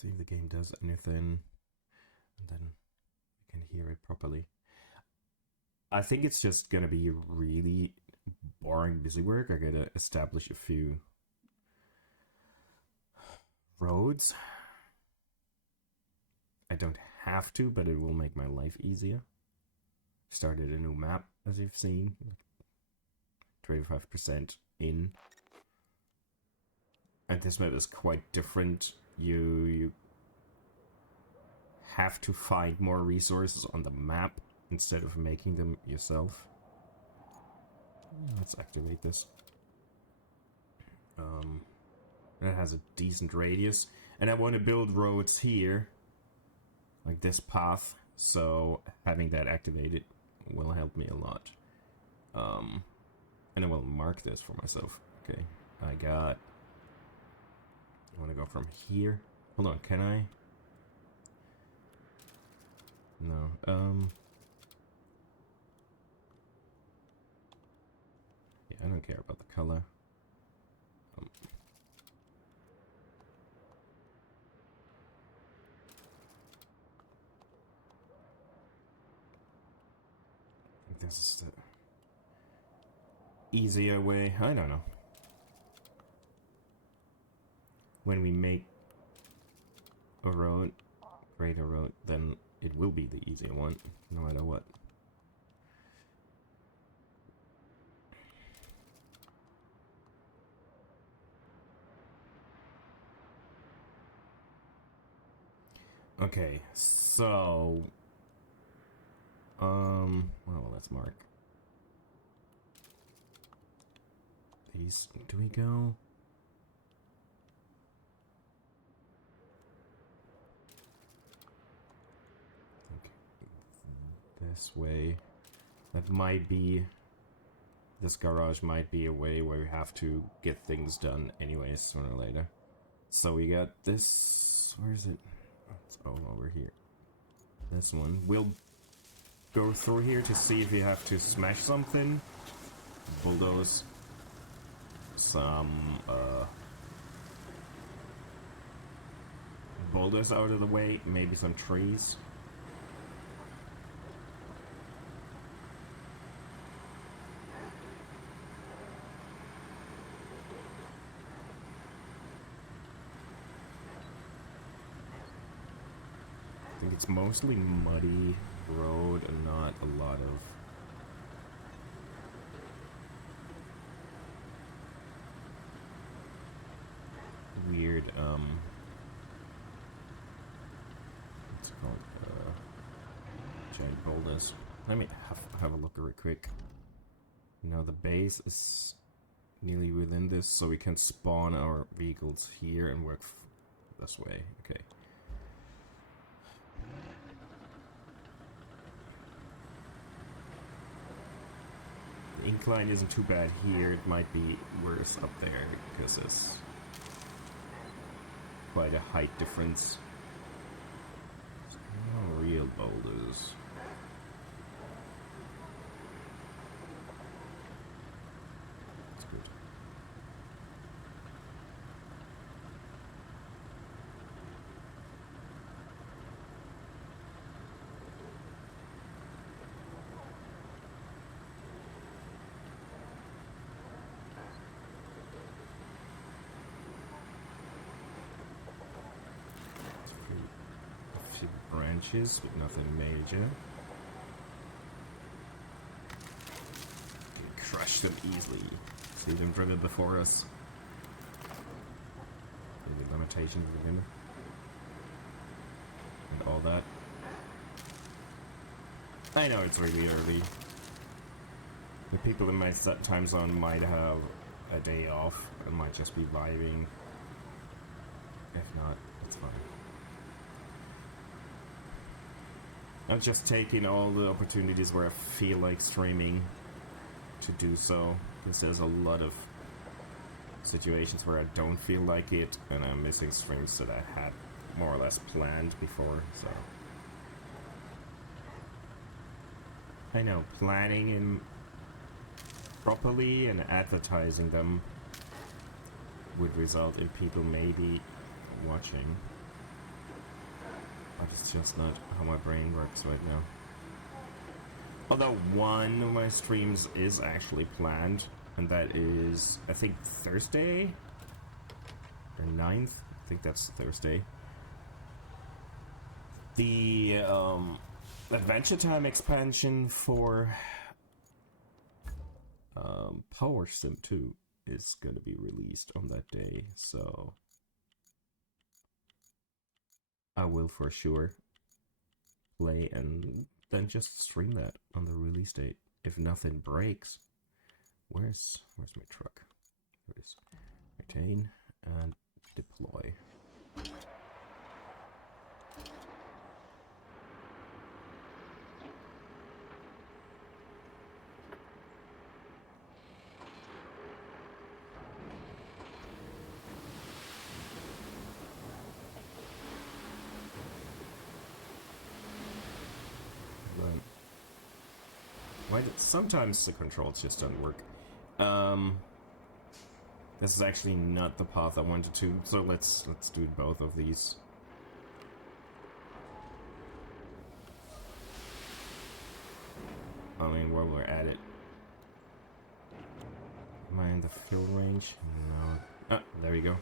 See if the game does anything, and then we can hear it properly. I think it's just gonna be really boring busy work. I gotta establish a few roads. I don't have to, but it will make my life easier. Started a new map, as you've seen. 25% in. And this map is quite different. You have to find more resources on the map instead of making them yourself. Let's activate this. It has a decent radius. And I want to build roads here. Like this path. So having that activated will help me a lot. And I will mark this for myself. Okay, I want to go from here. Hold on, can I? No, yeah, I don't care about the color. I think this is the easier way. I don't know. When we make a road, create a road, then it will be the easier one, no matter what. Okay, so well, let's mark these. Do we go? Okay, this way. That might be. This garage might be a way where we have to get things done anyways sooner or later. So we got this. Where is it? Oh, it's all over here. This one. We'll go through here to see if we have to smash something. Bulldoze some boulders out of the way, maybe some trees. I think it's mostly muddy road and not a lot of weird what's it called, giant boulders. Let me have a look real quick. Now the base is nearly within this, so we can spawn our vehicles here and work this way. Okay. The incline isn't too bad here. It might be worse up there because it's quite a height difference. No real boulders. That's good. Branches, but nothing major. Crush them easily. See them driven before us. The limitations of him. And all that. I know it's really early. The people in my time zone might have a day off and might just be vibing. If not, it's fine. I'm just taking all the opportunities where I feel like streaming to do so, because there's a lot of situations where I don't feel like it, and I'm missing streams that I had more or less planned before, so... I know, planning in properly and advertising them would result in people maybe watching. It's just not how my brain works right now. Although one of my streams is actually planned, and that is, I think, Thursday? Or 9th? I think that's Thursday. The Adventure Time expansion for Power Sim 2 is going to be released on that day, so I will for sure play and then just stream that on the release date if nothing breaks. Where's my truck? Here it is. Retain and deploy. Sometimes the controls just don't work. This is actually not the path I wanted to, so let's do both of these. I mean, while we're at it. Am I in the field range? No. Ah, there we go.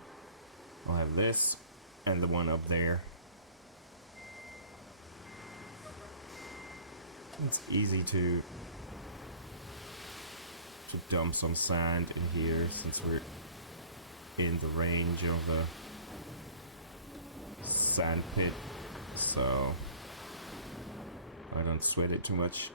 I'll have this and the one up there. It's easy to dump some sand in here since we're in the range of the sand pit, so I don't sweat it too much.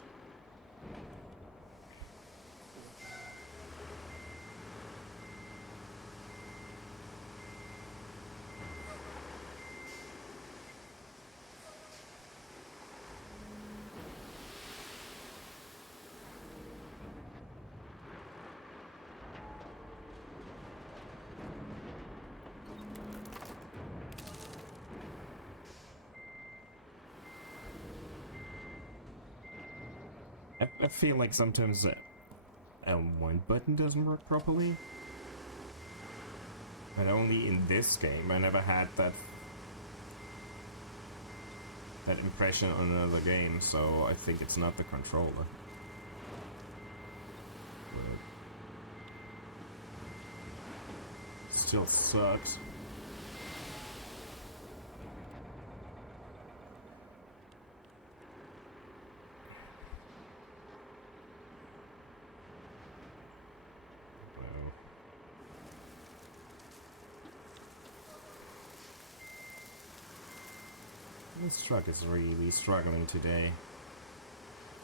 I feel like sometimes the L1 button doesn't work properly. But only in this game. I never had that impression on another game, so I think it's not the controller. But still sucks. This truck is really struggling today.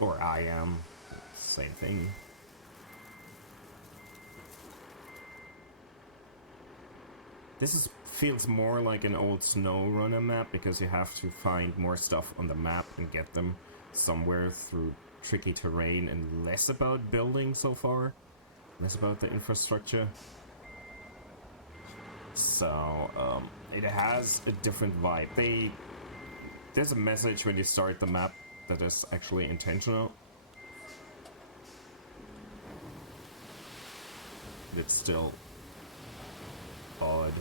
Or I am. Same thing. Feels more like an old SnowRunner map because you have to find more stuff on the map and get them somewhere through tricky terrain, and less about building so far. Less about the infrastructure. So, it has a different vibe. There's a message when you start the map that is actually intentional. It's still odd.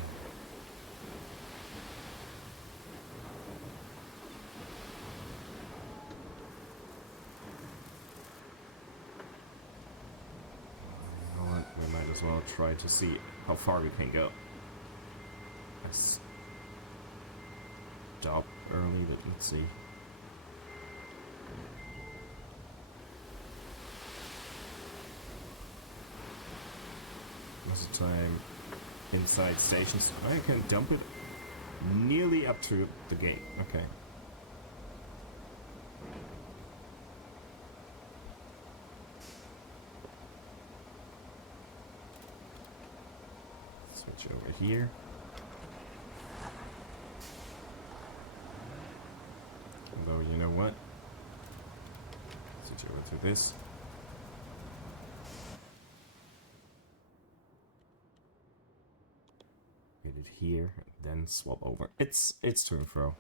You know what? We might as well try to see how far we can go. I stop early, but let's see. Most of the time, inside stations, I can dump it nearly up to the gate. Okay. Switch over here. Although, you know what? Switch over to this. Get it here, then swap over. It's to and fro.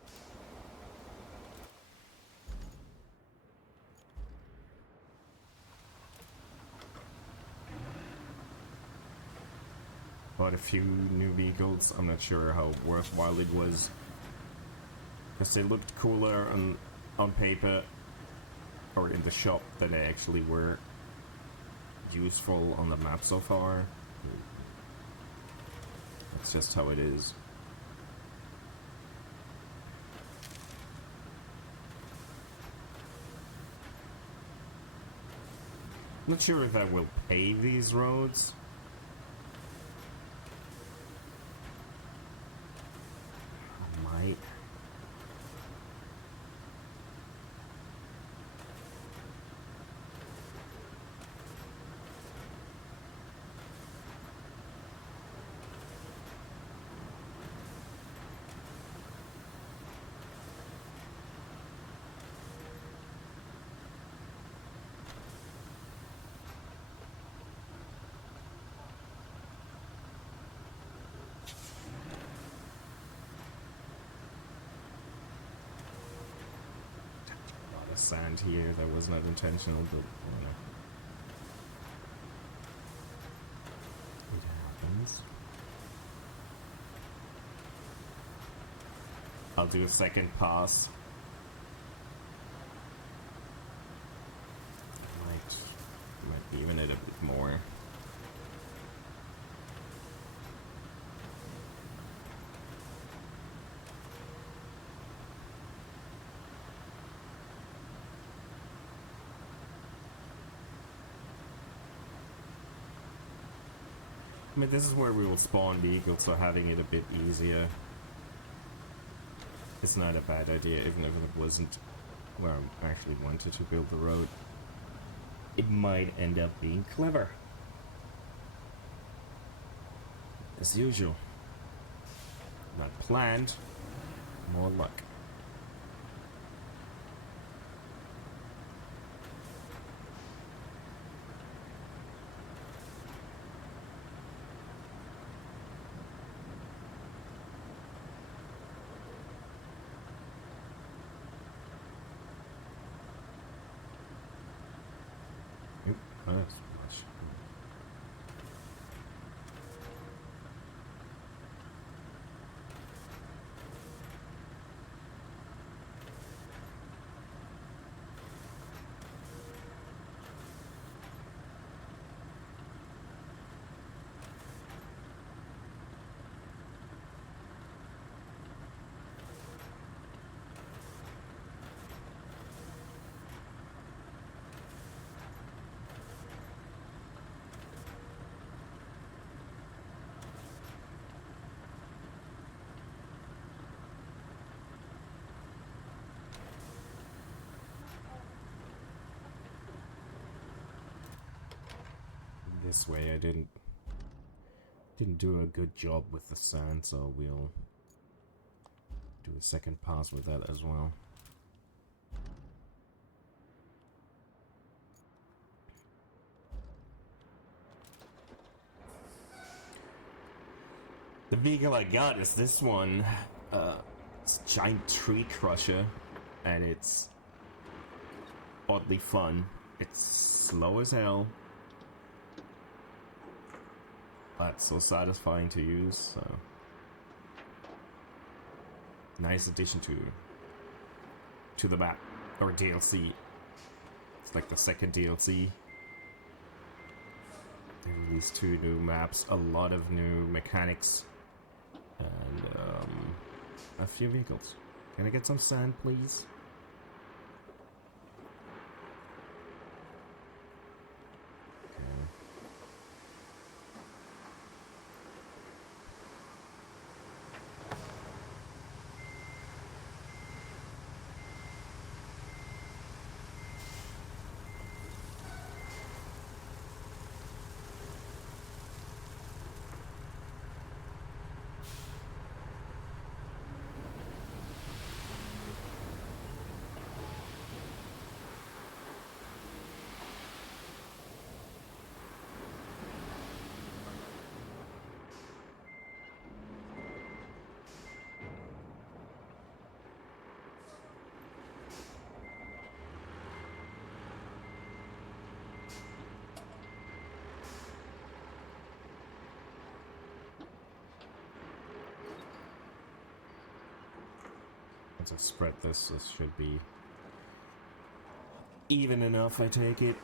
Bought a few new vehicles. I'm not sure how worthwhile it was. Because they looked cooler on paper or in the shop than they actually were useful on the map so far. That's just how it is. Not sure if I will pave these roads. I might. Sand here that was not intentional, but it happens. I'll do a second pass. Might even it a bit more. I mean, this is where we will spawn vehicles, so having it a bit easier is not a bad idea, even if it wasn't where I actually wanted to build the road. It might end up being clever. As usual. Not planned, more luck. This way I didn't do a good job with the sand, so we'll do a second pass with that as well. The vehicle I got is this one. It's a giant tree crusher, and it's oddly fun. It's slow as hell, but so satisfying to use. So nice addition to the map, or DLC. It's like the second DLC. They released 2 new maps, a lot of new mechanics, and a few vehicles. Can I get some sand, please? once I spread this, this should be even enough, I take it.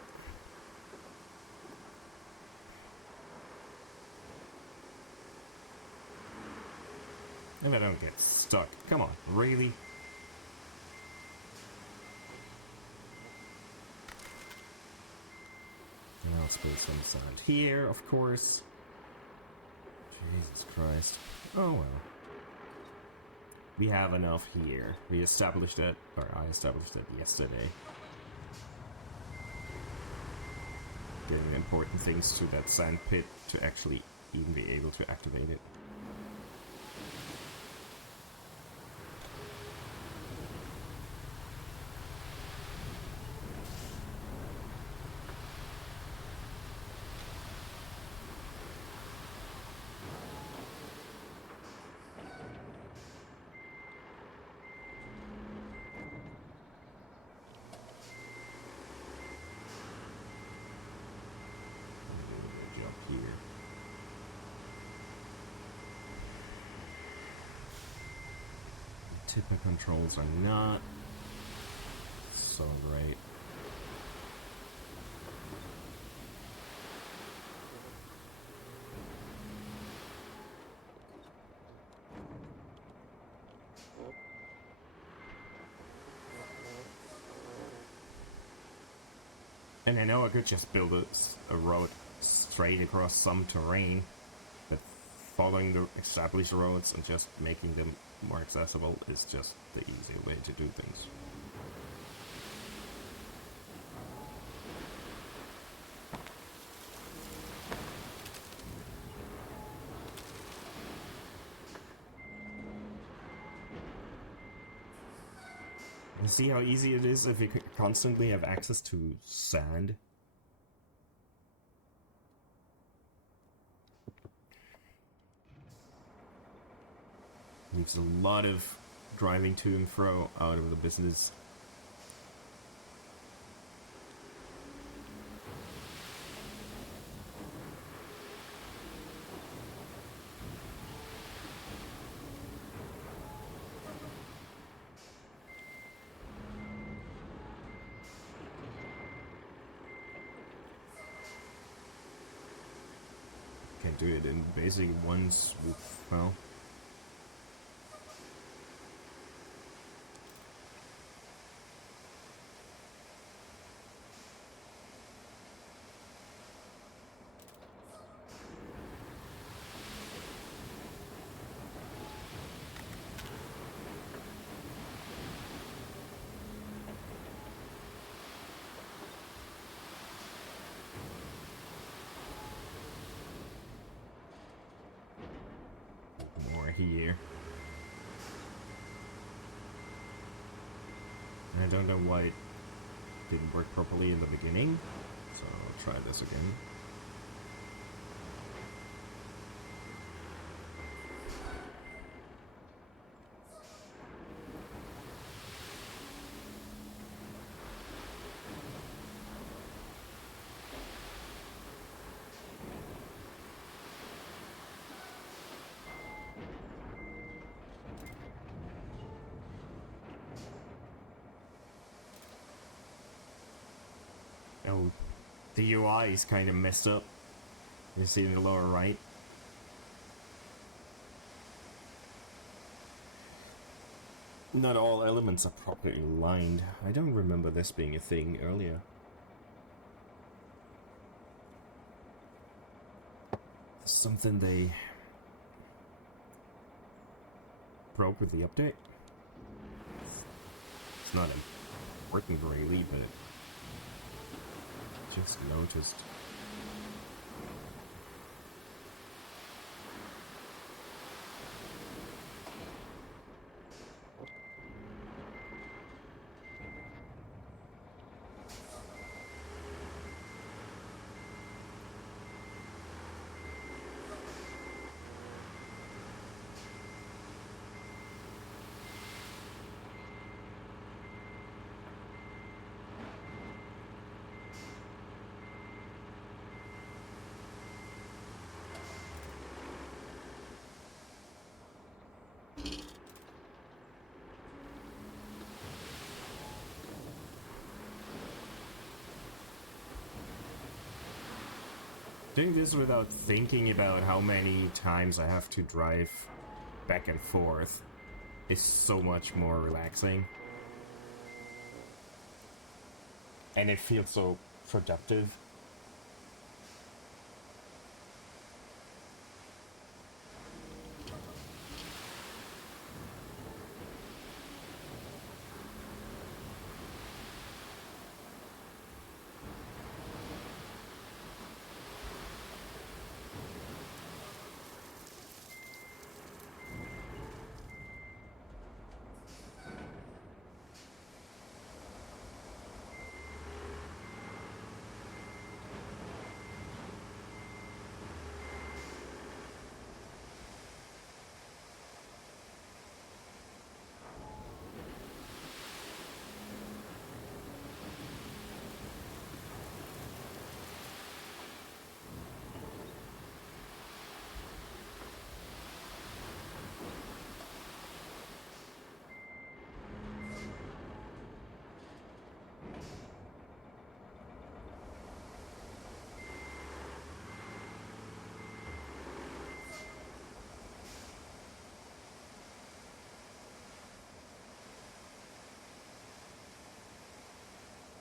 If I don't get stuck. Come on, really? And I'll spill some sand here, of course. Jesus Christ. Oh well. We have enough here. We established it, or I established it yesterday. Getting important things to that sand pit to actually even be able to activate it. Tipper controls are not so great. And I know I could just build a road straight across some terrain, but following the established roads and just making them more accessible is just the easier way to do things. And see how easy it is if you constantly have access to sand? Leaves a lot of driving to and fro out of the business. Can't do it in basically one swoop. Well. Here. I don't know why it didn't work properly in the beginning, so I'll try this again. Oh, the UI is kind of messed up. You see in the lower right. Not all elements are properly aligned. I don't remember this being a thing earlier. Something they broke with the update. It's not important really, but just noticed. Doing this without thinking about how many times I have to drive back and forth is so much more relaxing. And it feels so productive.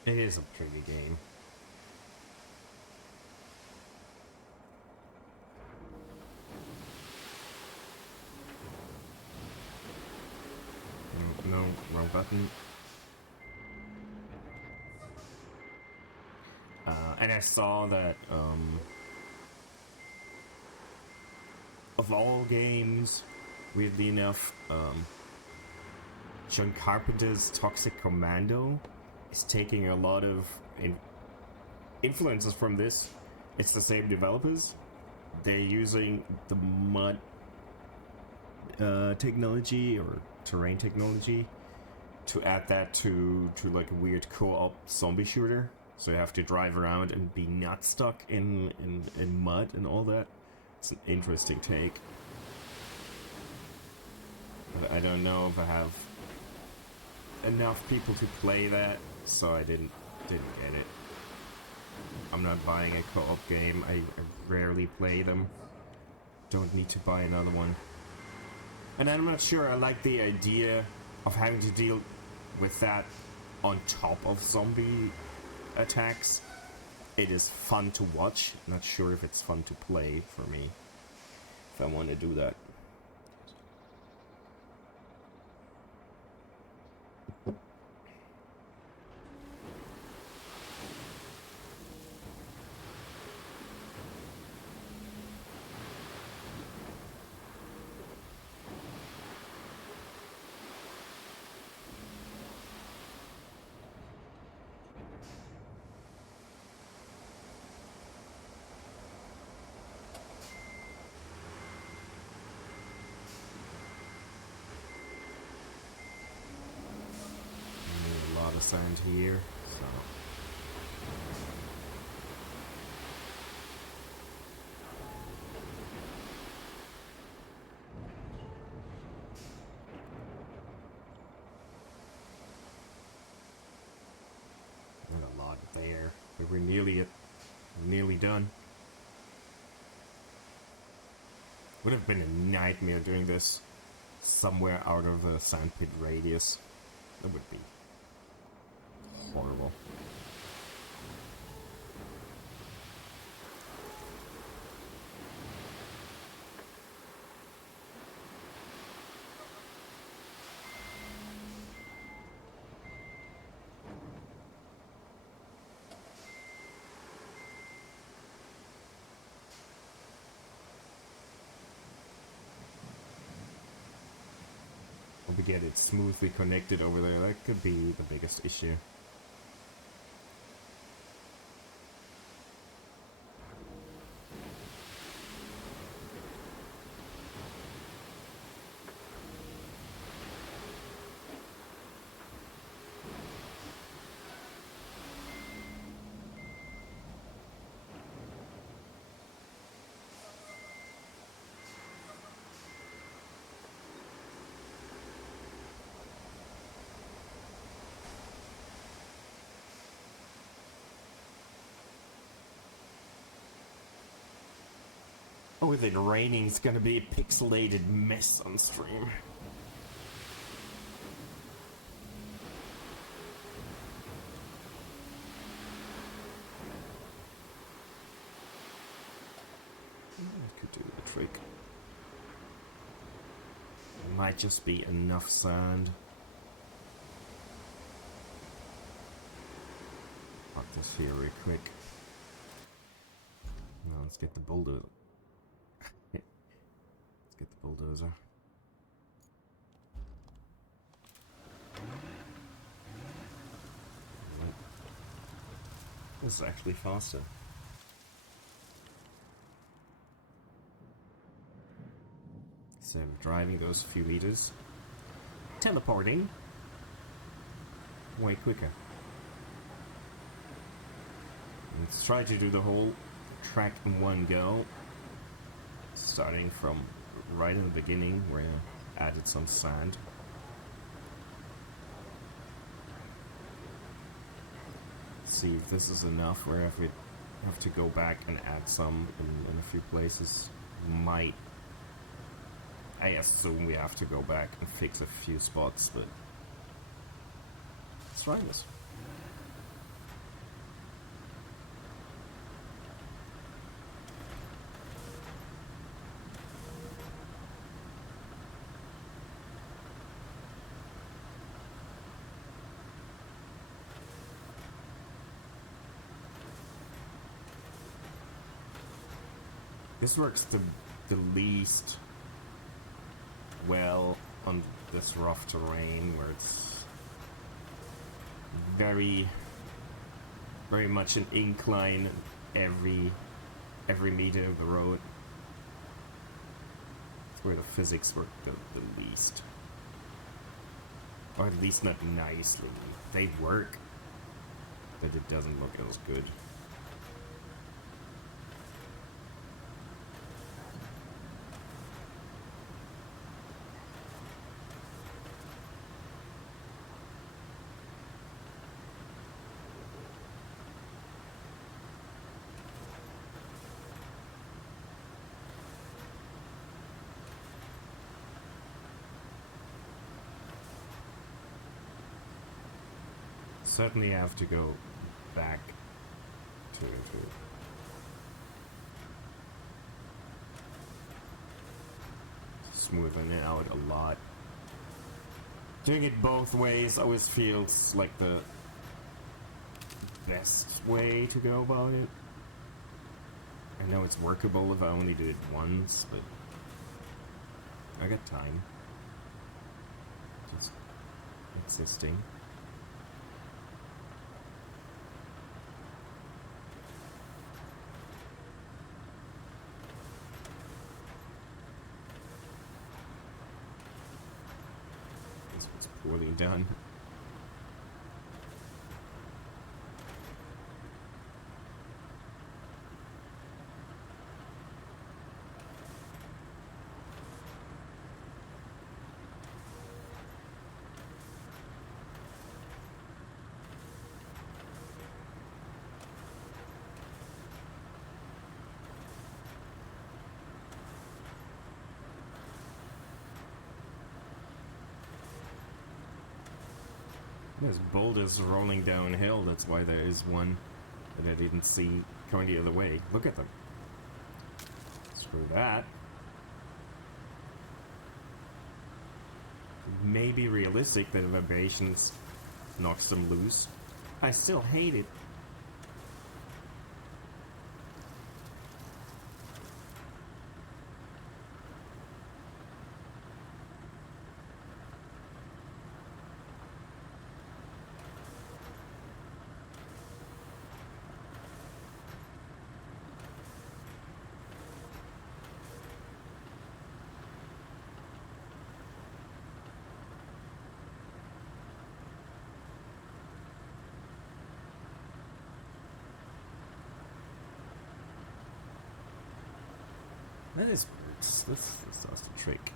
It is a pretty game. No, wrong button. And I saw that, of all games, weirdly enough, John Carpenter's Toxic Commando is taking a lot of influences from this. It's the same developers. They're using the mud technology or terrain technology to add that to like a weird co-op zombie shooter. So you have to drive around and be not stuck in mud and all that. It's an interesting take. But I don't know if I have enough people to play that, so I didn't get it. I'm not buying a co-op game. I rarely play them. Don't need to buy another one. And I'm not sure I like the idea of having to deal with that on top of zombie attacks. It is fun to watch. Not sure if it's fun to play for me, if I want to do that. Sand here, so not a lot there, but we're nearly done. Would have been a nightmare doing this somewhere out of the sandpit radius. That would be horrible. Hope we get it smoothly connected over there. That could be the biggest issue. Oh, with it raining, it's gonna be a pixelated mess on stream. I could do the trick. Might just be enough sand. Put this here real quick. Now let's get the bulldozer. Let's get the bulldozer. This is actually faster. Instead of driving those few meters, teleporting way quicker. Let's try to do the whole track in one go, starting from right in the beginning where I added some sand. See if this is enough, where if we have to go back and add some in a few places. I assume we have to go back and fix a few spots, but let's try this. This works the least well on this rough terrain where it's very much an incline every meter of the road. It's where the physics work the least. Or at least not nicely. They work, but it doesn't look as good. Certainly have to go back to smoothing it out a lot. Doing it both ways always feels like the best way to go about it. I know it's workable if I only did it once, but I got time. Just existing. Poorly done. There's boulders rolling downhill, that's why there is one that I didn't see coming the other way. Look at them. Screw that. Maybe realistic that the vibrations knocks them loose. I still hate it. That's the trick.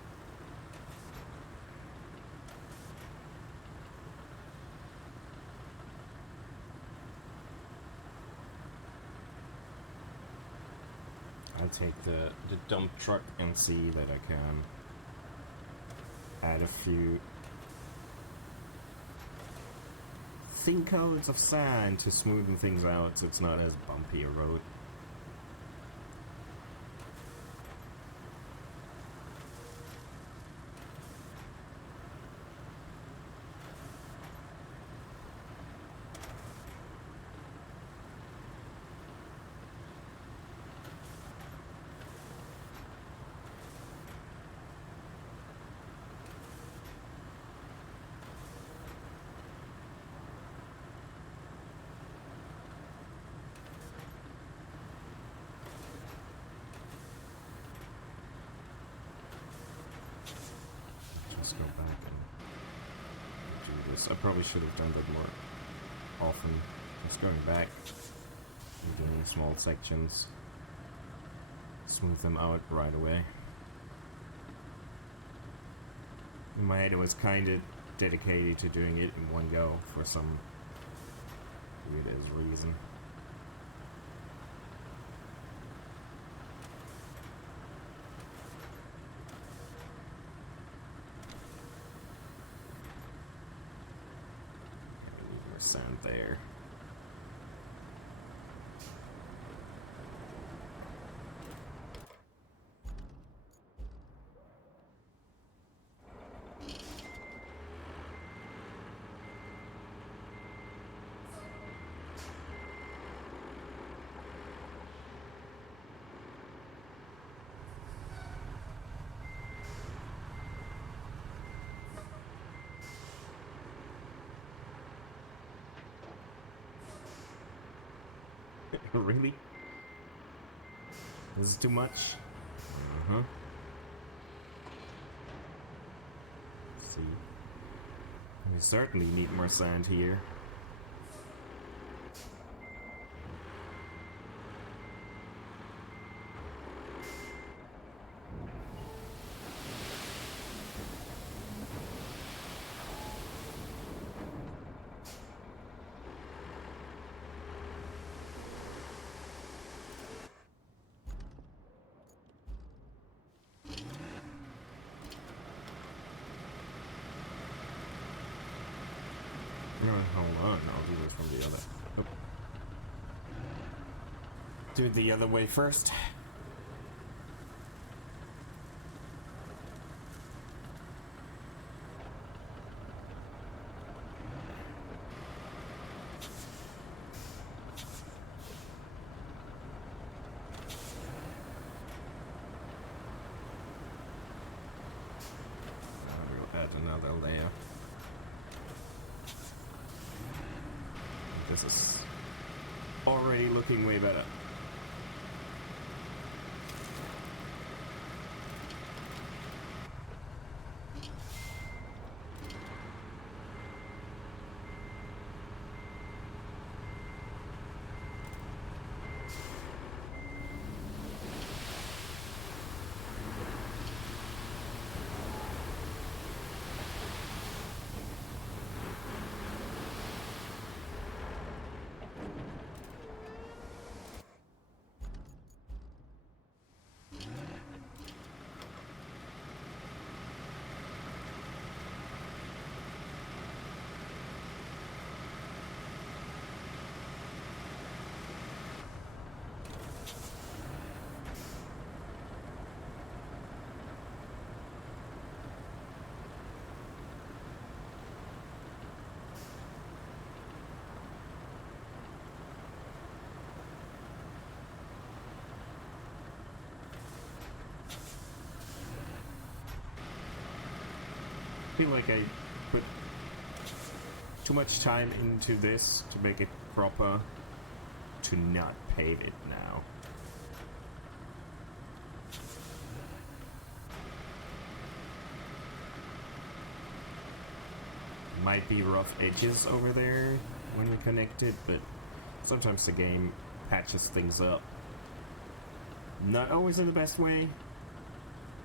I I'll take the dump truck and see that I can add a few thin coats of sand to smoothen things out so it's not as bumpy a road. Let's go back and do this. I probably should have done that more often. Just going back and doing small sections. Smooth them out right away. In my head, I was kind of dedicated to doing it in one go for some weird as reason. Sand there. Really? This is too much? Uh-huh. See. We certainly need more sand here. No, hold on, I'll do this from the other. Oh. Do it the other way first. I'll add another layer. This is already looking way better. I feel like I put too much time into this to make it proper to not pave it now. Might be rough edges over there when we connect it, but sometimes the game patches things up. Not always in the best way,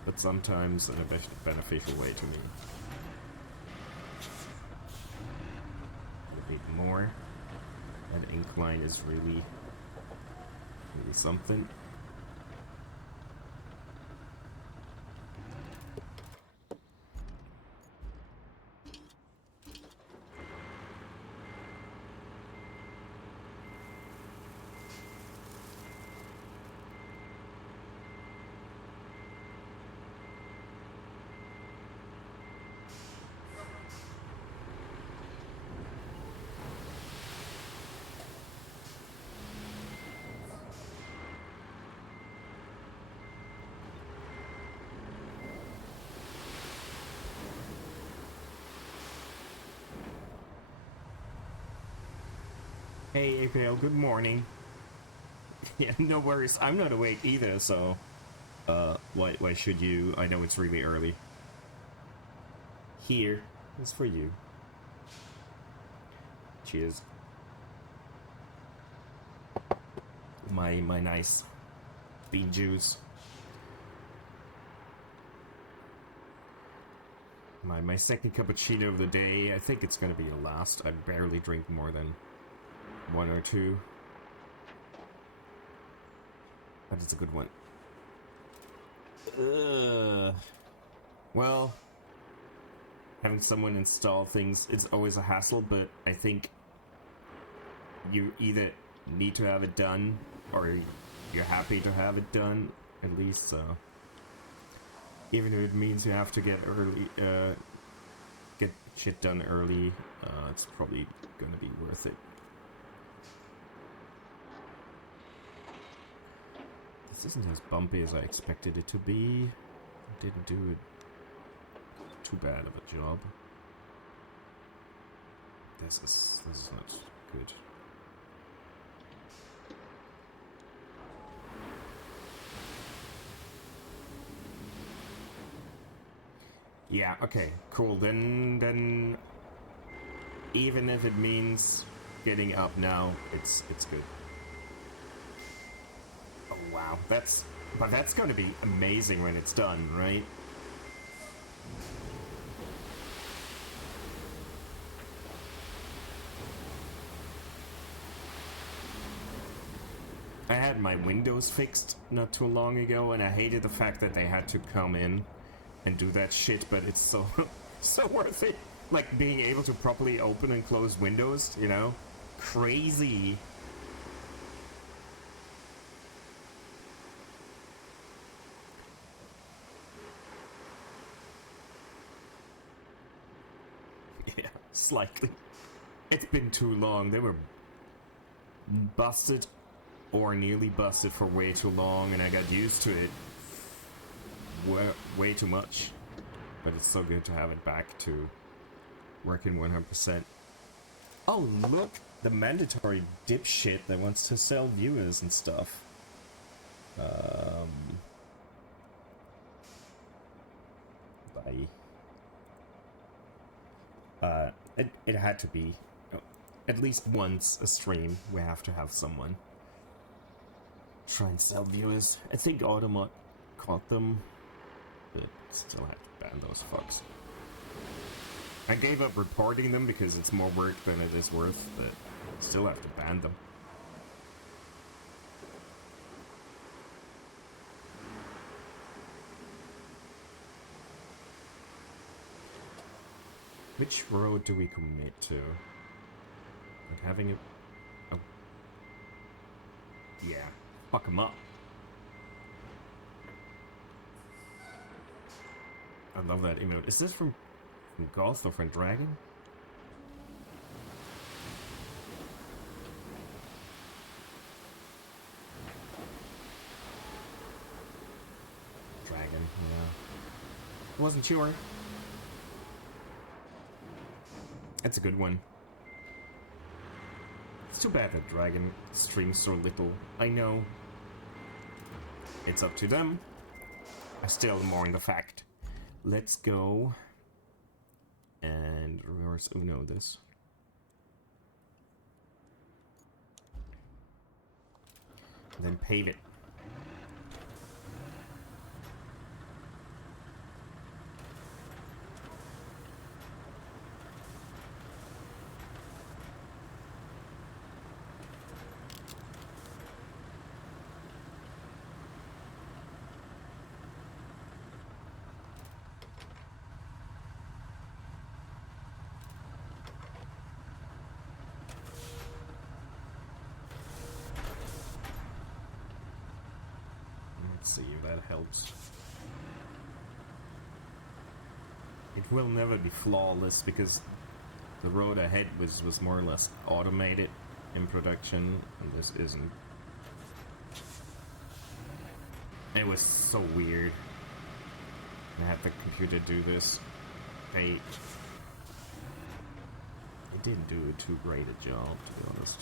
but sometimes in a beneficial way to me. A bit more. That incline is really something. Hey, APL, good morning. Yeah, no worries. I'm not awake either, so... why should you? I know it's really early. Here is for you. Cheers. My nice bean juice. My second cappuccino of the day. I think it's gonna be the last. I barely drink more than one or two. But it's a good one. Well, having someone install things, it's always a hassle, but I think you either need to have it done or you're happy to have it done, at least, so. Even if it means you have to get shit done early, it's probably gonna be worth it. This isn't as bumpy as I expected it to be. I didn't do it too bad of a job. This is not good. Yeah, okay, cool. Then even if it means getting up now, it's good. Oh wow, that's gonna be amazing when it's done, right? I had my windows fixed not too long ago, and I hated the fact that they had to come in and do that shit, but it's so so worth it. Like being able to properly open and close windows, you know? Crazy. Yeah, slightly. It's been too long. They were busted or nearly busted for way too long, and I got used to it way too much. But it's so good to have it back to working 100%. Oh, look! The mandatory dipshit that wants to sell viewers and stuff. Bye. It had to be. At least once a stream, we have to have someone try and sell viewers. I think Automod caught them, but still have to ban those fucks. I gave up reporting them because it's more work than it is worth, but still have to ban them. Which road do we commit to? Like having it... Oh. Yeah. Fuck them up. I love that emote. Is this from Goth or from Dragon? Dragon, yeah. Wasn't sure. That's a good one. It's too bad that Dragon streams so little. I know. It's up to them. I still more in the fact. Let's go and reverse Uno this. And then pave it. See if that helps. It will never be flawless because the road ahead was more or less automated in production, and this isn't. It was so weird. I had the computer do this. It didn't do too great a job, to be honest.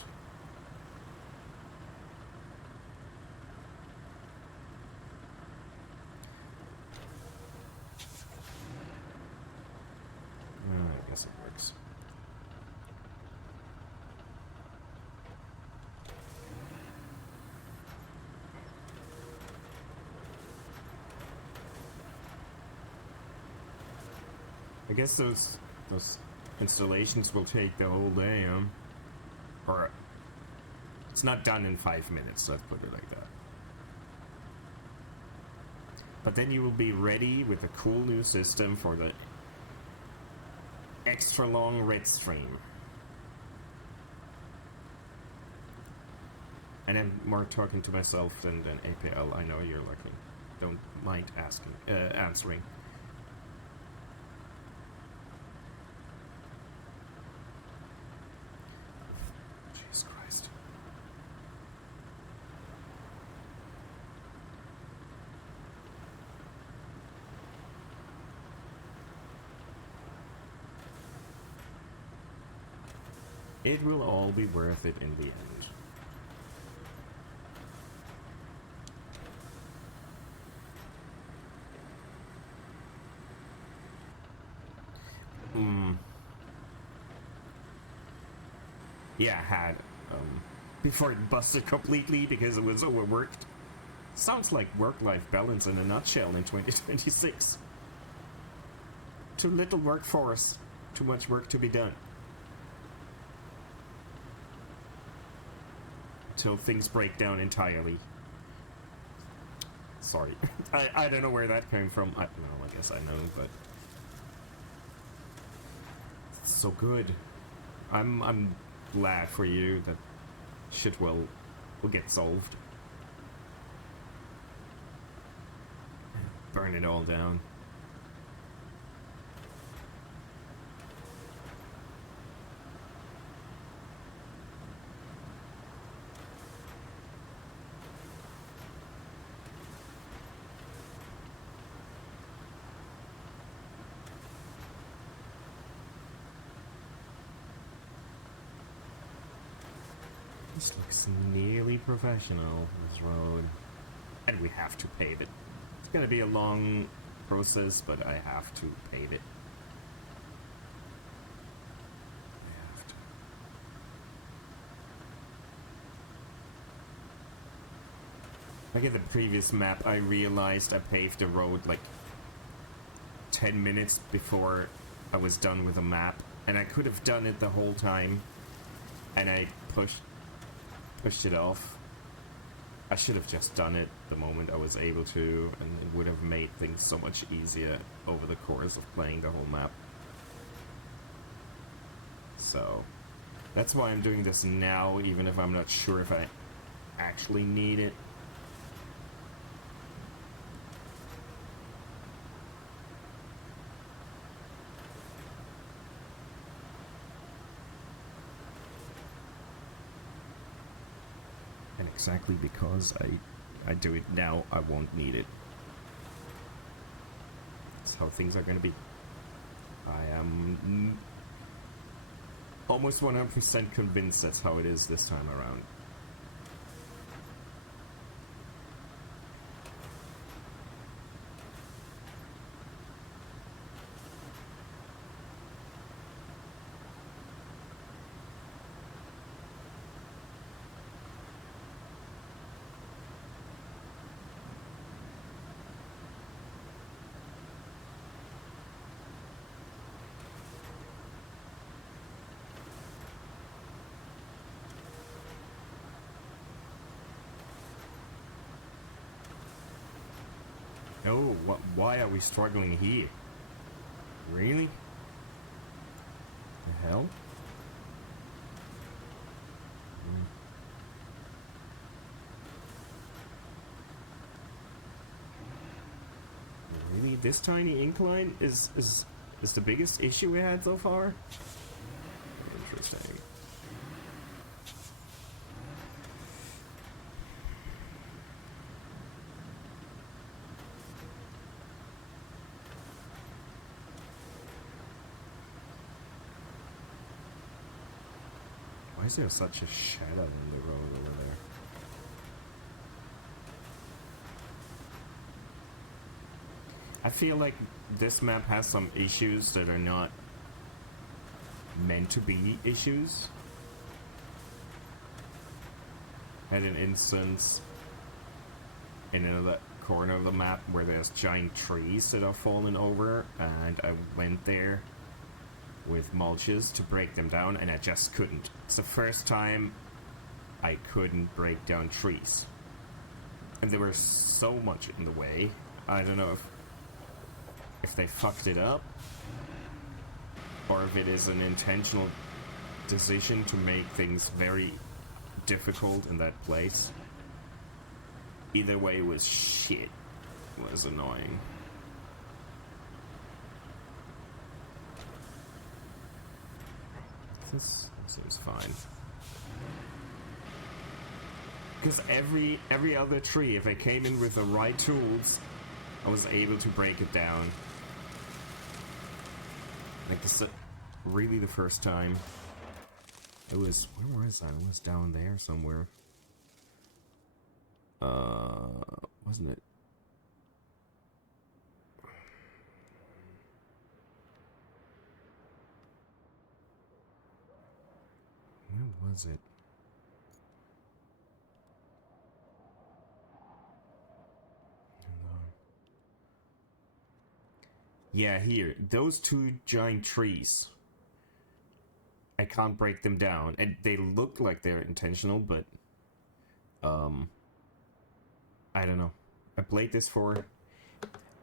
I guess those installations will take the whole day, or it's not done in 5 minutes, let's put it like that. But then you will be ready with a cool new system for the extra long red stream. And I'm more talking to myself than APL. I know you're looking. Don't mind answering. Jesus Christ. It will all be worth it in the end. Yeah, I had. Before it busted completely because it was overworked. Sounds like work-life balance in a nutshell in 2026. Too little workforce, too much work to be done. Till things break down entirely. Sorry. I don't know where that came from. I guess I know, but... It's so good. I'm glad for you that shit will get solved. Burn it all down. This looks nearly professional, this road. And we have to pave it. It's gonna be a long process, but I have to pave it. I have to. Like in the previous map, I realized I paved the road like 10 minutes before I was done with the map. And I could have done it the whole time. And I pushed it off. I should have just done it the moment I was able to, and it would have made things so much easier over the course of playing the whole map. So, that's why I'm doing this now, even if I'm not sure if I actually need it. And exactly because I do it now, I won't need it. That's how things are going to be. I am almost 100% convinced that's how it is this time around. Oh, why are we struggling here? Really? The hell? Really? This tiny incline is the biggest issue we had so far? Interesting. Why is there such a shadow in the road over there? I feel like this map has some issues that are not meant to be issues. I had an instance in another corner of the map where there's giant trees that are fallen over, and I went there with mulches to break them down, and I just couldn't. It's the first time I couldn't break down trees. And they were so much in the way. I don't know if they fucked it up, or if it is an intentional decision to make things very difficult in that place. Either way, it was shit. It was annoying. This seems fine. Because every other tree, if I came in with the right tools, I was able to break it down. Like this is really the first time. It was, where was I? It was down there somewhere. Wasn't it? Where was it? Yeah, here. Those two giant trees. I can't break them down. And they look like they're intentional, but... I don't know. I played this for...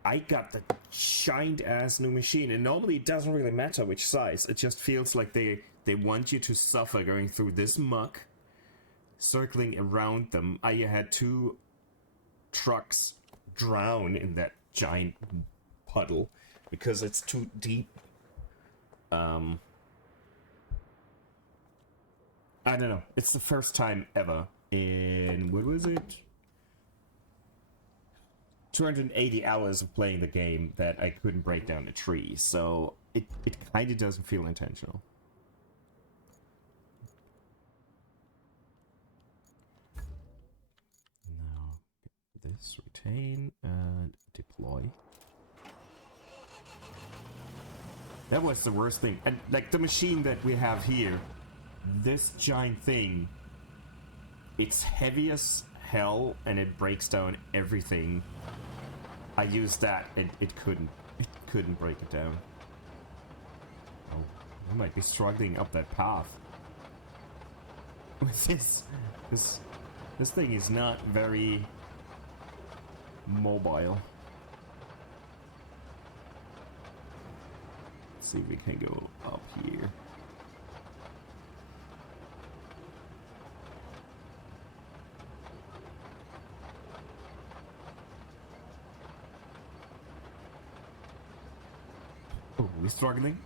I got the giant-ass new machine, and normally it doesn't really matter which size. It just feels like they want you to suffer going through this muck, circling around them. I had 2 trucks drown in that giant puddle because it's too deep. I don't know. It's the first time ever in, what was it? 280 hours of playing the game that I couldn't break down a tree, so it kind of doesn't feel intentional. Now, this, retain, and deploy. That was the worst thing. And, like, the machine that we have here, this giant thing, it's heavy as hell, and it breaks down everything. I used that, and it couldn't break it down. Oh, I might be struggling up that path. With this thing is not very mobile. Let's see if we can go up here. Oh, we're struggling.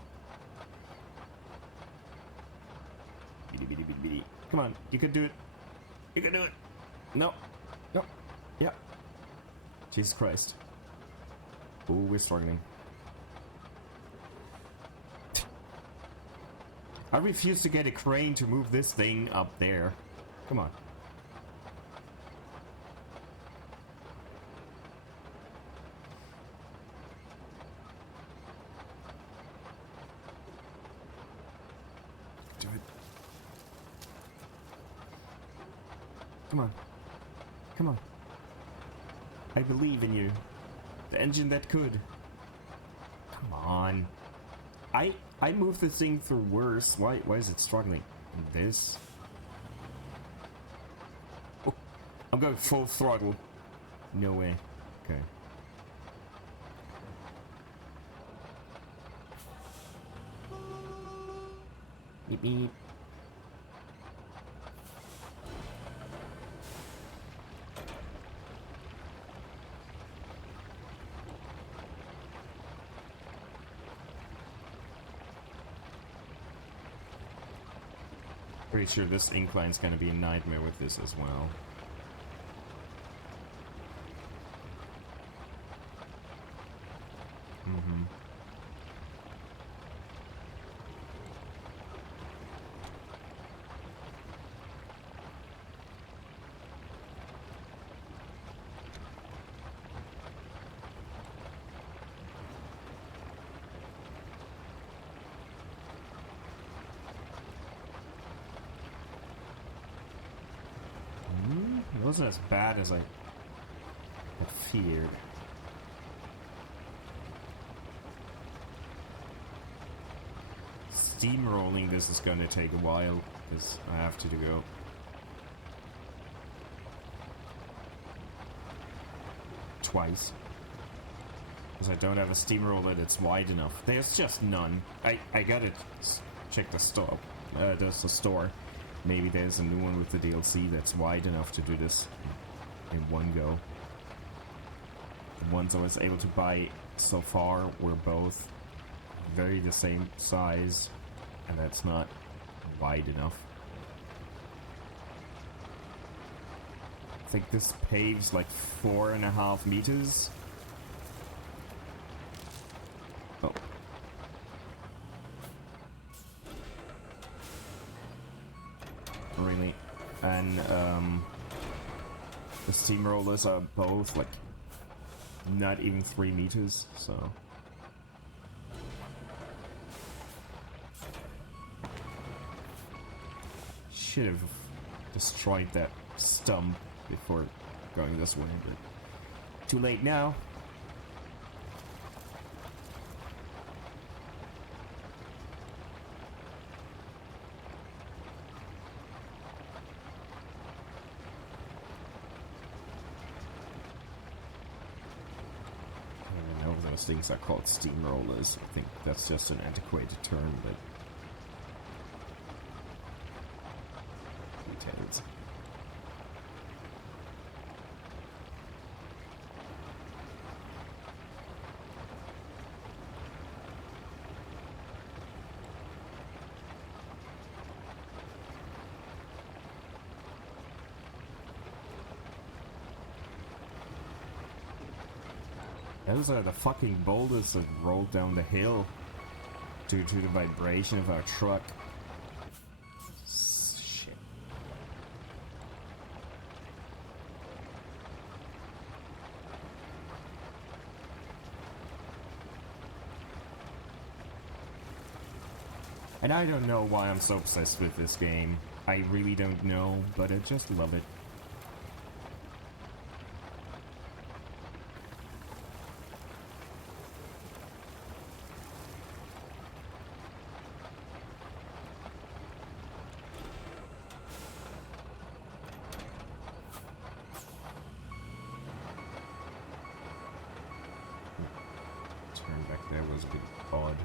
Come on, you can do it. You can do it. No. No. Yeah. Jesus Christ. Oh, we're struggling. I refuse to get a crane to move this thing up there. Come on. Do it. Come on. Come on. I believe in you. The engine that could. Come on. I moved the thing through worse. Why is it struggling? This? Oh, I'm going full throttle. No way. Okay. Beep beep. Pretty sure this incline's gonna be a nightmare with this as well. Mm-hmm. It wasn't as bad as I had disappeared. Steamrolling this is gonna take a while, because I have to go. Twice. Because I don't have a steamroller that's wide enough. There's just none. I gotta check the store. There's a store. Maybe there's a new one with the DLC that's wide enough to do this in one go. The ones I was able to buy so far were both very the same size, and that's not wide enough. I think this paves like 4.5 meters. Oh. Really? And the steamrollers are both like not even 3 meters, so should have destroyed that stump before going this way, but too late now. I don't know if those things are called steamrollers. I think that's just an antiquated term, but details. Those are the fucking boulders that rolled down the hill due to the vibration of our truck. Shit. And I don't know why I'm so obsessed with this game. I really don't know, but I just love it. Turn back there was a bit odd.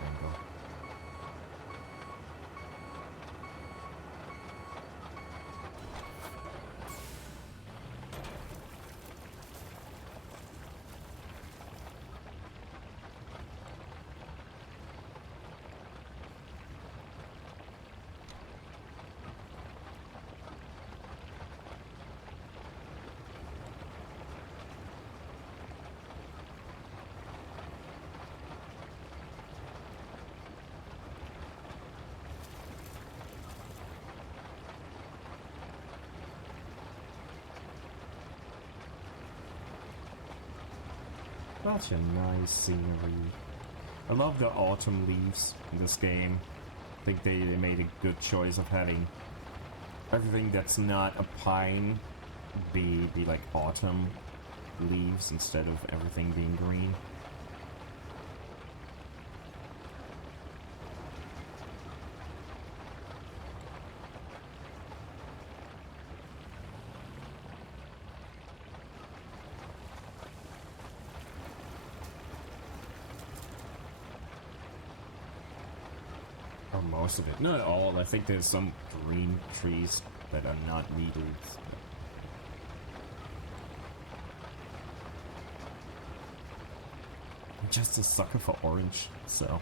Angle. Such a nice scenery. I love the autumn leaves in this game. I think they made a good choice of having everything that's not a pine be like autumn leaves instead of everything being green. Or most of it. Not all. I think there's some green trees that are not needed. I'm just a sucker for orange, so.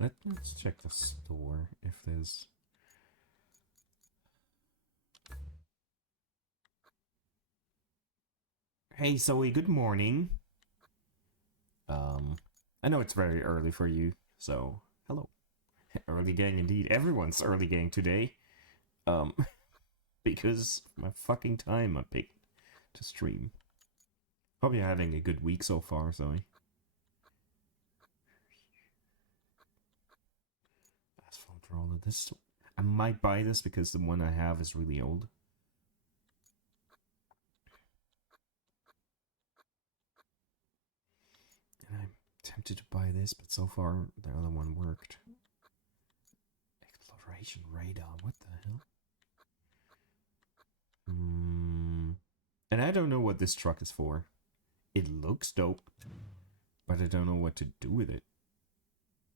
Let's check the store if there's... Hey Zoe, good morning. I know it's very early for you, so hello. Early gang indeed. Everyone's early gang today. Because my fucking time I picked to stream. Hope you're having a good week so far, Zoe. Asphalt roller. This I might buy this because the one I have is really old. And I'm tempted to buy this, but so far the other one worked. Exploration radar. What the hell? And I don't know what this truck is for. It looks dope, but I don't know what to do with it.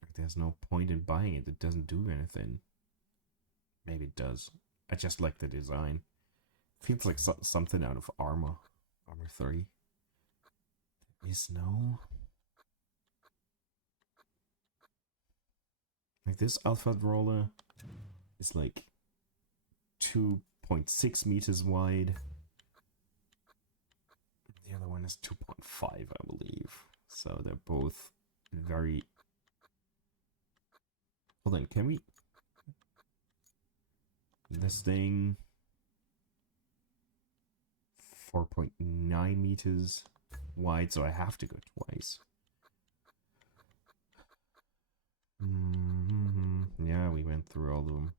Like, there's no point in buying it. It doesn't do anything. Maybe it does. I just like the design. Feels like something out of Armor 3. There is no... Like, this Alpha roller is like 2.6 meters wide. The other one is 2.5, I believe. So they're both very... Hold on, can we... This thing... 4.9 meters wide, so I have to go twice. Yeah, we went through all of them.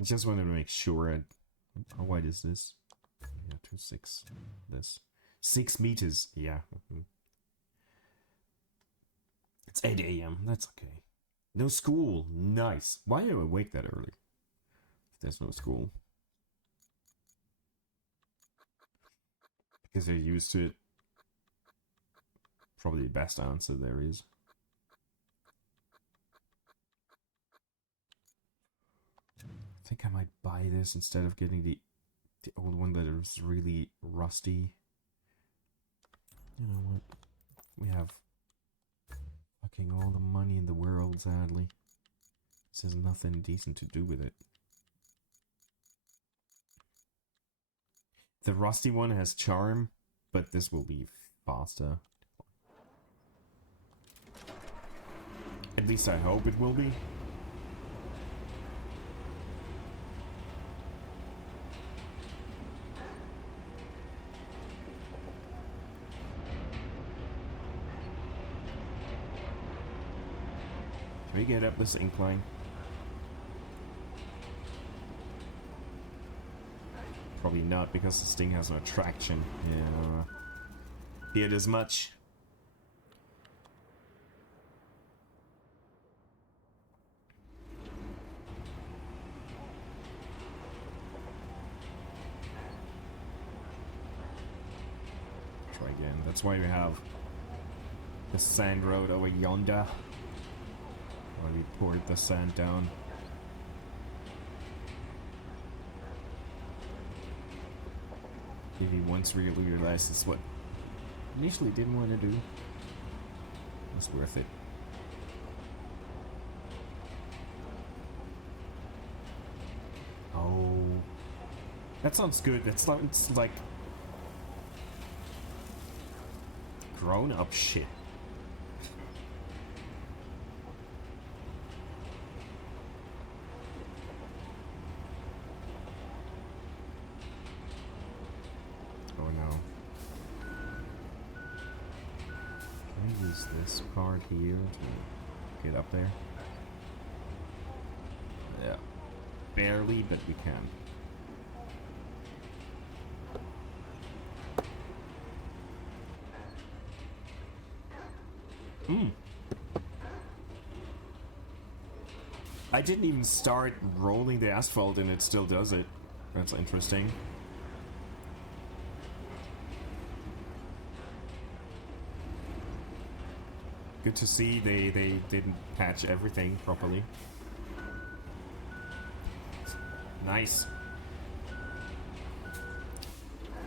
I just wanted to make sure. How wide is this? Yeah, 2.6. This 6 meters. Yeah. It's 8 a.m. That's okay. No school. Nice. Why am I awake that early? If there's no school. Because they're used to it. Probably the best answer there is. I think I might buy this instead of getting the old one that is really rusty. You know what? We have fucking all the money in the world, sadly. This has nothing decent to do with it. The rusty one has charm, but this will be faster. At least I hope it will be. Can we get up this incline? Probably not, because this thing has no traction. Yeah. Feared as much. Try again. That's why we have the sand road over yonder. Where we poured the sand down. Maybe once we realized it's what I initially didn't want to do. It's worth it. Oh, that sounds good. It's like grown-up shit. This part here to get up there. Yeah. Barely, but we can. I didn't even start rolling the asphalt and it still does it. That's interesting. Good to see they didn't patch everything properly.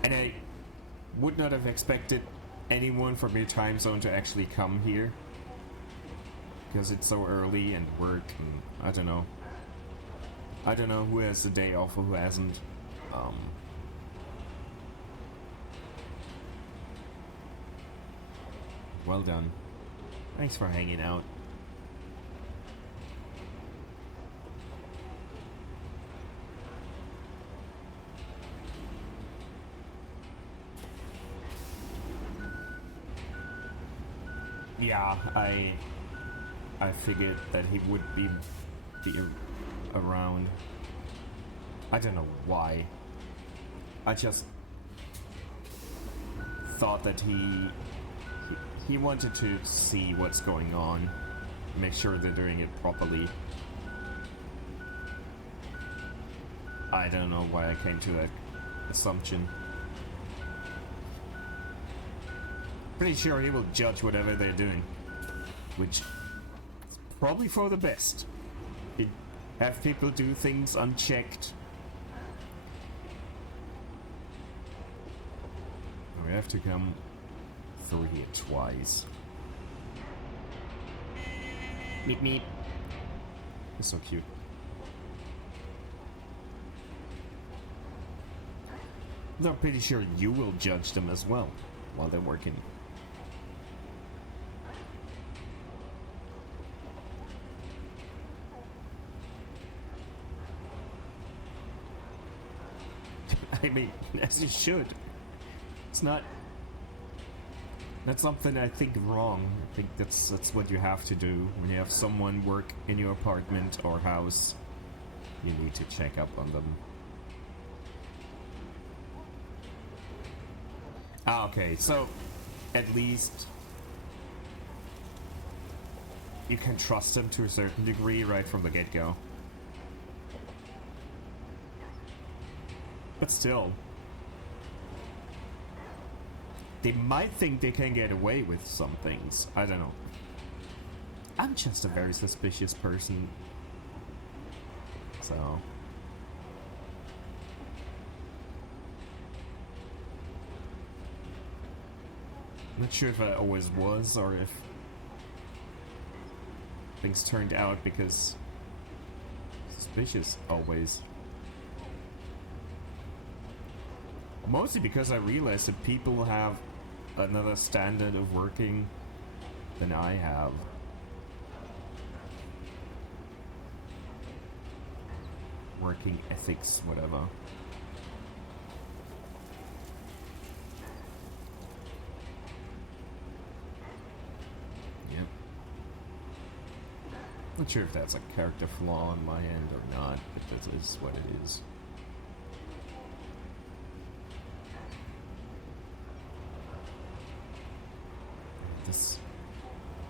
And I would not have expected anyone from your time zone to actually come here. Because it's so early and work and I don't know. I don't know who has the day off or who hasn't. Well done. Thanks for hanging out. Yeah, I figured that he would be around. I don't know why. I just thought that he wanted to see what's going on, make sure they're doing it properly. I don't know why I came to that assumption. Pretty sure he will judge whatever they're doing, which is probably for the best. Have people do things unchecked. We have to come through here twice. Meep meep. It's so cute. I'm pretty sure you will judge them as well while they're working. I mean, as you should. It's not something I think wrong. I think that's what you have to do when you have someone work in your apartment or house. You need to check up on them. Ah, okay, so at least you can trust them to a certain degree right from the get-go. But still, they might think they can get away with some things. I don't know. I'm just a very suspicious person. So. Not sure if I always was or if things turned out because suspicious always. Mostly because I realized that people have another standard of working than I have. Working ethics, whatever. Yep. Not sure if that's a character flaw on my end or not, but that is what it is.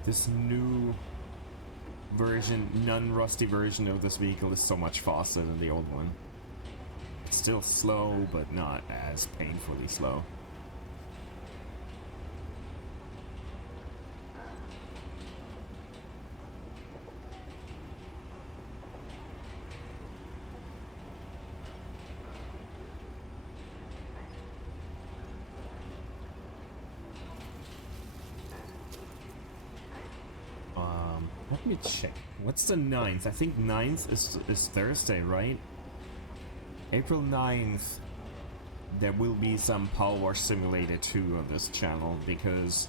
This new version, non-rusty version of this vehicle is so much faster than the old one. It's still slow, but not as painfully slow. Let me check. What's the 9th? I think 9th is Thursday, right? April 9th, there will be some Power Wash Simulator 2 on this channel because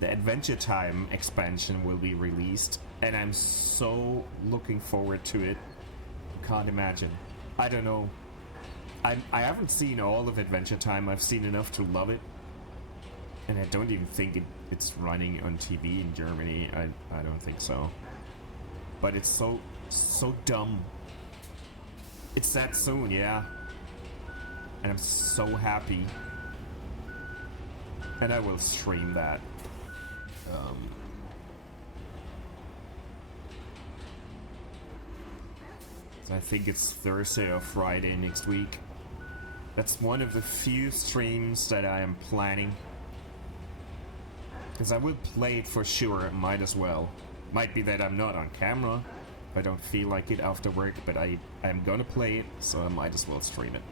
the Adventure Time expansion will be released and I'm so looking forward to it. Can't imagine. I don't know. I haven't seen all of Adventure Time. I've seen enough to love it. And I don't even think it's running on TV in Germany. I don't think so. But it's so dumb. It's that soon, yeah. And I'm so happy. And I will stream that. So I think it's Thursday or Friday next week. That's one of the few streams that I am planning. Because I will play it for sure, might as well. Might be that I'm not on camera, if I don't feel like it after work, but I'm gonna play it, so I might as well stream it.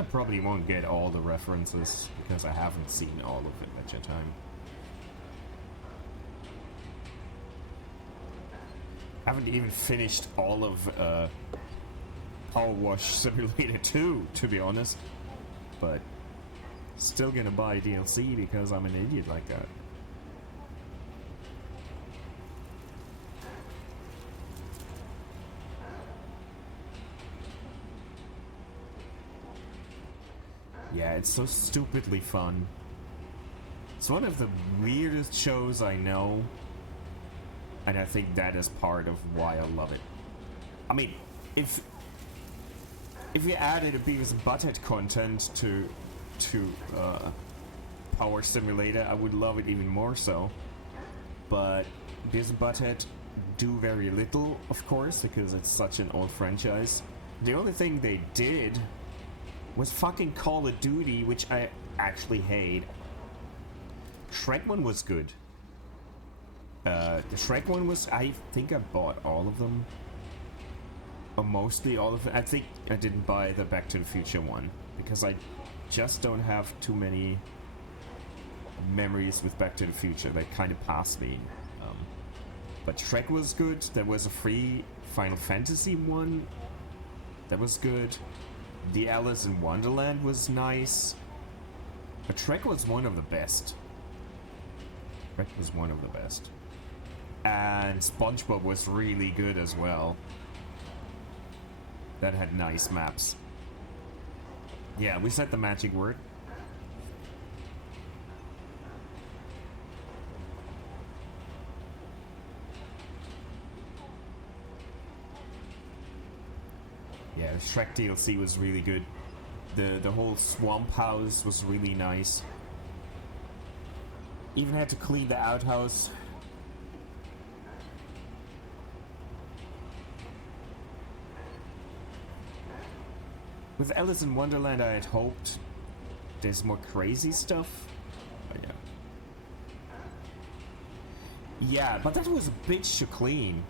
I probably won't get all the references because I haven't seen all of Adventure Time. I haven't even finished all of Power Wash Simulator 2, to be honest. But still gonna buy DLC because I'm an idiot like that. Yeah, it's so stupidly fun. It's one of the weirdest shows I know, and I think that is part of why I love it. I mean, if you added a Beavis and Butthead content to Power Simulator, I would love it even more so. But Beavis and Butthead do very little, of course, because it's such an old franchise. The only thing they did was fucking Call of Duty, which I actually hate. Shrek one was good. The Shrek one was... I think I bought all of them. Or mostly all of them. I think I didn't buy the Back to the Future one, because I just don't have too many memories with Back to the Future. They kind of passed me. But Shrek was good. There was a free Final Fantasy one. That was good. The Alice in Wonderland was nice. But Shrek was one of the best. Shrek was one of the best. And SpongeBob was really good as well. That had nice maps. Yeah, we said the magic word. Yeah, the Shrek DLC was really good. The whole swamp house was really nice. Even had to clean the outhouse. With Alice in Wonderland, I had hoped there's more crazy stuff. But yeah. Yeah, but that was a bitch to clean.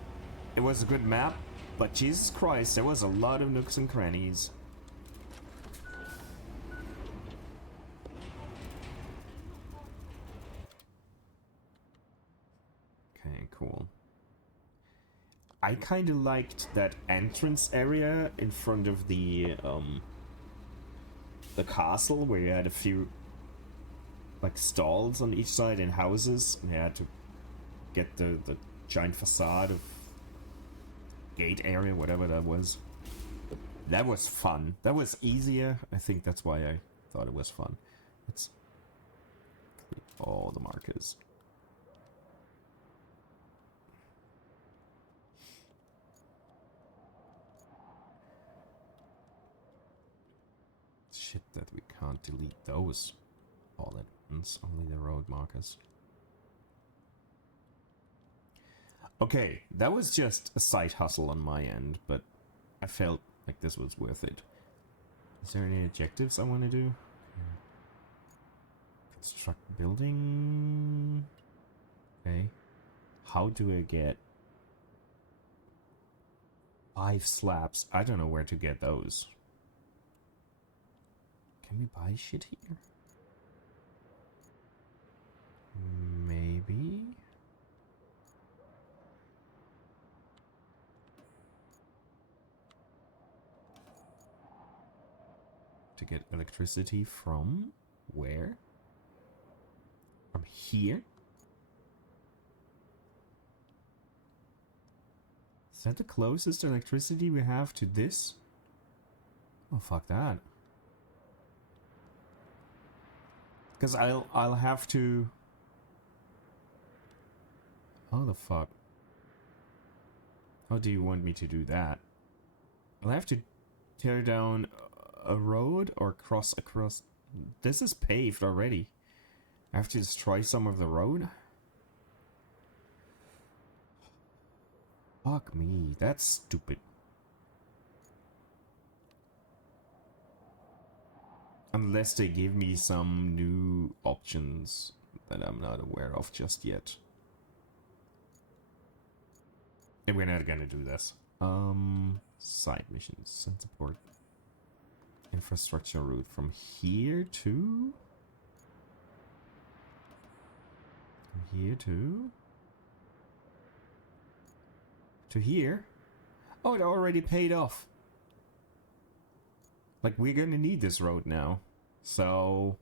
It was a good map, but Jesus Christ, there was a lot of nooks and crannies. Okay, cool. I kind of liked that entrance area in front of the castle, where you had a few like stalls on each side and houses, and you had to get the giant facade of gate area, whatever that was. That was fun. That was easier. I think that's why I thought it was fun. Let's click all the markers. Shit that we can't delete those all at once, only the road markers. Okay, that was just a side hustle on my end, but I felt like this was worth it. Is there any objectives I want to do? Construct building. Okay. How do I get 5 slabs? I don't know where to get those. Can we buy shit here? Maybe. To get electricity from where? From here? Is that the closest electricity we have to this? Oh, fuck that. Because I'll have to... How the fuck? How do you want me to do that? I'll have to tear down a road or cross across... This is paved already. I have to destroy some of the road? Fuck me, that's stupid. Unless they give me some new options that I'm not aware of just yet. And we're not gonna do this. Side missions and support. infrastructure route from here to... From here to here? Oh, it already paid off. Like, we're gonna need this road now. So...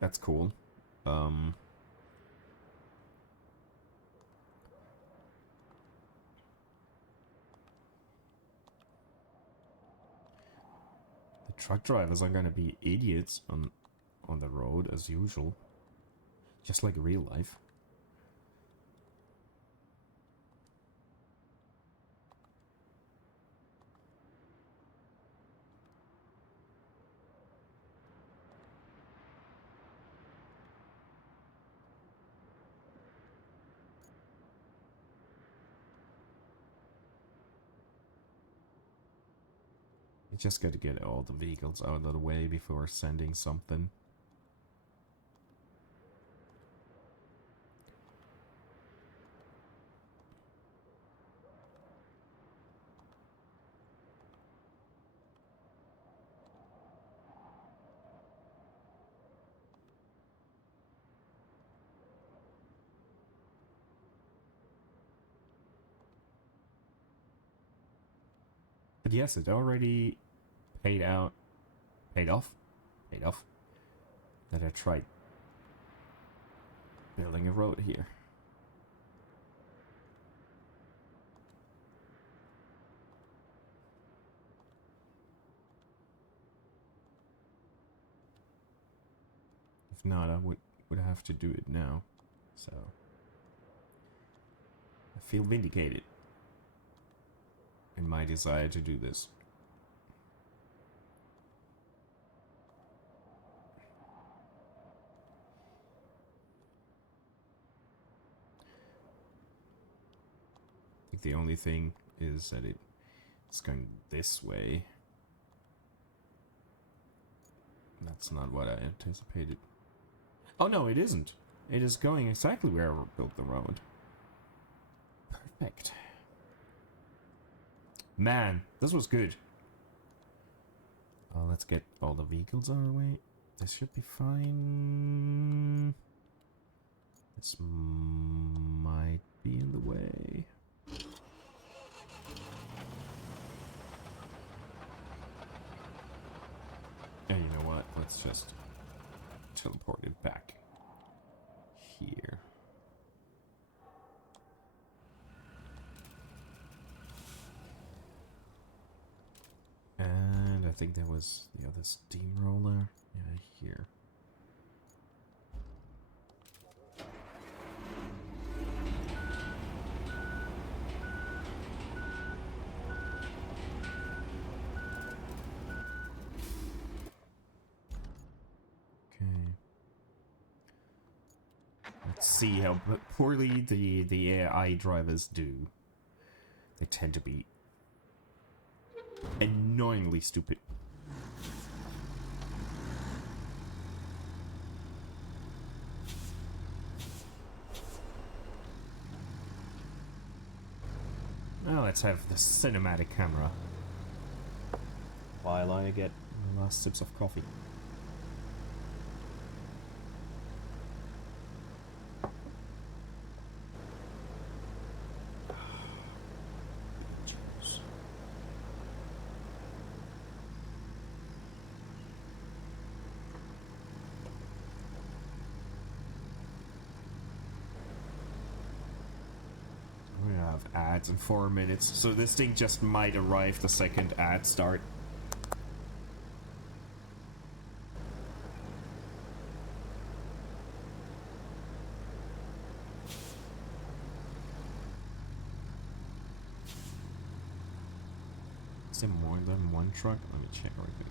That's cool. The truck drivers are gonna be idiots on the road as usual. Just like real life. You just gotta get all the vehicles out of the way before sending something. But yes, it already paid off that I tried building a road here. If not, I would have to do it now. So I feel vindicated in my desire to do this. I think the only thing is that it's going this way. That's not what I anticipated. Oh no, it isn't. It is going exactly where I built the road. Perfect. Man, this was good. Let's get all the vehicles out of the way. This should be fine. This might be in the way. And you know what? Let's just teleport it back here. And I think that was the other steamroller. Yeah, here. See how poorly the AI drivers do. They tend to be annoyingly stupid. Now let's have the cinematic camera while I get my last sips of coffee. Ads in 4 minutes, so this thing just might arrive the second ad start. Is there more than one truck? Let me check right quick.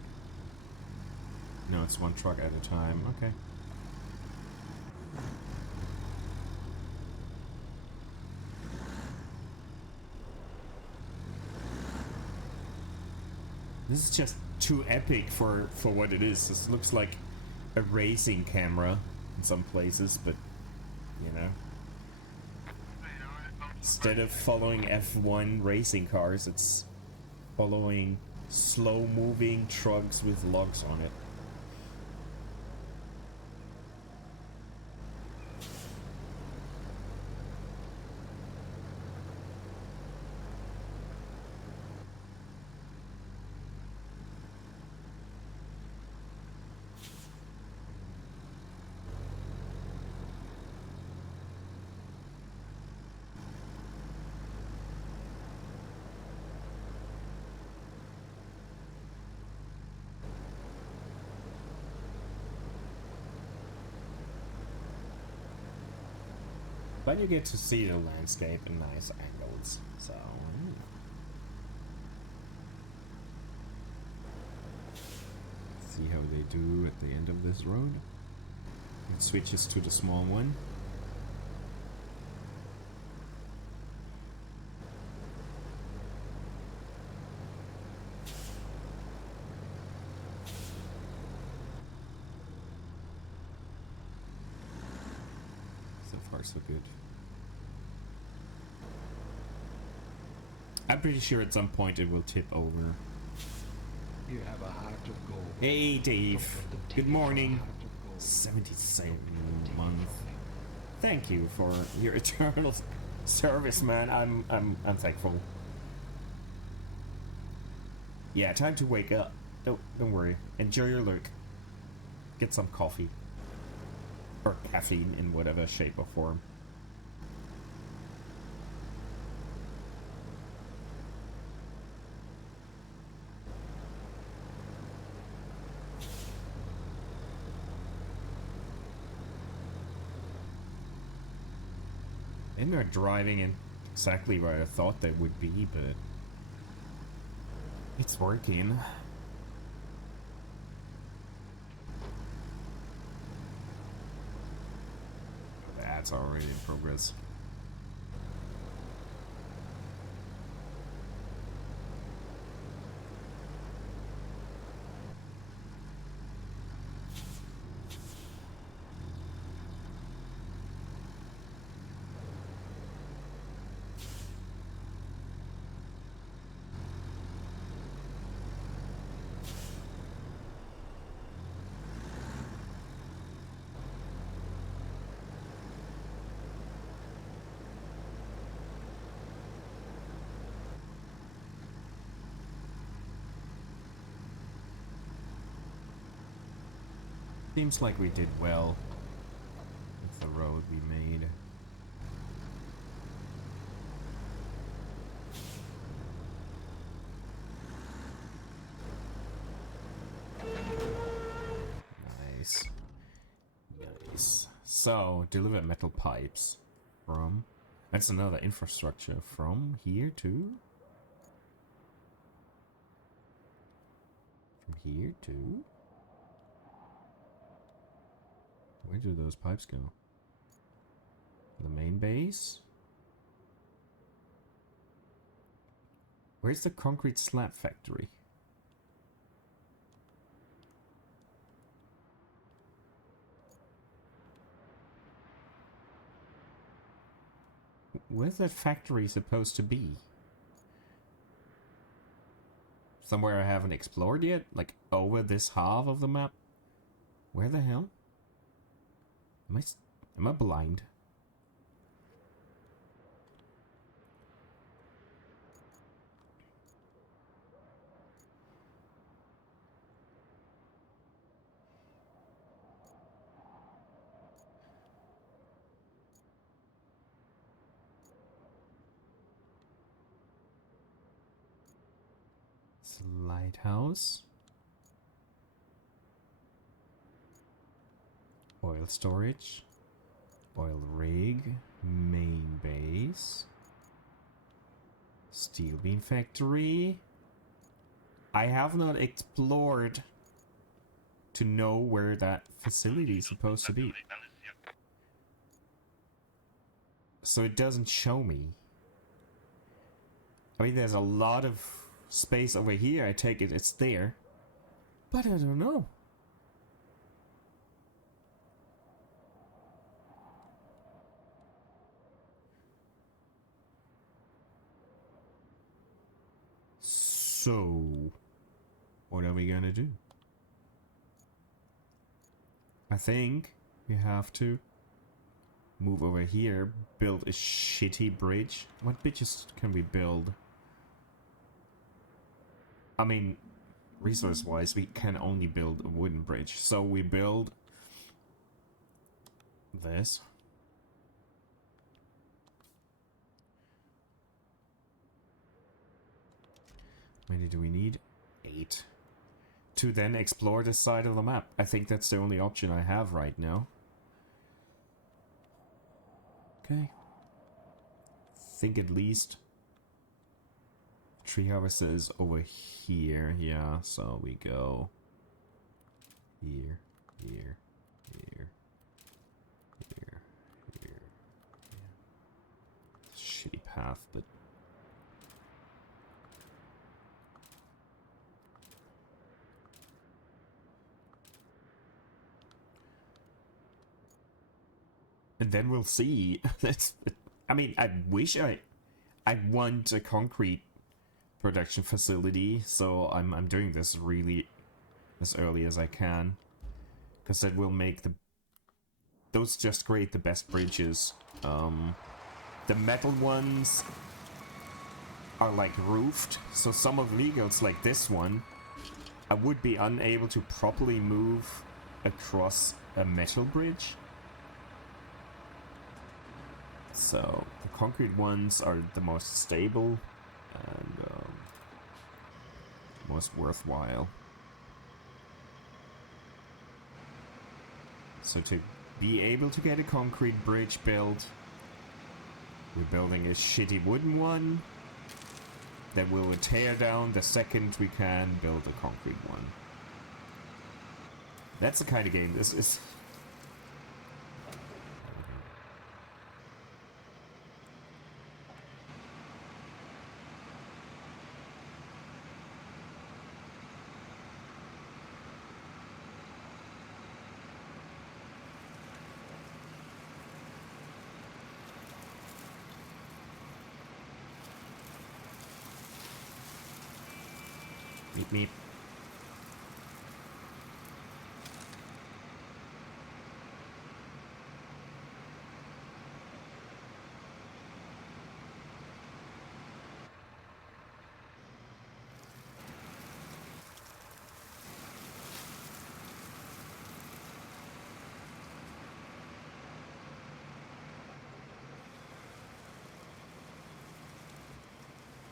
No, it's one truck at a time. Okay. This is just too epic for what it is. This looks like a racing camera in some places, but, you know. Instead of following F1 racing cars, it's following slow-moving trucks with logs on it. But you get to see the landscape in nice angles, so... See how they do at the end of this road. It switches to the small one. So far so good. I'm pretty sure at some point it will tip over. You have a heart of gold. Hey Dave, good morning. 77 month. Thank you for your eternal service, man. I'm thankful. Yeah, time to wake up. Don't worry. Enjoy your look. Get some coffee. Or caffeine in whatever shape or form. And they're driving in exactly where I thought they would be, but it's working. That's already in progress. Seems like we did well with the road we made. Nice. Nice. So, deliver metal pipes from... That's another infrastructure from here to... From here to... Where do those pipes go? The main base? Where's the concrete slab factory? Where's that factory supposed to be? Somewhere I haven't explored yet? Like over this half of the map? Where the hell? Am I blind? It's a lighthouse. Oil storage. Oil rig. Main base. Steel beam factory. I have not explored to know where that facility is supposed to be. So it doesn't show me. I mean, there's a lot of space over here. I take it it's there. But I don't know. So, what are we gonna do? I think we have to move over here, build a shitty bridge. What bridges can we build? I mean, resource-wise, we can only build a wooden bridge. So we build this. How many do we need? 8. To then explore this side of the map. I think that's the only option I have right now. Okay. Think at least tree harvester is over here. Yeah, so we go here, here, here, here, here. Yeah. Shitty path, but and then we'll see. That's. I mean, I wish I want a concrete production facility, so I'm doing this really as early as I can, because that will make those just create the best bridges. The metal ones are like roofed, so some of the vehicles like this one, I would be unable to properly move across a metal bridge. So the concrete ones are the most stable and most worthwhile. So to be able to get a concrete bridge built, we're building a shitty wooden one that we will tear down the second we can build a concrete one. That's the kind of game this is. Meep meep.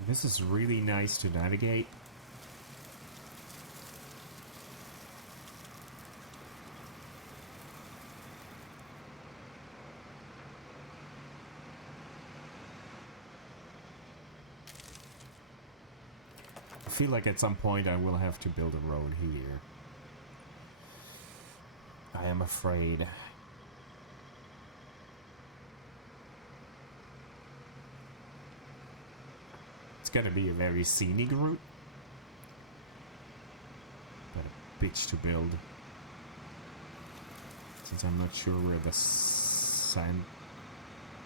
This is really nice to navigate. I feel like at some point I will have to build a road here. I am afraid. It's gonna be a very scenic route, but a bitch to build. Since I'm not sure where the sand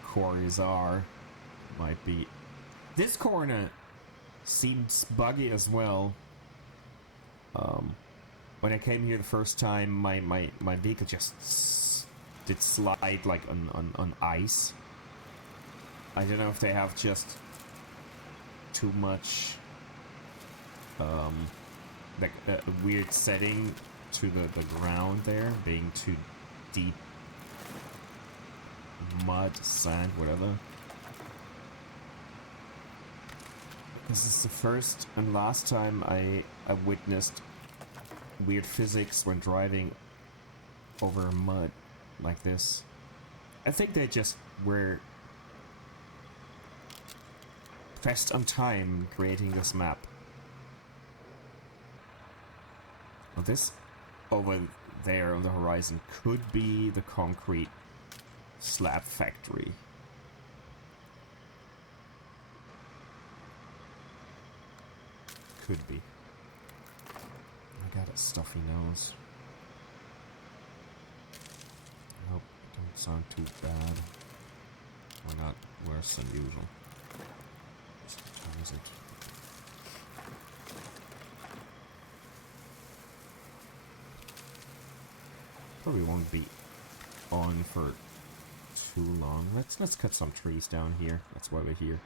quarries are, might be this corner. Seems buggy as well. When I came here the first time, my vehicle just did slide like on ice. I don't know if they have just too much like a weird setting to the ground there, being too deep mud, sand, whatever. This is the first and last time I witnessed weird physics when driving over mud like this. I think they just were pressed on time creating this map. Well, this over there on the horizon could be the concrete slab factory. Could be. I got a stuffy nose. I hope it don't sound too bad. Or not worse than usual. What time is it? Probably won't be on for too long. Let's cut some trees down here. That's why we're here.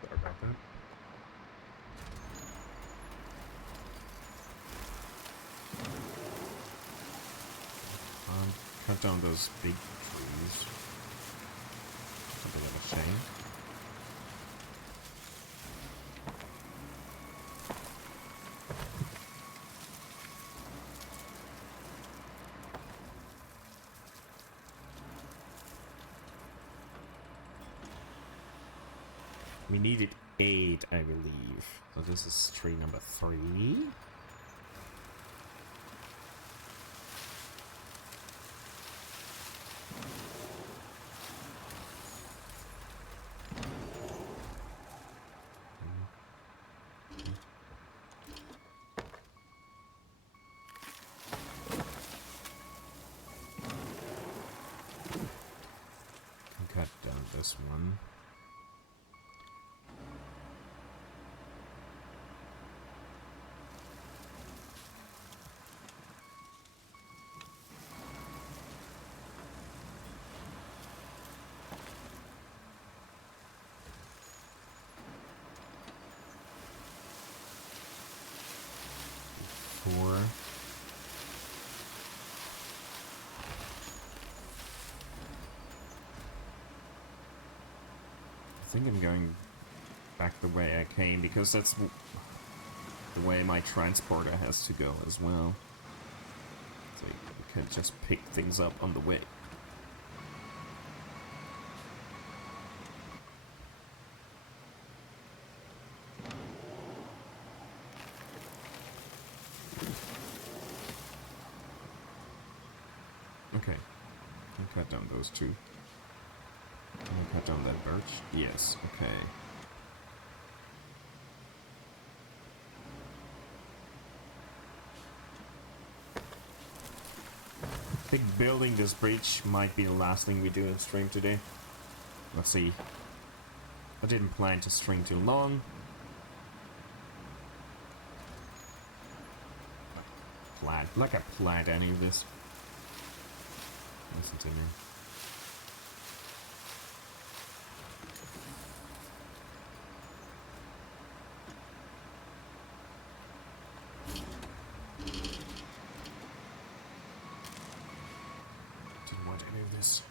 Sorry about that. Cut down those big trees. A bit of a shame. We needed 8, I believe. So this is tree number 3. Cut down this one. Four. I think I'm going back the way I came because that's the way my transporter has to go as well. So you can just pick things up on the way. Okay, I'll cut down those two. Can I cut down that birch? Yes, okay. I think building this bridge might be the last thing we do in stream today. Let's see. I didn't plan to stream too long. Like I planned any of this. Listen to me. Didn't want any of this.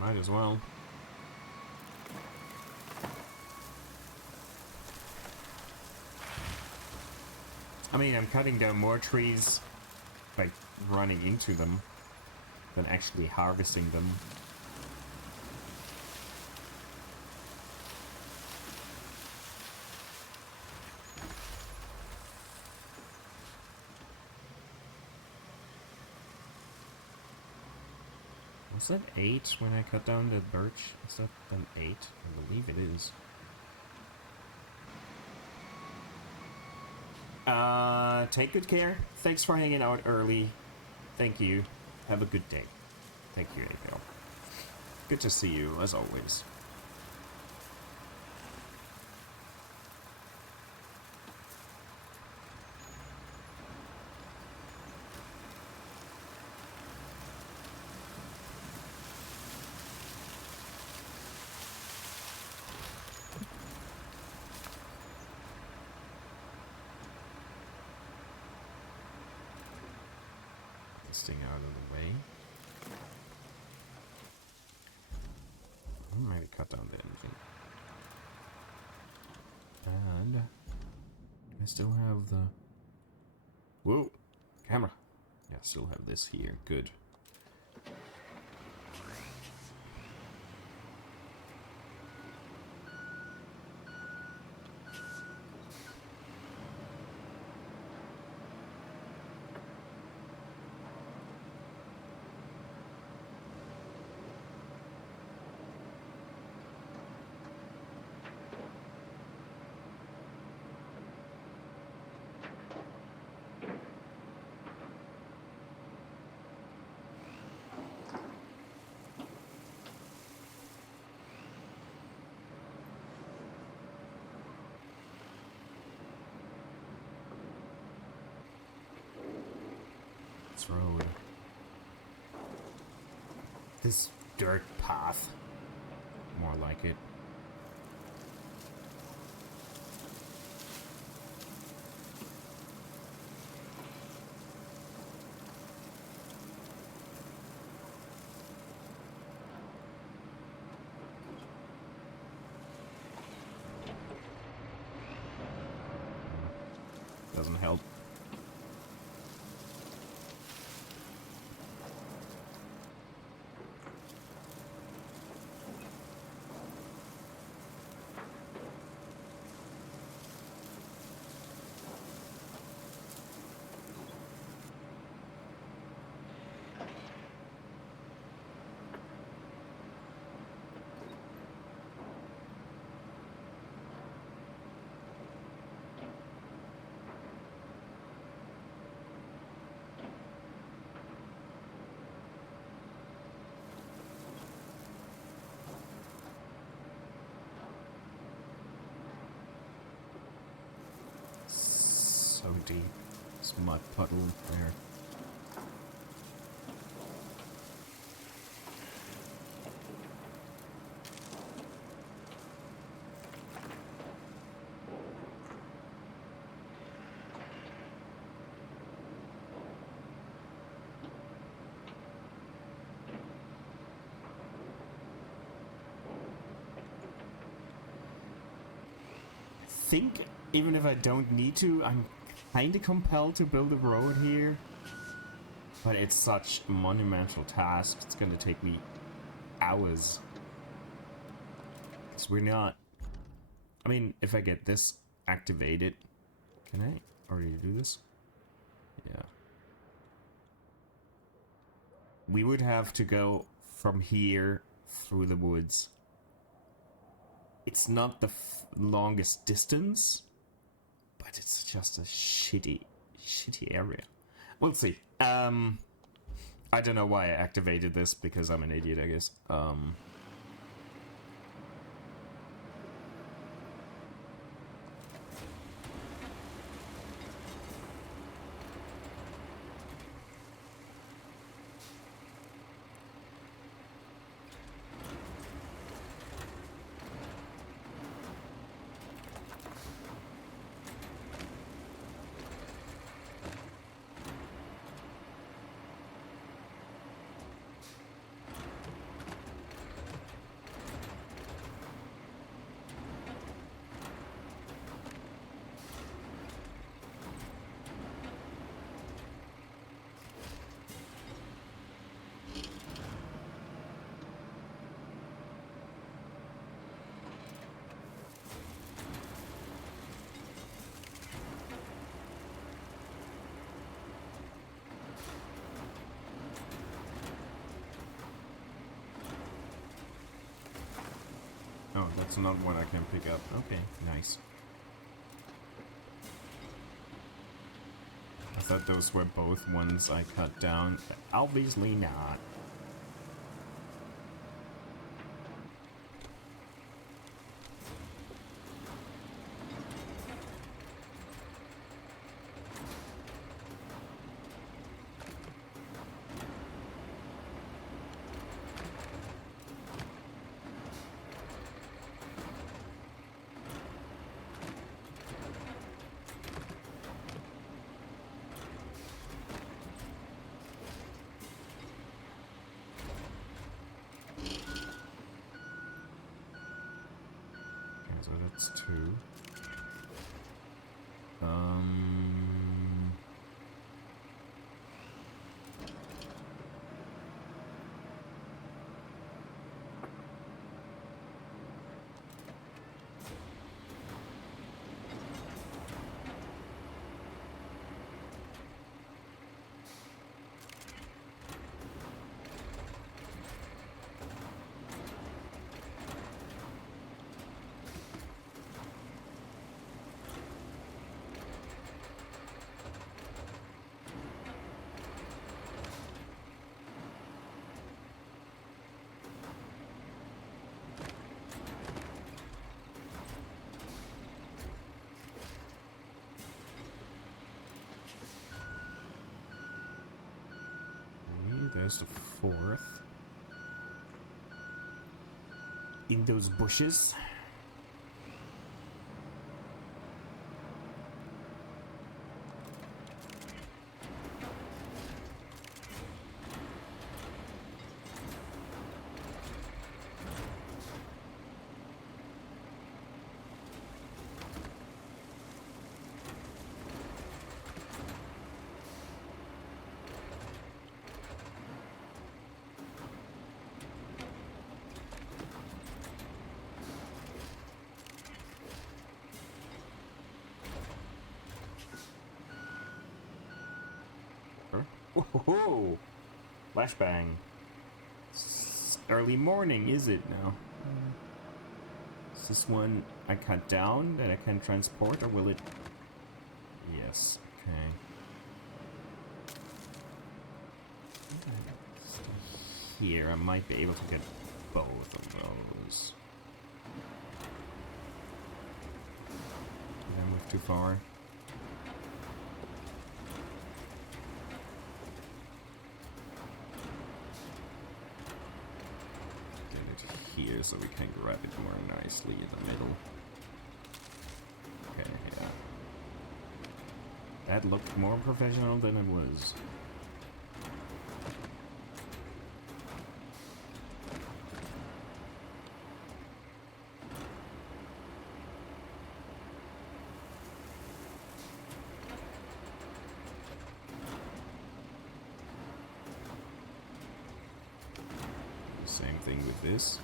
Might as well. I mean, I'm cutting down more trees by running into them than actually harvesting them. Is that 8 when I cut down the birch? Is that then 8? I believe it is. Take good care. Thanks for hanging out early. Thank you. Have a good day. Thank you, April. Good to see you, as always. This thing out of the way. Maybe cut down the engine. And I still have the... Whoa! Camera! Yeah, I still have this here. Good. Road. This dirt path. More like it. Doesn't help. So deep. This mud puddle there. I think even if I don't need to, I'm kind of compelled to build a road here, but it's such a monumental task. It's gonna take me hours. So we're not... I mean, if I get this activated... Can I already do this? Yeah. We would have to go from here through the woods. It's not the longest distance, but it's just a shitty area. We'll see. I don't know why I activated this, because I'm an idiot, I guess. That's not what I can pick up. Okay, nice. I thought those were both ones I cut down. Obviously not. So that's 2. There's the 4th. In those bushes. Whoa! Flashbang. It's early morning, is it now? Is this one I cut down that I can transport, or will it... Yes, okay. Here, I might be able to get both of those. Did I move too far? Here so we can grab it more nicely in the middle. Okay, yeah. That looked more professional than it was. Same thing with this.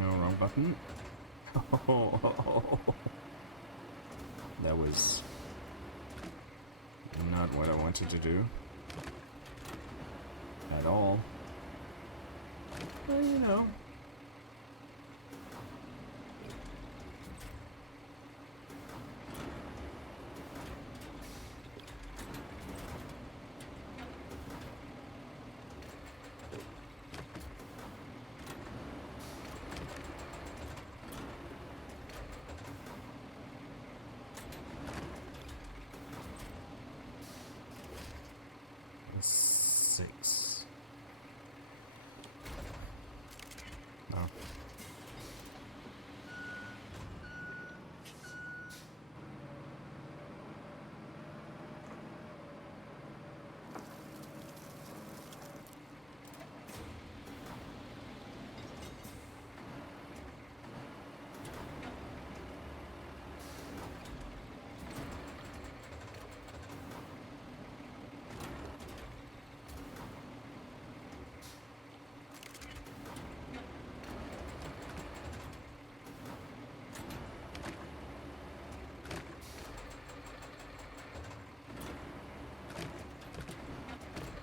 No, wrong button. Oh, that was not what I wanted to do. At all. Well, you know.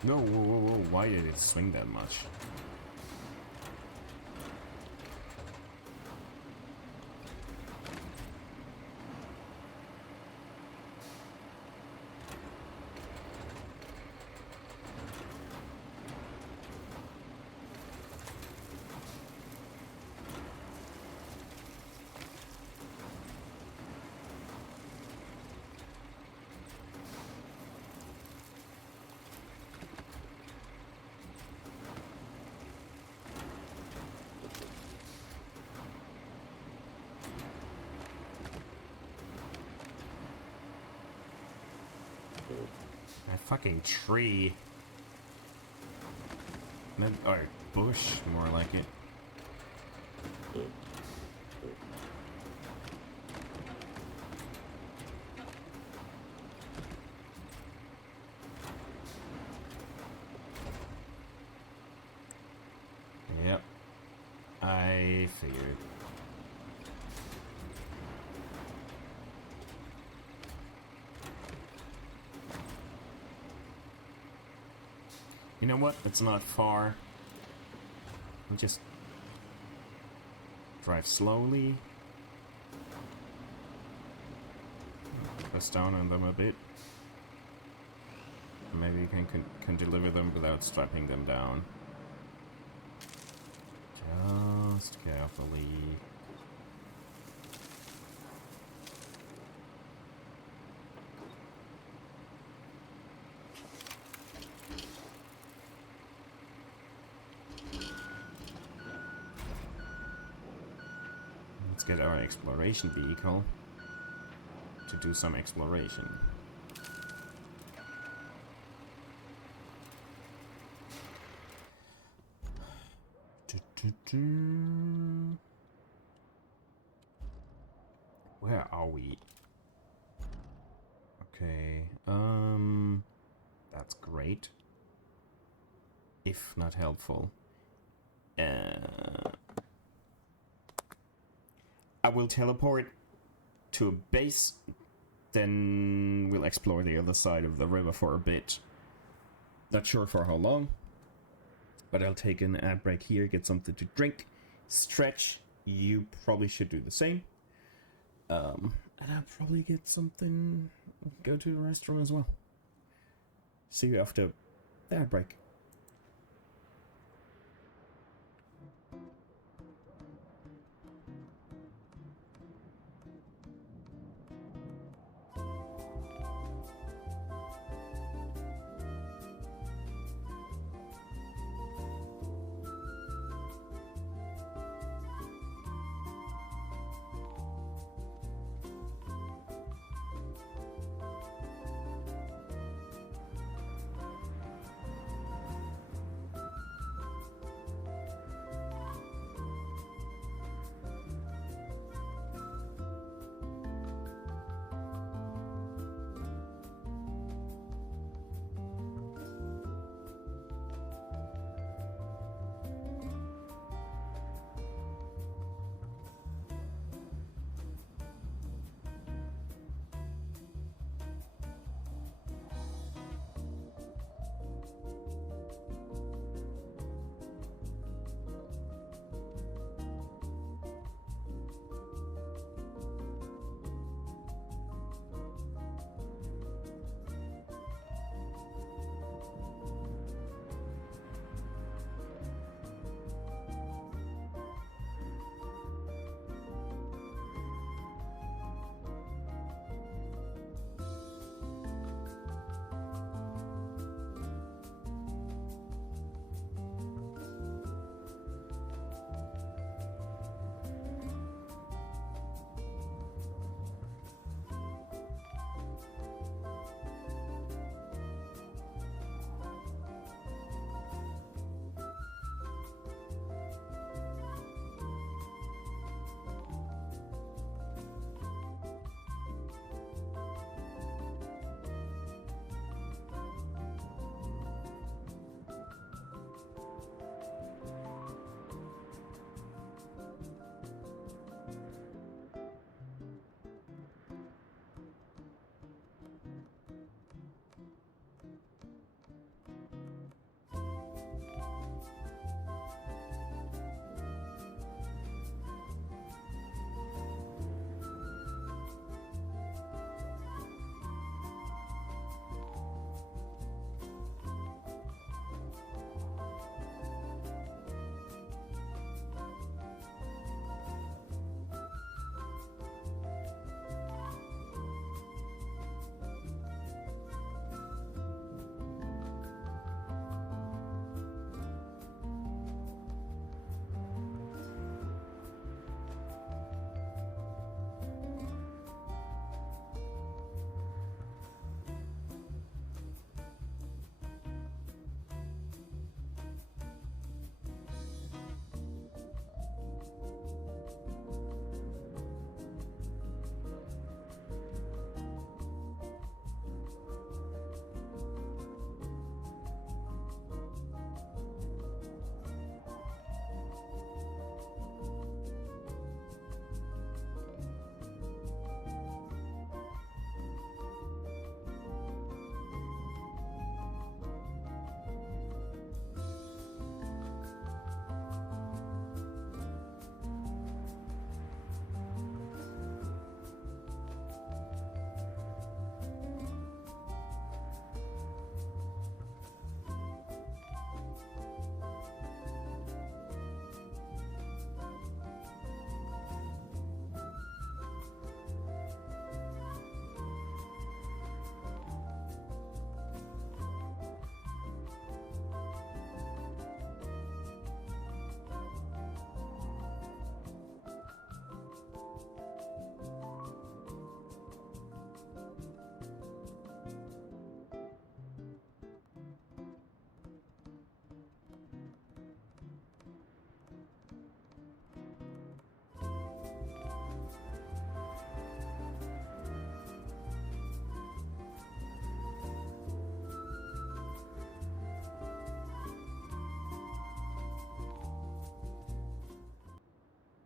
No, whoa, whoa, whoa, why did it swing that much? A fucking tree. Or bush, more like it. Yep. I figured. You know what? It's not far. We'll just drive slowly. Press down on them a bit. Maybe you can deliver them without strapping them down. Just carefully. Let's get our exploration vehicle to do some exploration. Where are we? Okay, that's great. If not helpful. I will teleport to a base, then we'll explore the other side of the river for a bit. Not sure for how long, but I'll take an ad break here, get something to drink, stretch. You probably should do the same. And I'll probably get something, go to the restroom as well. See you after the ad break.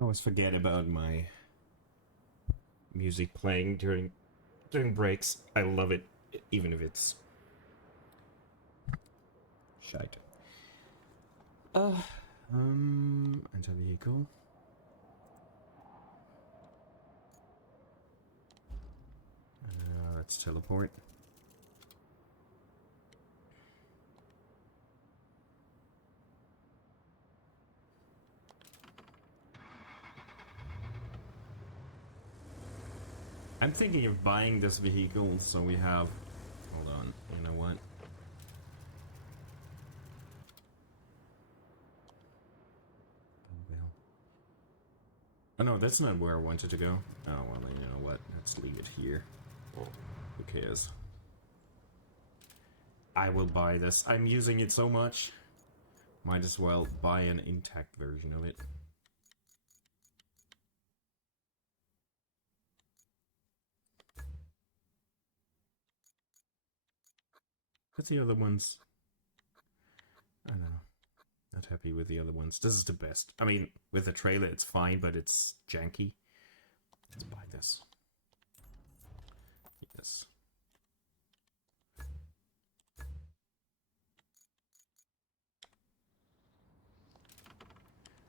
always forget about my music playing during breaks. I love it, even if it's shite. Enter vehicle. Let's teleport. I'm thinking of buying this vehicle so we have... Hold on, you know what? Oh no, that's not where I wanted to go. Oh well, then you know what? Let's leave it here. Who cares? I will buy this. I'm using it so much. Might as well buy an intact version of it. What's the other ones? I don't know. Not happy with the other ones. This is the best. I mean, with the trailer it's fine, but it's janky. Let's buy this. Yes.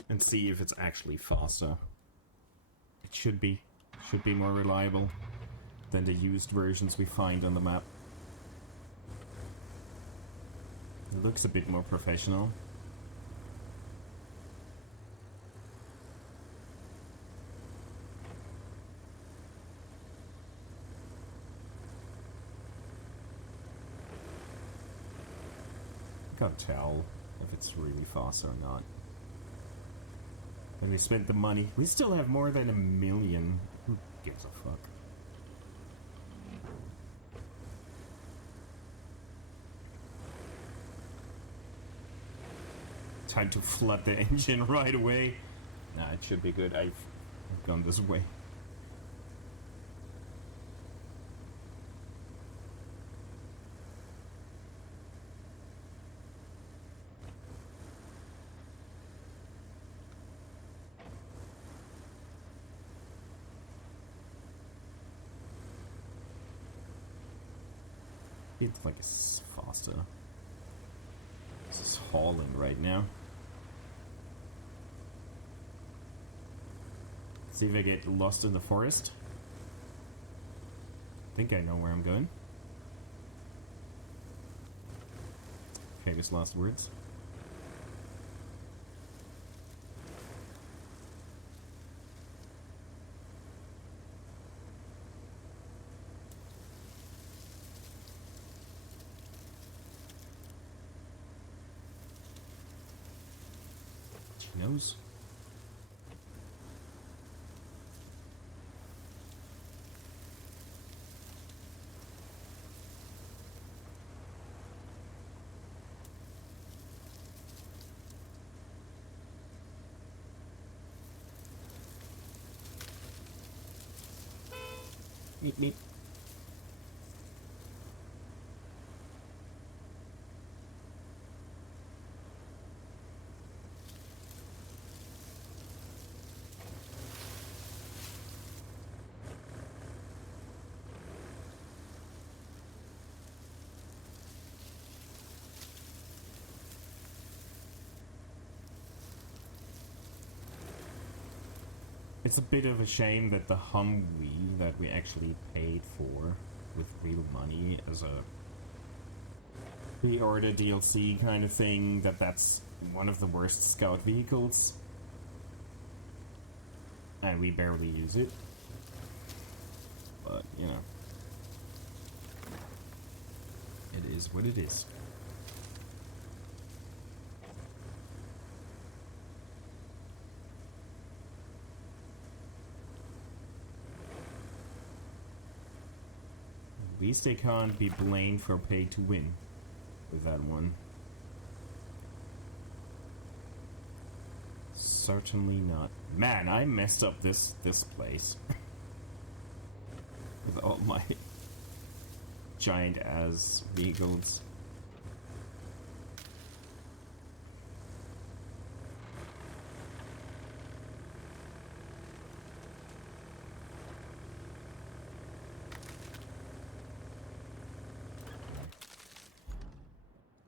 And see if it's actually faster. It should be. Should be more reliable than the used versions we find on the map. It looks a bit more professional. Can't tell if it's really fast or not. When we spent the money, we still have more than 1 million. Who gives a fuck? Time to flood the engine right away. Nah, it should be good. I've gone this way. It's like it's faster. This is hauling right now. See if I get lost in the forest. I think I know where I'm going. Famous last words. She knows. Meep meep. It's a bit of a shame that the Humvee that we actually paid for with real money as a pre-order DLC kind of thing, that's one of the worst scout vehicles. And we barely use it. But, you know. It is what it is. At least they can't be blamed for pay to win with that one. Certainly not. Man, I messed up this place. With all my giant ass vehicles.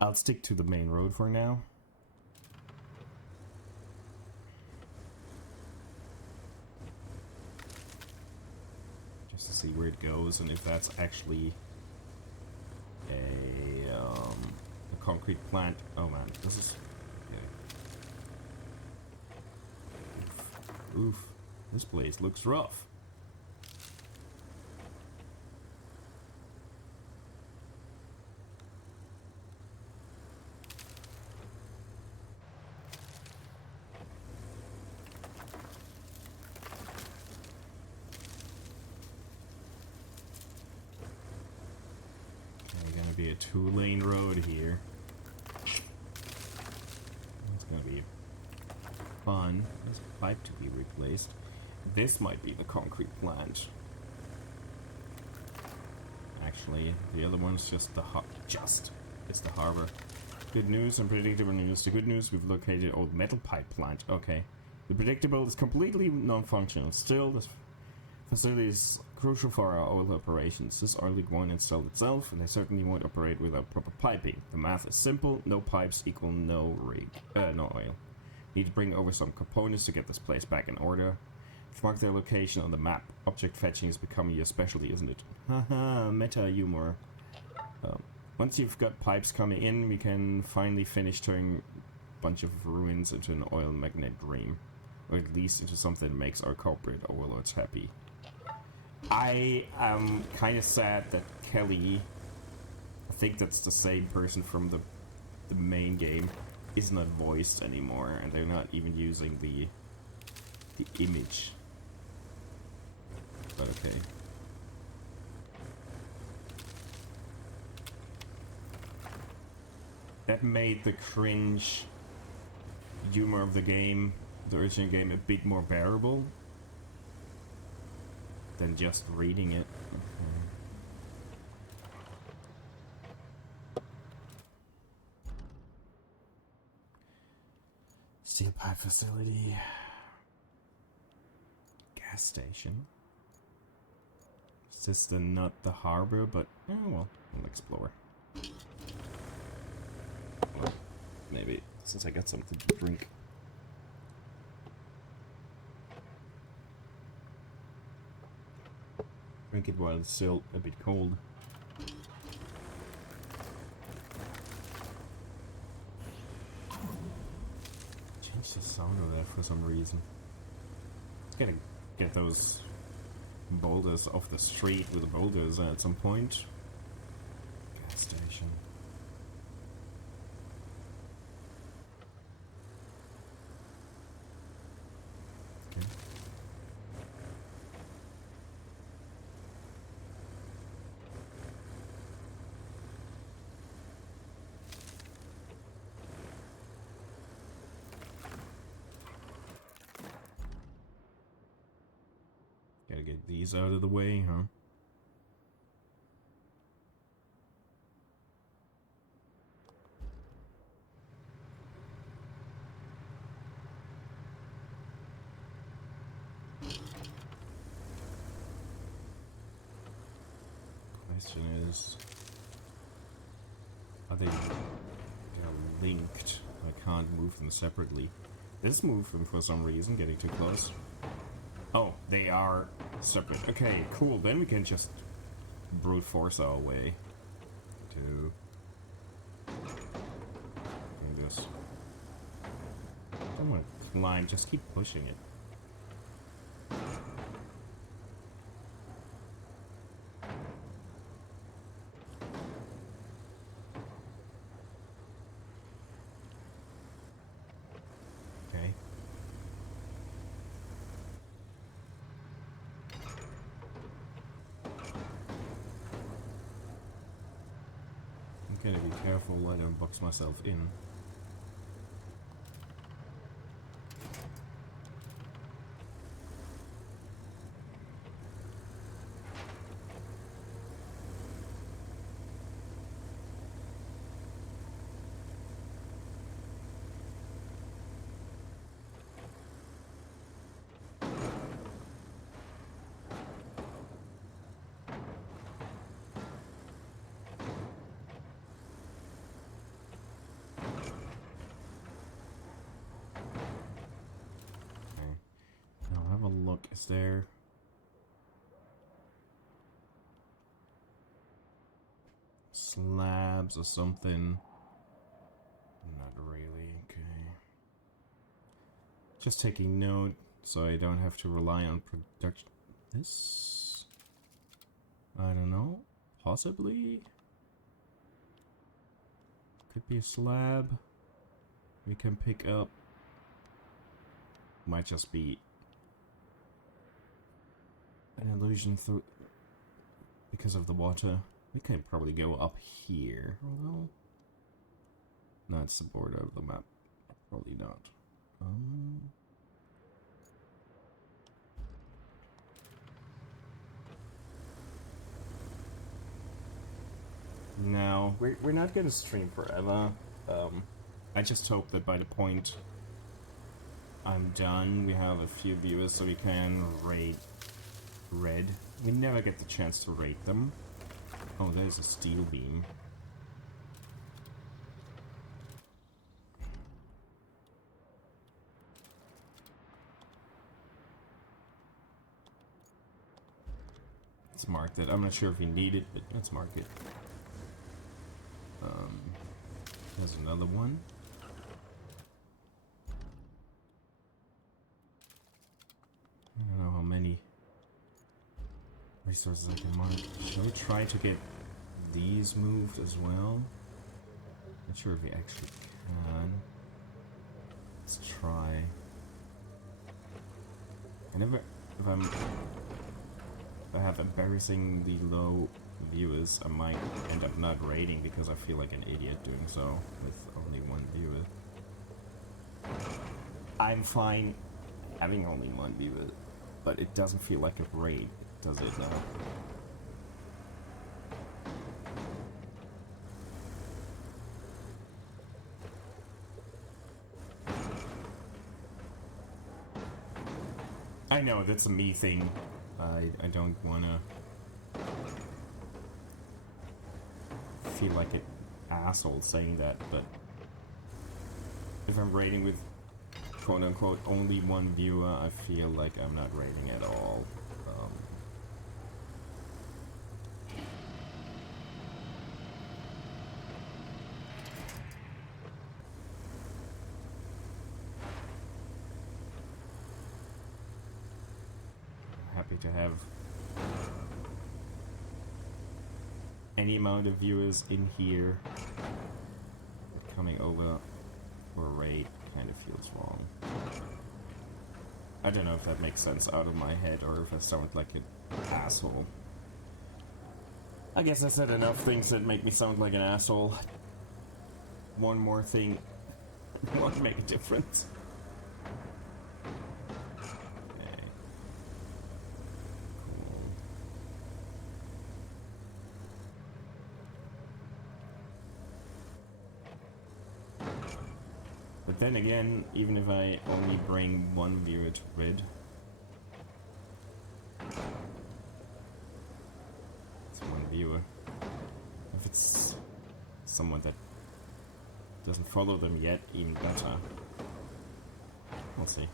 I'll stick to the main road for now. Just to see where it goes and if that's actually a concrete plant. Oh man, this is... Okay. Oof. This place looks rough. Be a 2-lane road here. It's gonna be fun. There's a pipe to be replaced. This might be the concrete plant. Actually, the other one's just the it's the harbor. Good news and predictable news. The good news, we've located old metal pipe plant. Okay. The predictable is completely non-functional. Still, this facility is crucial for our oil operations. This oil rig won't install itself, and they certainly won't operate without proper piping. The math is simple: no pipes equal no rig, no oil. Need to bring over some components to get this place back in order. Mark their location on the map. Object fetching is becoming your specialty, isn't it? Haha, meta humor. Once you've got pipes coming in, we can finally finish turning a bunch of ruins into an oil magnet dream, or at least into something that makes our corporate overlords happy. I am kind of sad that Kelly, I think that's the same person from the main game, is not voiced anymore, and they're not even using the image. But okay. That made the cringe humor of the game, the original game, a bit more bearable than just reading it. Okay. Steel pipe facility. Gas station. It's just not the harbor, but well, we'll explore. Well, maybe since I got something to drink. Drink it while it's still a bit cold. Change the sound of that for some reason. Gotta get those boulders off the street with the boulders at some point. Gas station. Okay. Gotta get these out of the way, huh? Question is, are they're linked? I can't move them separately. Let's move them for some reason, getting too close. Oh, they are separate. Okay, cool. Then we can just brute force our way to do this. I don't want to climb, just keep pushing it. Okay. I'm gonna be careful I don't box myself in. is there... slabs or something? Not really, okay. Just taking note so I don't have to rely on production. This... I don't know. Possibly? Could be a slab we can pick up. Might just be an illusion through because of the water. We can probably go up here, although... No, it's the border of the map. Probably not. No, we're not gonna stream forever. I just hope that by the point I'm done, we have a few viewers so we can raid Red. We never get the chance to raid them. Oh, there's a steel beam. Let's mark that. I'm not sure if we need it, but let's mark it. There's another one. I don't know how many resources I can mark. Shall we try to get these moved as well? Not sure if we actually can. Let's try. I never... If I have embarrassingly low viewers, I might end up not rating because I feel like an idiot doing so with only one viewer. I'm fine having only one viewer, but it doesn't feel like a raid, does it now? I know, that's a me thing. I don't wanna feel like an asshole saying that, but if I'm raiding with quote-unquote only one viewer, I feel like I'm not raiding at all. Happy to have any amount of viewers in here. Coming over for a raid kind of feels wrong. I don't know if that makes sense out of my head or if I sound like an asshole. I guess I said enough things that make me sound like an asshole. One more thing won't make a difference. But then again, even if I only bring one viewer to Red, it's one viewer. If it's someone that doesn't follow them yet, even better. We'll see.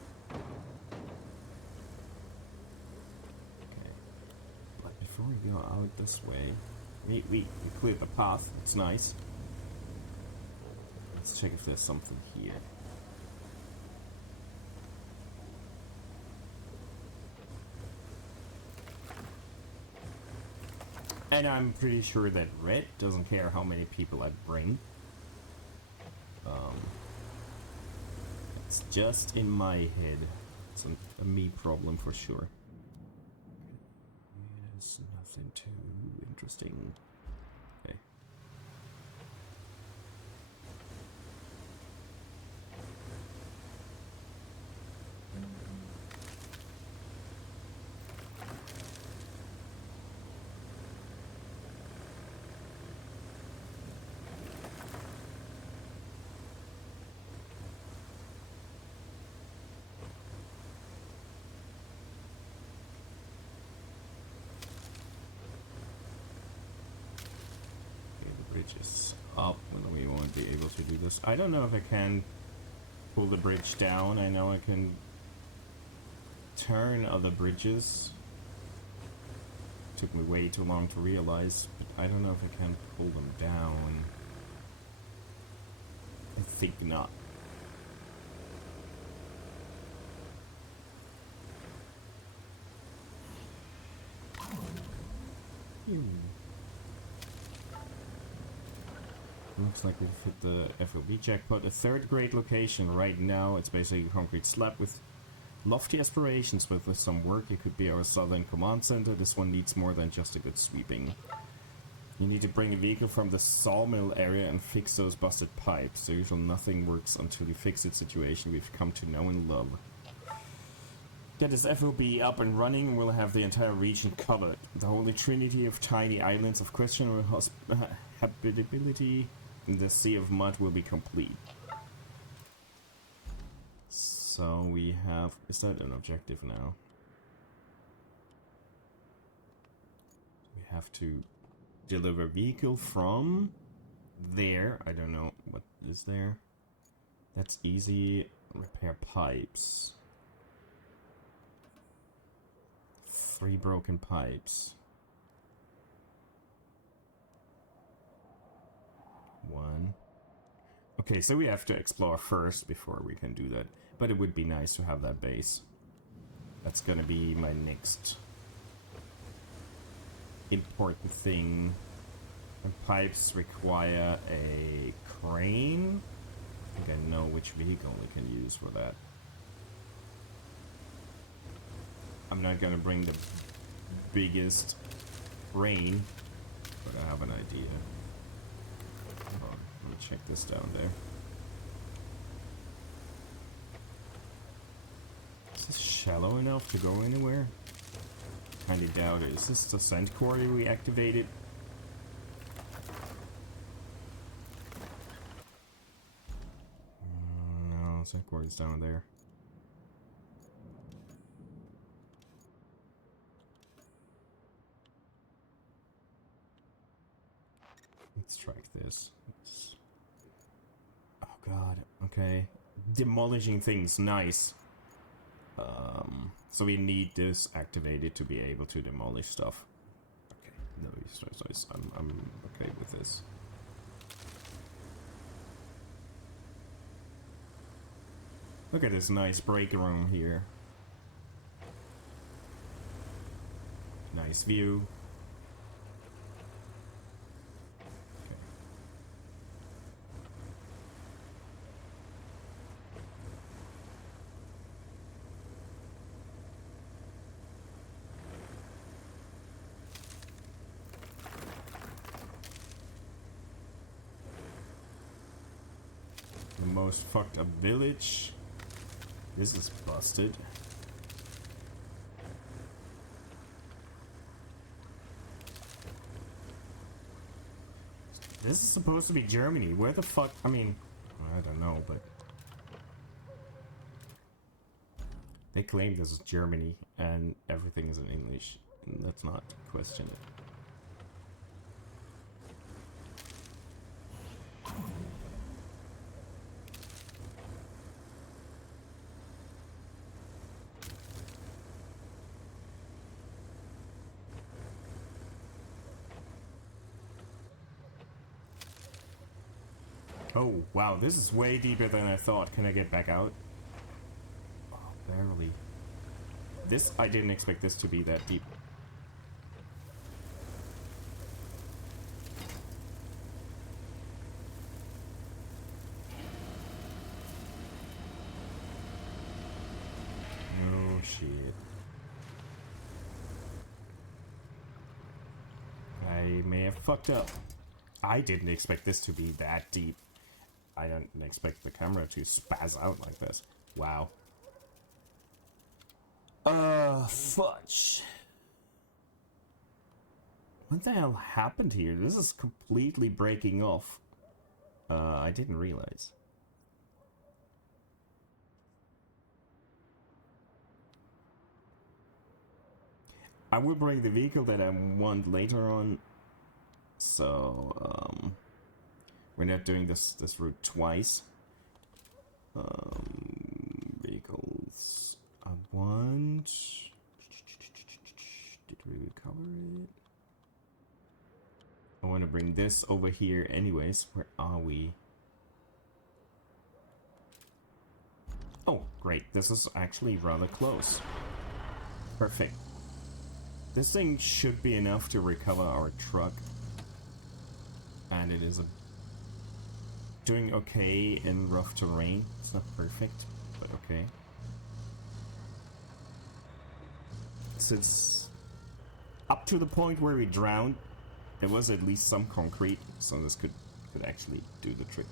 Okay. But before we go out this way, we cleared the path. It's nice. Let's check if there's something here. And I'm pretty sure that Red doesn't care how many people I bring. It's just in my head. It's a me problem for sure. There's nothing too interesting. Okay. Bridge is up, and we won't be able to do this. I don't know if I can pull the bridge down. I know I can turn other bridges. Took me way too long to realize, but I don't know if I can pull them down. I think not. Looks like we've hit the FOB jackpot. A third great location right now. It's basically a concrete slab with lofty aspirations, but with some work it could be our southern command center. This one needs more than just a good sweeping. You need to bring a vehicle from the sawmill area and fix those busted pipes. The usual nothing works until you fix it situation we've come to know and love. Get this FOB up and running and we'll have the entire region covered. The holy trinity of tiny islands of questionable habitability in the sea of mud will be complete. So we have... Is that an objective now? We have to deliver vehicle from there. I don't know what is there. That's easy. Repair pipes. 3 broken pipes. 1. Okay, so we have to explore first before we can do that. But it would be nice to have that base. That's gonna be my next important thing. And pipes require a crane. I think I know which vehicle we can use for that. I'm not gonna bring the biggest crane, but I have an idea. Oh, let me check this down there. Is this shallow enough to go anywhere? Kinda doubt it. Is this the sand quarry we activated? No, sand quarry's down there. Let's track this. Oh god, okay. Demolishing things, nice. So we need this activated to be able to demolish stuff. Okay, no, I'm okay with this. Look at this nice break room here. Nice view. The most fucked up village. This is busted. This is supposed to be Germany. Where the fuck? I mean, I don't know, but they claim this is Germany and everything is in English. And let's not question it. Oh, wow, this is way deeper than I thought. Can I get back out? Oh, barely. This, I didn't expect this to be that deep. Oh, shit. I may have fucked up. I didn't expect this to be that deep. I didn't expect the camera to spaz out like this. Wow. Fudge. What the hell happened here? This is completely breaking off. I didn't realize. I will bring the vehicle that I want later on. So, we're not doing this route twice. Vehicles, want... Did we recover it? I want to bring this over here anyways. Where are we? Oh, great. This is actually rather close. Perfect. This thing should be enough to recover our truck. And it is doing okay in rough terrain. It's not perfect, but okay. Since up to the point where we drowned, there was at least some concrete, so this could actually do the trick.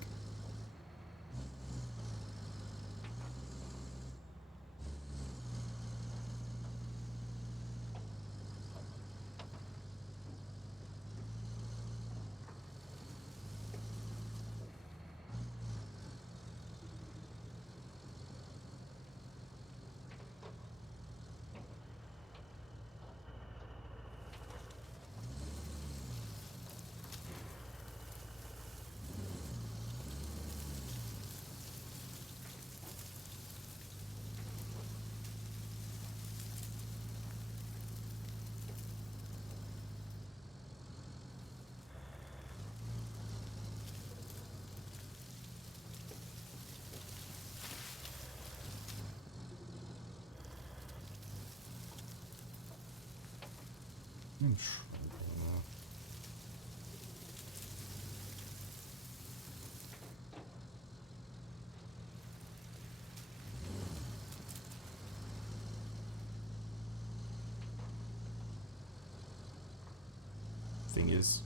Thing is,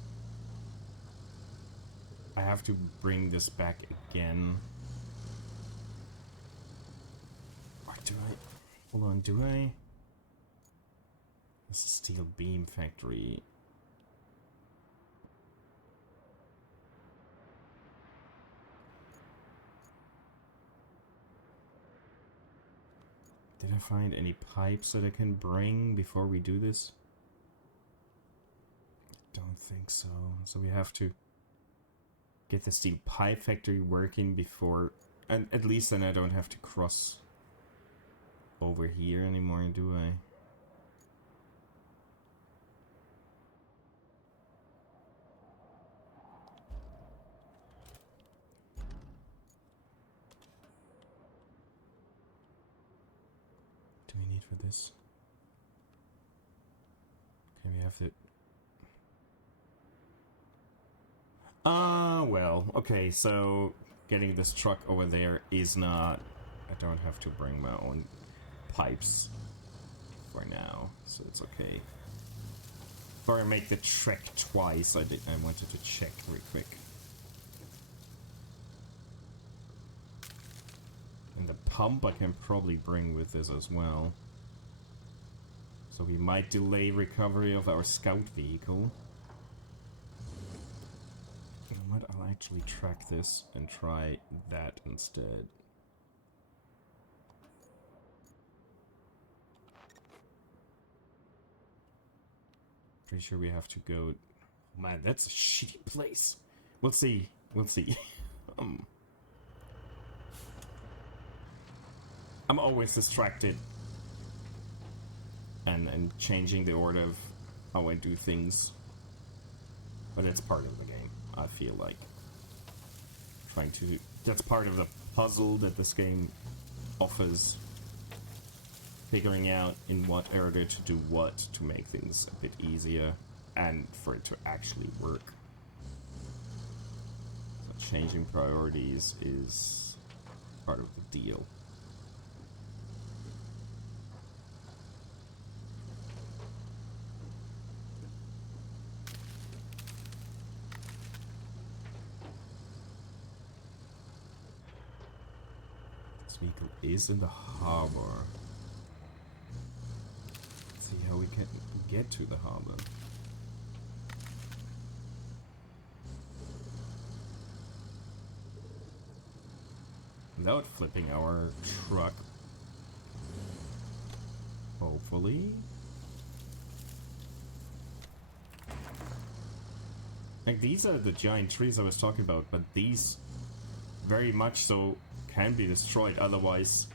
I have to bring this back again. Or do I? Hold on, do I? This is steel beam factory. Did I find any pipes that I can bring before we do this? Don't think so. So we have to get the steel pipe factory working before, and at least then I don't have to cross over here anymore, do I? Do we need for this? Okay, we have to... well, okay, so getting this truck over there is not... I don't have to bring my own pipes for now, so it's okay. Before I make the trek twice, I wanted to check real quick. And the pump I can probably bring with this as well. So we might delay recovery of our scout vehicle. You know what, I'll actually track this and try that instead. Pretty sure we have to go... Man, that's a shitty place. We'll see. We'll see. I'm always distracted. And changing the order of how I do things. But it's part of the game, I feel like. Trying to... That's part of the puzzle that this game offers. Figuring out in what order to do what to make things a bit easier and for it to actually work. So changing priorities is part of the deal. This vehicle is in the harbor. Let's see how we can get to the harbor. Without flipping our truck. Hopefully. Like, these are the giant trees I was talking about, but these very much so can be destroyed, otherwise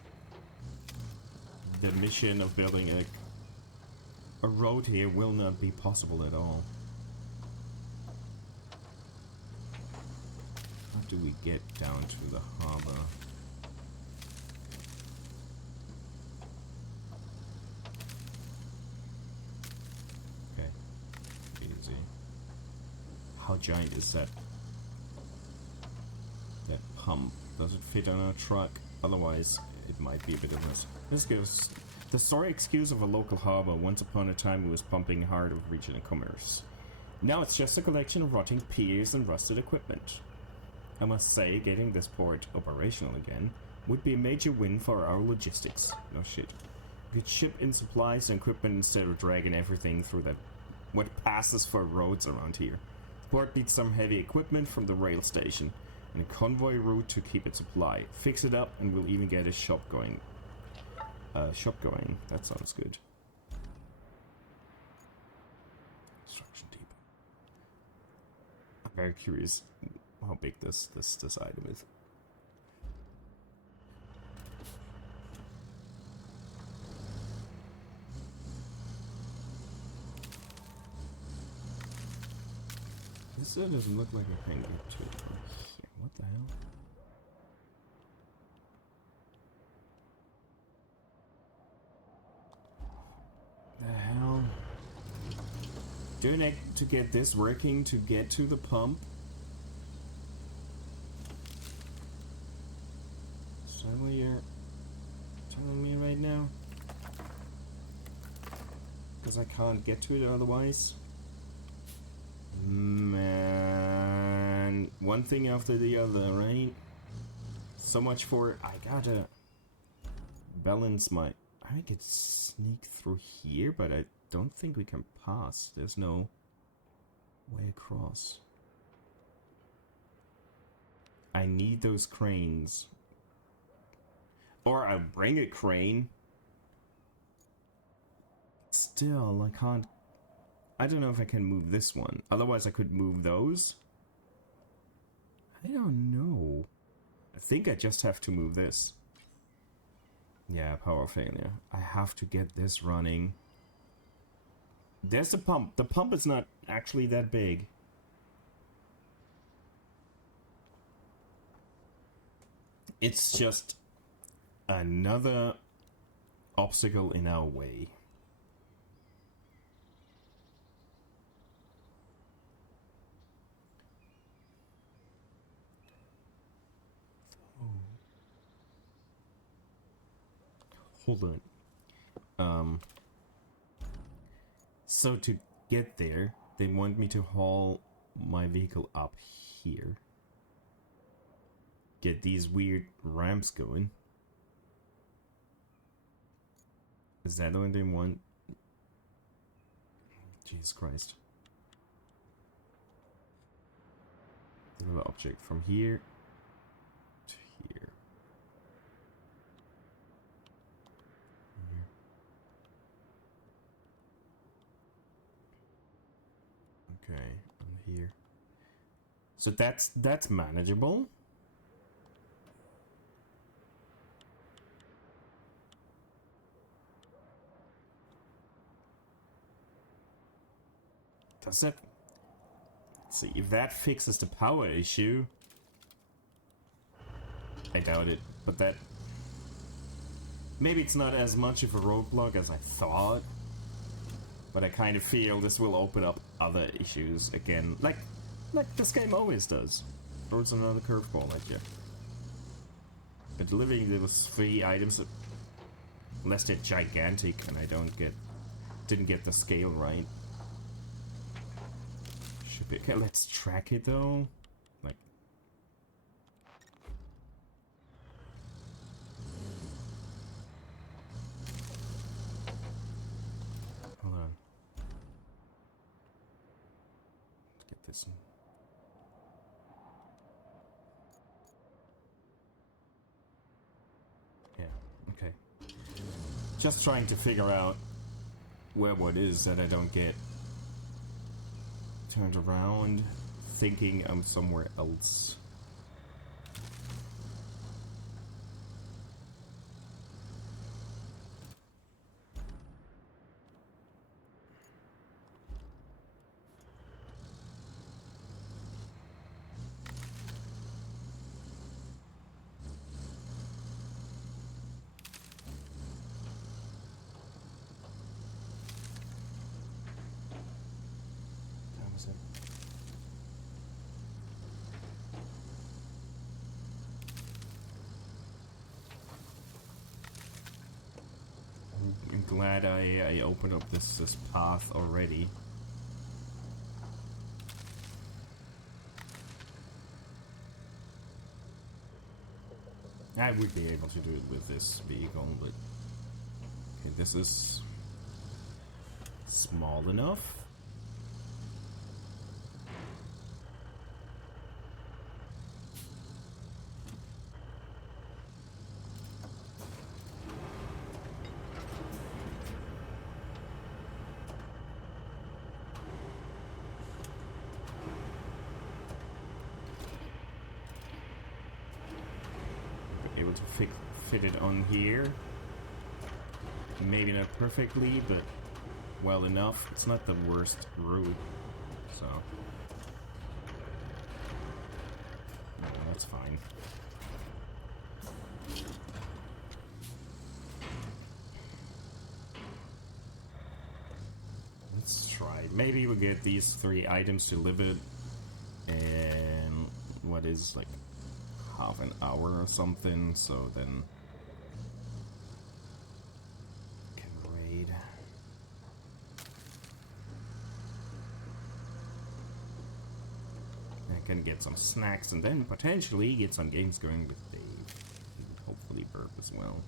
the mission of building a road here will not be possible at all. How do we get down to the harbor? Okay, easy. How giant is that pump? Does it fit on a truck? Otherwise, it might be a bit of a... This gives the sorry excuse of a local harbor. Once upon a time, it was pumping hard of regional commerce. Now it's just a collection of rotting piers and rusted equipment. I must say, getting this port operational again would be a major win for our logistics. No shit. We could ship in supplies and equipment instead of dragging everything through that what passes for roads around here. The port needs some heavy equipment from the rail station and a convoy route to keep it supplied. Fix it up and we'll even get a shop going. That sounds good. Construction depot. I'm very curious how big this item is. This doesn't look like I can get to it from here. What the hell? The hell? Do I need to get this working to get to the pump? Is that what you're telling me right now? Because I can't get to it otherwise? Man, one thing after the other, right? So much for I gotta balance my... I could sneak through here, but I don't think we can pass. There's no way across. I need those cranes. Or I'll bring a crane. Still, I can't... I don't know if I can move this one. Otherwise, I could move those. I don't know. I think I just have to move this. Yeah, power failure. I have to get this running. There's the pump. The pump is not actually that big. It's just another obstacle in our way. Hold on. So to get there, they want me to haul my vehicle up here. Get these weird ramps going. Is that what they want? Jesus Christ. Another object from here to here. Okay, and here. So that's manageable. Does it? Let's see if that fixes the power issue. I doubt it, but that... Maybe it's not as much of a roadblock as I thought. But I kind of feel this will open up other issues again. Like this game always does. Throws another curveball at you. But delivering those 3 items, unless they're gigantic and I didn't get the scale right. Should be okay. Let's track it though. Like, hold on. Let's get this one. Yeah. Okay. Just trying to figure out where what is that I don't get turned around thinking I'm somewhere else. glad I opened up this path already. I would be able to do it with this vehicle, but okay, this is small enough. Able to fit it on here. Maybe not perfectly, but well enough. It's not the worst route, so no, that's fine. Let's try it. Maybe we'll get these 3 items delivered and what is like half an hour or something, so then can raid. I can get some snacks and then potentially get some games going with Dave. And hopefully Burp as well.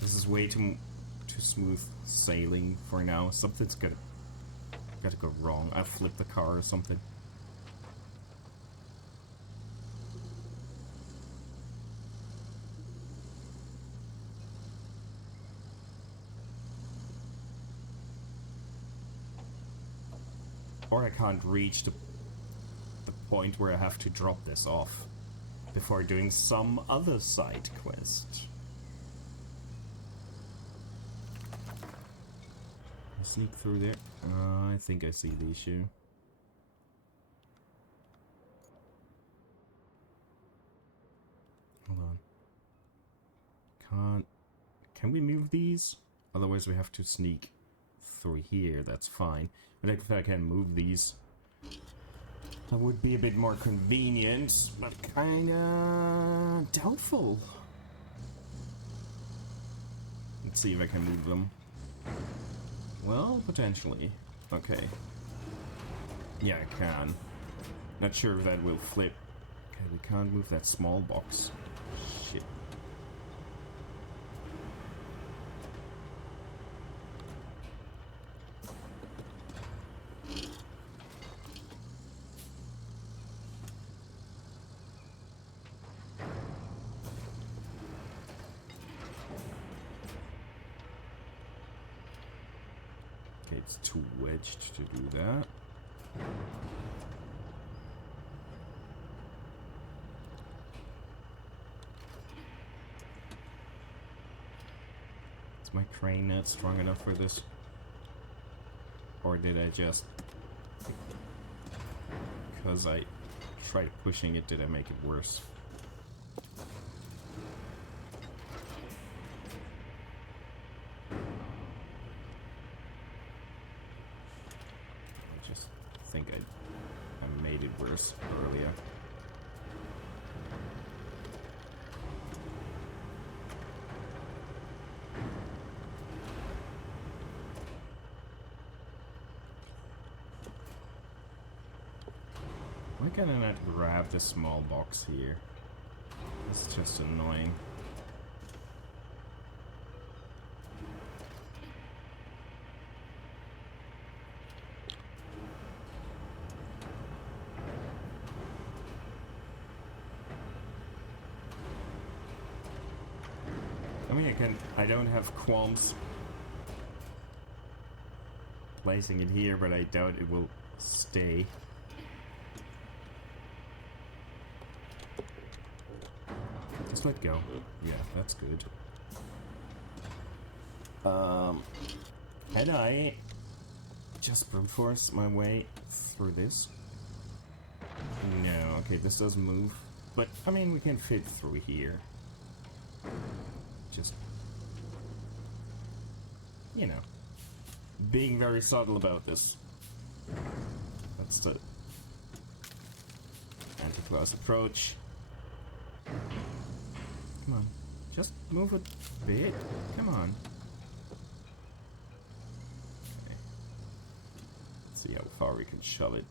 This is way too smooth sailing for now. Something's gotta go wrong. I flipped the car or something. Or I can't reach the point where I have to drop this off before doing some other side quest. Sneak through there. I think I see the issue. Hold on. Can we move these? Otherwise we have to sneak through here. That's fine. But if I can move these, that would be a bit more convenient, but kinda doubtful. Let's see if I can move them. Well, potentially. Okay. Yeah, I can. Not sure if that will flip. Okay, we can't move that small box. Shit. It's too wedged to do that. Is my crane not strong enough for this? Or did I just... because I tried pushing it, did I make it worse? I think I made it worse earlier. Why can I not grab the small box here? It's just annoying. I mean, I don't have qualms placing it here, but I doubt it will stay. Just let go. Yeah, that's good. Can I just brute force my way through this? No, okay, this doesn't move. But, I mean, we can fit through here. Just, you know. being very subtle about this. That's the anti-close approach. Come on. Just move a bit. Come on. Okay. Let's see how far we can shove it.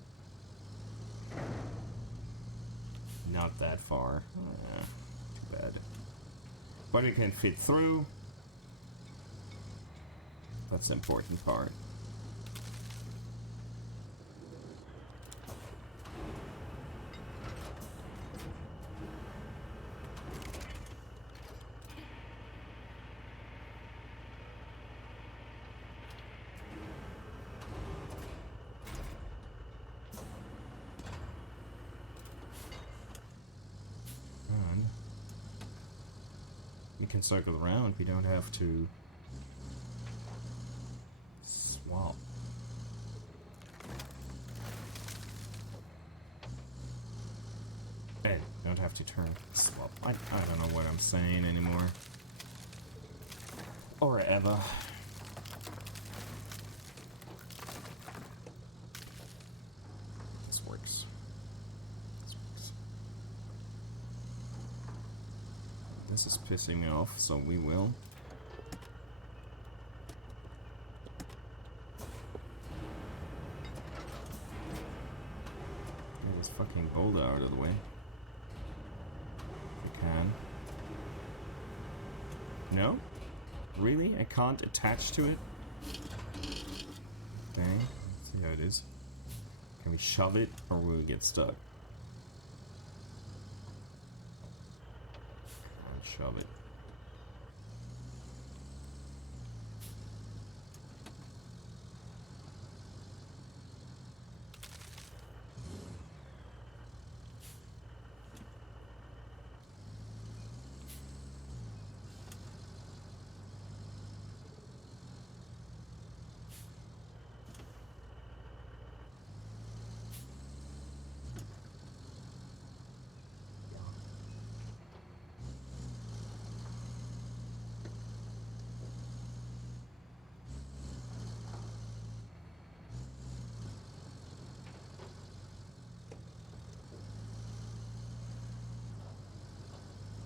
Not that far. Too bad. But it can fit through. That's the important part. We can circle around, we don't have to swap. Hey, don't have to turn swap. I don't know what I'm saying anymore. Or ever. This works. This is pissing me off, so we will. Get this fucking boulder out of the way. If I can. No? Really? I can't attach to it? Okay, let's see how it is. Can we shove it, or will we get stuck? Shove it.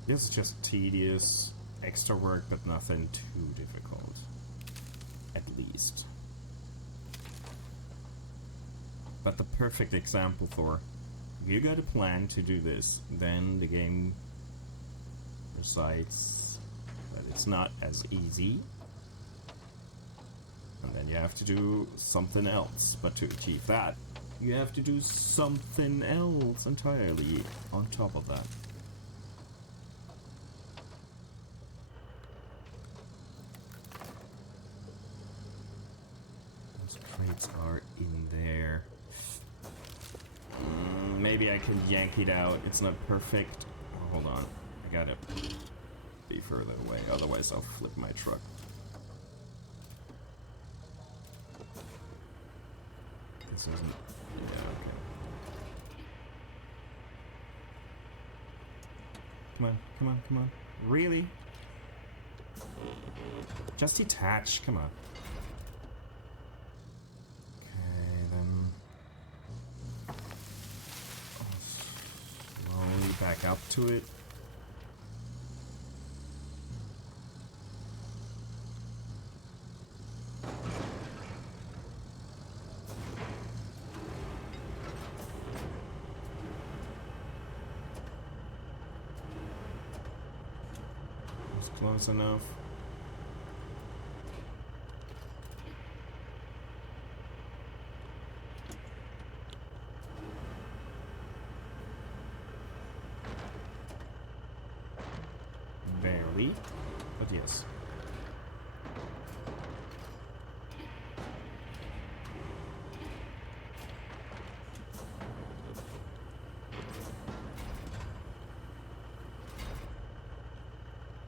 This is just tedious, extra work, but nothing too difficult. At least. But the perfect example for, if you got a plan to do this, then the game recites that it's not as easy. And then you have to do something else. But to achieve that, you have to do something else entirely on top of that. Crates are in there. Maybe I can yank it out. It's not perfect. Oh, hold on. I gotta be further away, otherwise I'll flip my truck. This isn't... Yeah, okay. Come on, come on, come on. Really? Just detach, come on. Back up to it. It's close enough. Barely, but yes.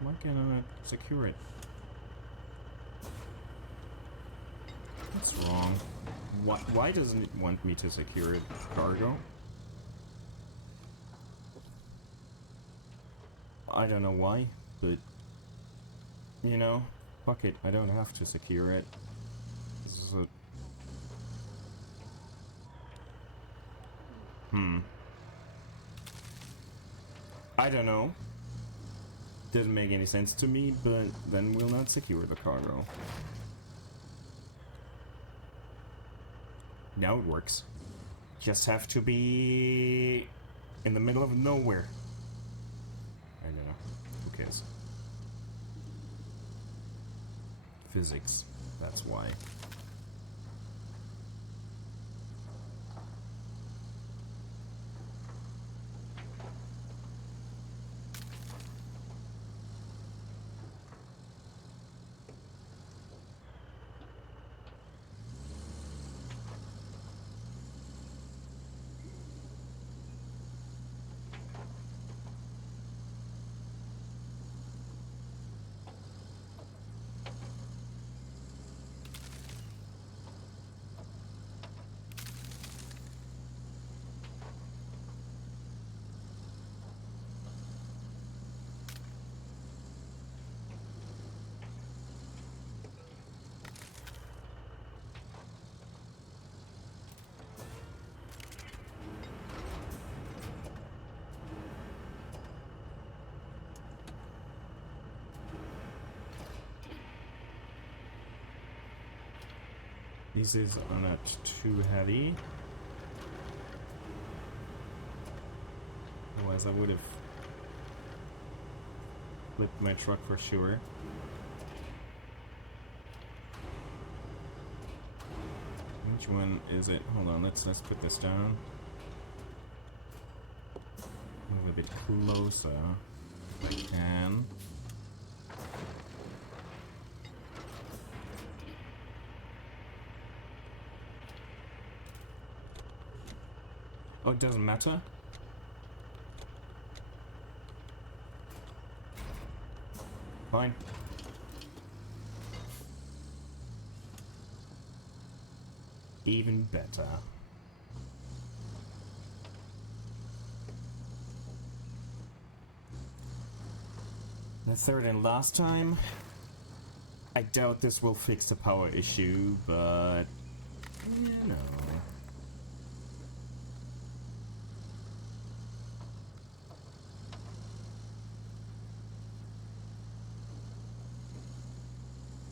Why can't I not secure it? What's wrong? Why doesn't it want me to secure it? Cargo? I don't know why, but you know, fuck it, I don't have to secure it. So, I don't know. Doesn't make any sense to me, but then we'll not secure the cargo. Now it works. Just have to be in the middle of nowhere. I don't know. Who cares? Physics. That's why. These are not too heavy. Otherwise I would have flipped my truck for sure. Which one is it? Hold on, let's put this down. Move a bit closer if I can. Oh, it doesn't matter? Fine. Even better. The third and last time. I doubt this will fix the power issue, but you know.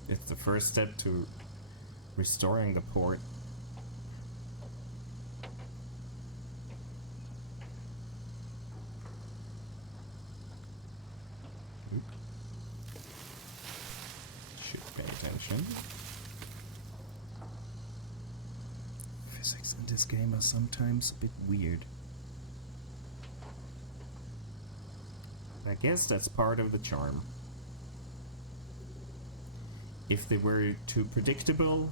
It's the first step to restoring the port. Should pay attention. Physics in this game are sometimes a bit weird. I guess that's part of the charm. If they were too predictable,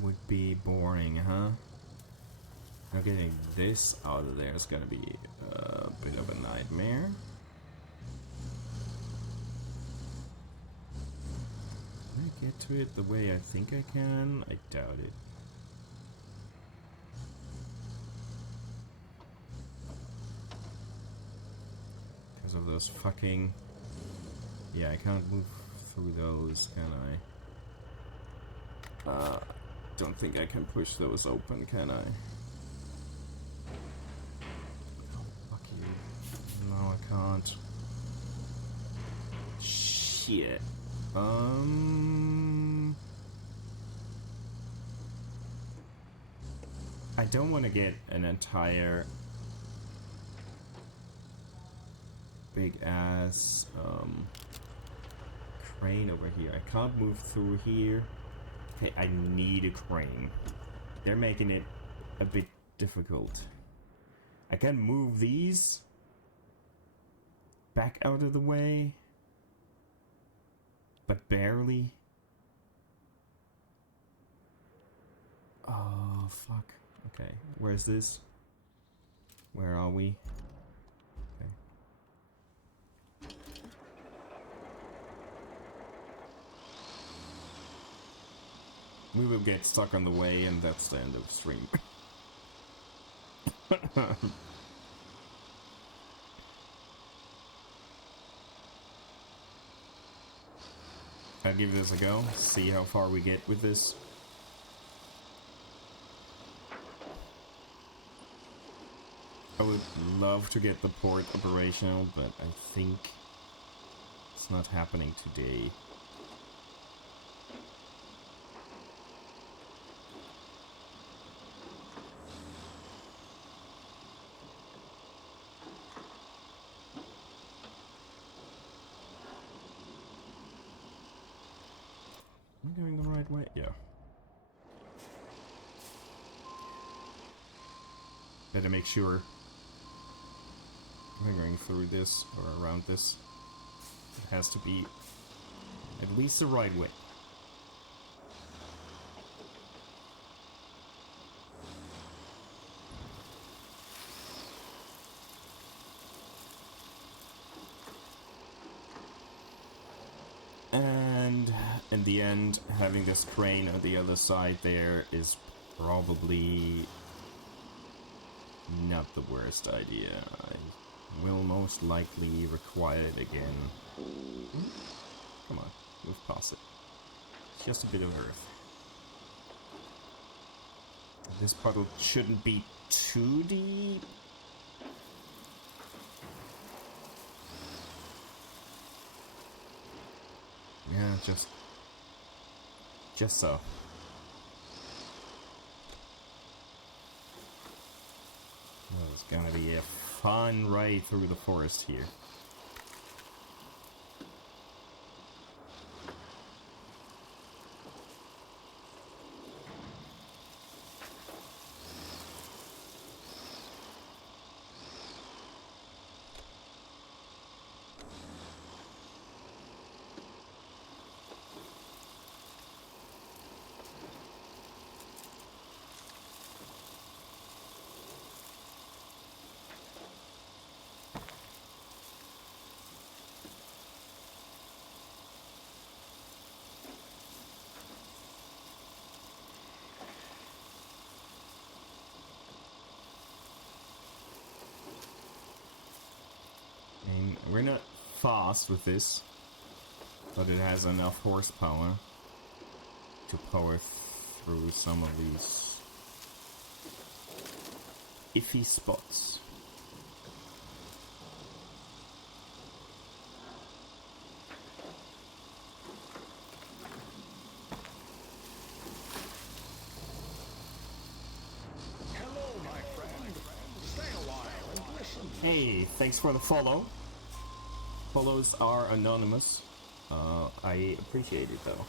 would be boring, huh? Now getting this out of there is gonna be a bit of a nightmare. Can I get to it the way I think I can? I doubt it. Because of those fucking... Yeah, I can't move through those, can I? Don't think I can push those open, can I? Oh, fuck you. No, I can't. Shit. I don't want to get an entire big ass crane over here. I can't move through here. Okay, I need a crane. They're making it a bit difficult. I can move these back out of the way, but barely. Oh, fuck. Okay, where's this? Where are we? We will get stuck on the way, and that's the end of the stream. I'll give this a go, see how far we get with this. I would love to get the port operational, but I think it's not happening today. Am I going the right way? Yeah. Better make sure we're going through this or around this. It has to be at least the right way. And in the end, having this crane on the other side there is probably not the worst idea. I will most likely require it again. Come on, move past it. It's just a bit of earth. This puddle shouldn't be too deep. Yeah, just so. Well, it's gonna be a fun ride through the forest here. We're not fast with this, but it has enough horsepower to power through some of these iffy spots. Hello, my friend. Stay a while and listen. Hey, thanks for the follow. Follows are anonymous. I appreciate it though.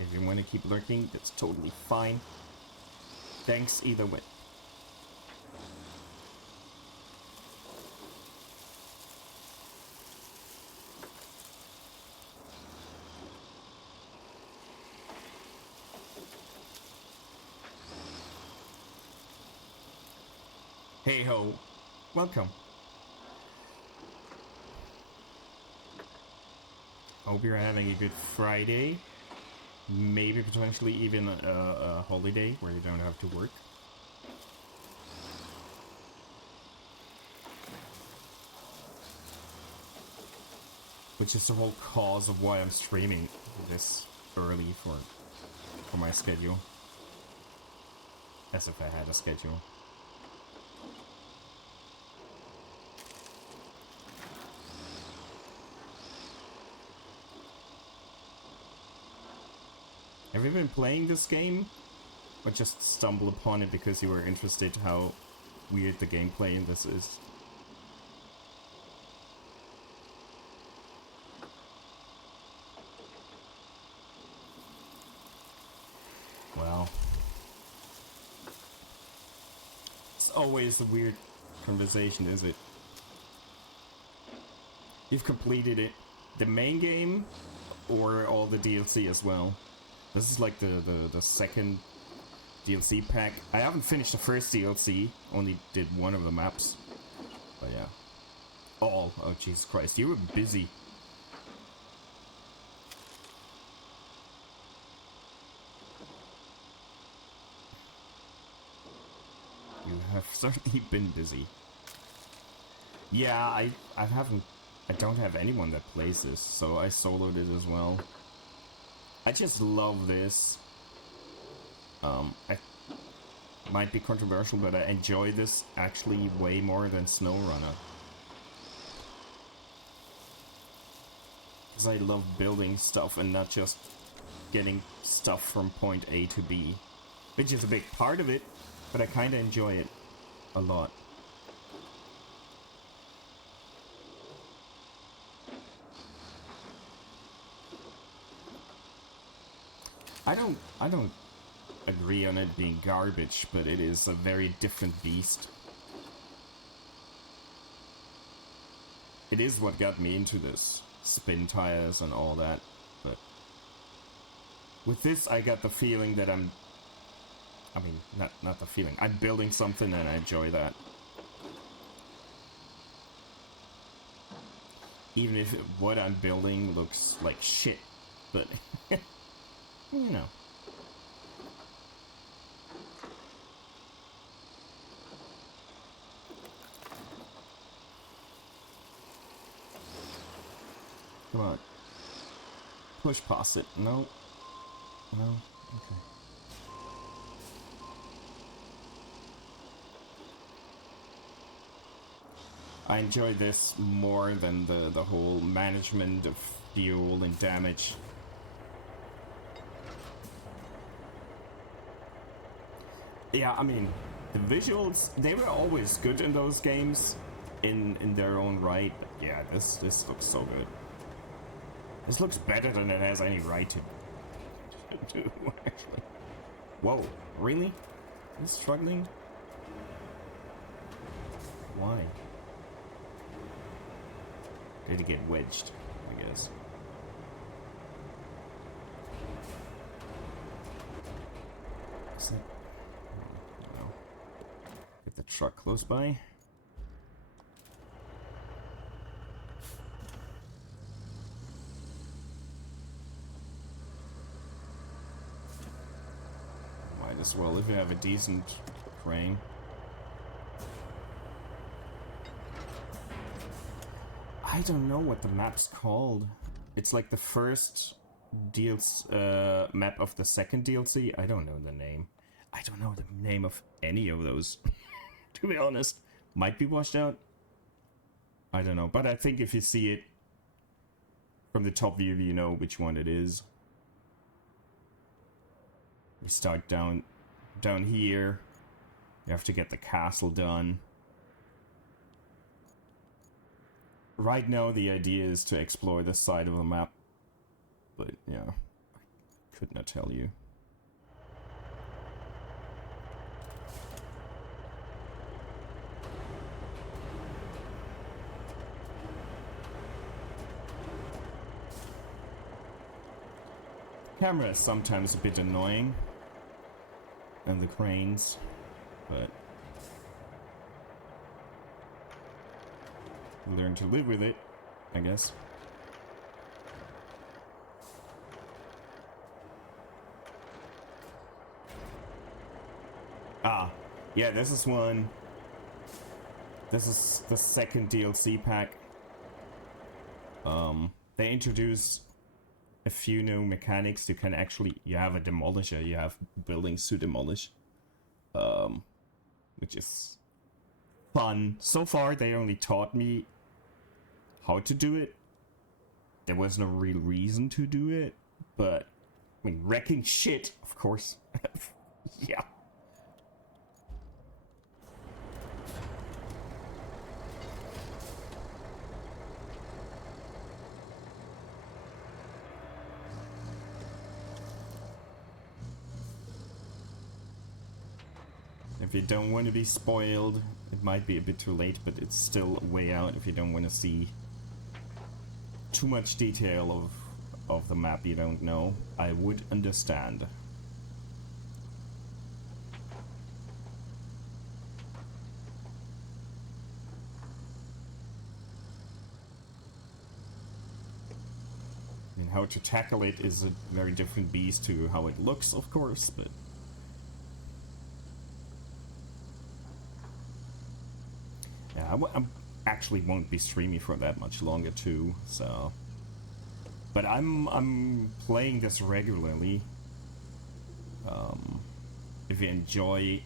If you want to keep lurking, that's totally fine. Thanks either way. Hey ho, welcome. Hope you're having a good Friday. Maybe potentially even a holiday where you don't have to work. Which is the whole cause of why I'm streaming this early for my schedule. As if I had a schedule. Have you been playing this game? Or just stumbled upon it because you were interested how weird the gameplay in this is? Well, it's always a weird conversation, is it? You've completed it, the main game, or all the DLC as well? This is like the second DLC pack. I haven't finished the first DLC, only did one of the maps. But yeah. Oh Jesus Christ, you were busy. You have certainly been busy. Yeah, I haven't I don't have anyone that plays this, so I soloed it as well. I just love this. I might be controversial, but I enjoy this actually way more than SnowRunner. Because I love building stuff and not just getting stuff from point A to B. Which is a big part of it, but I kind of enjoy it a lot. I don't agree on it being garbage, but it is a very different beast. It is what got me into this, spin tires and all that, but with this I got the feeling that I'm not the feeling, I'm building something and I enjoy that. Even if what I'm building looks like shit, but you know. Come on. Push past it. No. No? Okay. I enjoy this more than the whole management of fuel and damage. Yeah, I mean, the visuals, they were always good in those games in their own right, but yeah, this looks so good. This looks better than it has any right to do, actually. Whoa, really? He's struggling? Why? Did he get wedged, I guess. Is it? No. Get the truck close by. Might as well if you have a decent crane. I don't know what the map's called. It's like the first DLC, map of the second DLC. I don't know the name. I don't know the name of any of those. To be honest. Might be washed out. I don't know. But I think if you see it from the top view, you know which one it is. We start down here. You have to get the castle done. Right now, the idea is to explore this side of the map, but yeah, I could not tell you. Camera is sometimes a bit annoying, and the cranes, but learn to live with it, I guess. Ah, yeah, this is one. This is the second DLC pack. They introduce a few new mechanics. You can actually, you have a demolisher, you have buildings to demolish. Which is fun. So far, they only taught me how to do it. There was no real reason to do it, but I mean, wrecking shit, of course. Yeah. If you don't want to be spoiled, it might be a bit too late, but it's still a way out if you don't want to see too much detail of the map you don't know. I would understand. I mean, how to tackle it is a very different beast to how it looks, of course, but yeah, I'm actually won't be streaming for that much longer too, so. But I'm playing this regularly. If you enjoy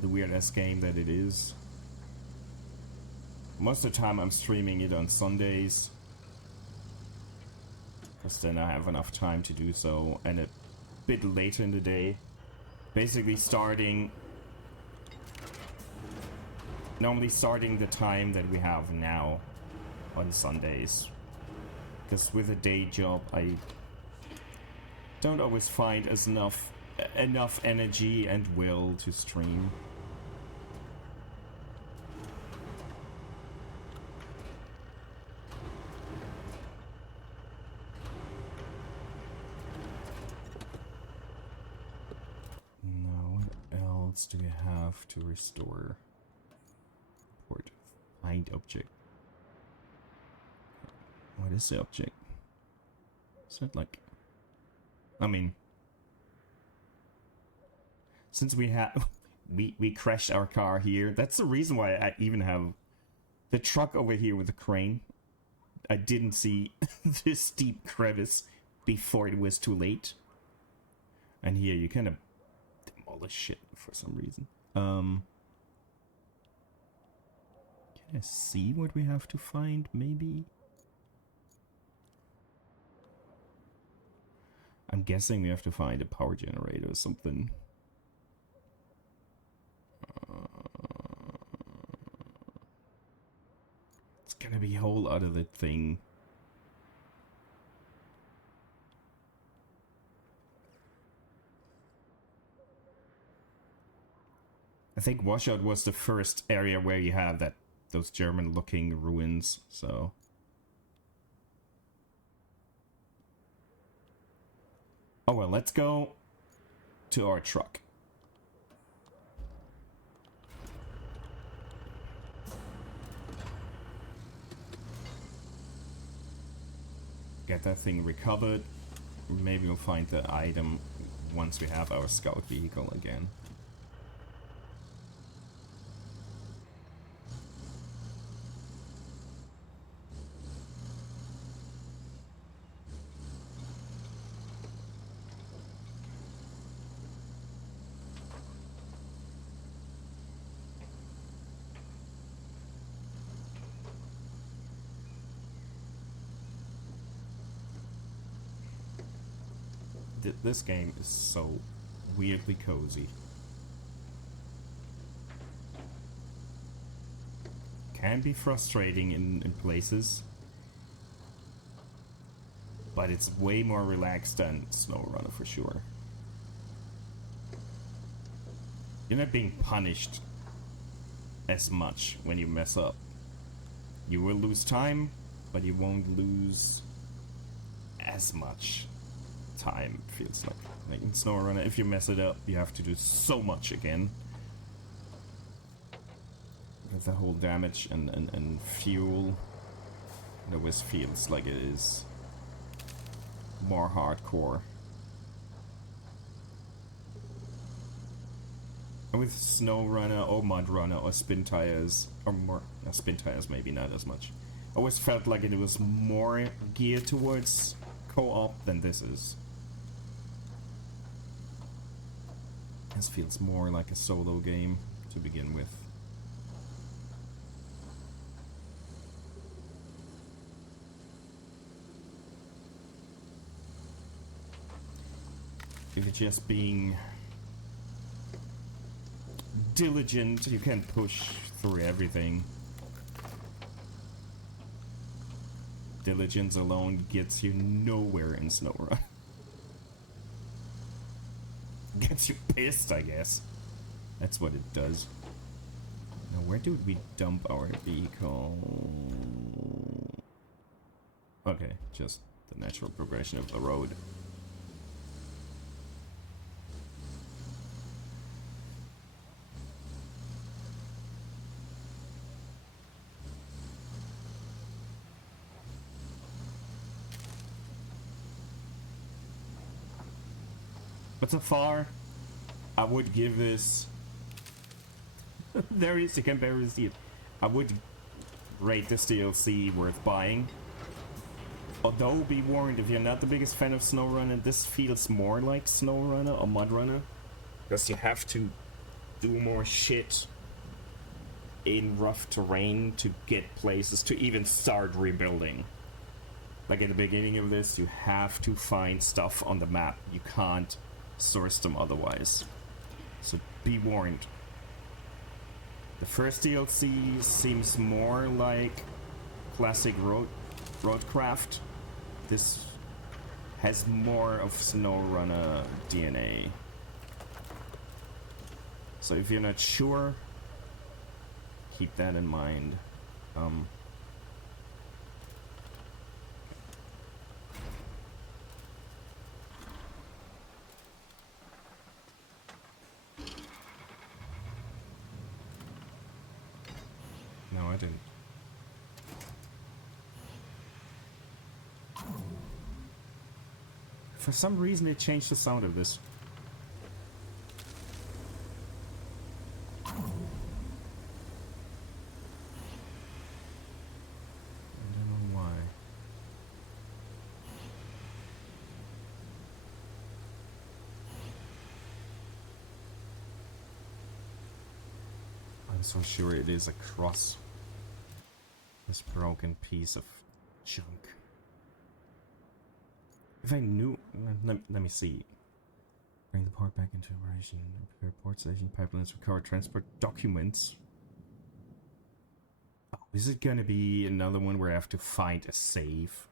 the weird-ass game that it is. Most of the time I'm streaming it on Sundays. Because then I have enough time to do so. And a bit later in the day. Basically normally starting the time that we have now on Sundays. Because with a day job I don't always find enough energy and will to stream. Now, what else do we have to restore? Port. Find object. What is the object? Is that like... I mean... Since we have... we crashed our car here. That's the reason why I even have the truck over here with the crane. I didn't see this steep crevice before it was too late. And here you kind of demolish shit for some reason. Can I see what we have to find, maybe? I'm guessing we have to find a power generator or something. It's gonna be a whole other thing. I think Washout was the first area where you have those German-looking ruins, so... Oh well, let's go to our truck. Get that thing recovered. Maybe we'll find the item once we have our scout vehicle again. This game is so weirdly cozy. Can be frustrating in places, but it's way more relaxed than SnowRunner for sure. You're not being punished as much when you mess up. You will lose time, but you won't lose as much time, feels like in SnowRunner. If you mess it up, you have to do so much again with the whole damage and fuel. It always feels like it is more hardcore. And with SnowRunner or MudRunner or Spin Tires, or more Spin Tires maybe not as much, I always felt like it was more geared towards co-op than this is. This feels more like a solo game to begin with. If you're just being diligent, you can push through everything. Diligence alone gets you nowhere in SnowRunner. Gets you pissed, I guess. That's what it does. Now, where do we dump our vehicle? Okay, just the natural progression of the road. But so far, I would give this... there is, you can barely see it. I would rate this DLC worth buying. Although, be warned, if you're not the biggest fan of SnowRunner, this feels more like SnowRunner or MudRunner. Because you have to do more shit in rough terrain to get places to even start rebuilding. Like at the beginning of this, you have to find stuff on the map. You can't source them otherwise. So be warned. The first DLC seems more like classic RoadCraft. This has more of SnowRunner DNA. So if you're not sure, keep that in mind. No, I didn't. For some reason, it changed the sound of this. I don't know why. I'm so sure it is across this broken piece of junk. If I knew... Let me see. Bring the port back into operation. Prepare port station pipelines, recover transport documents. Oh, is it gonna be another one where I have to find a save?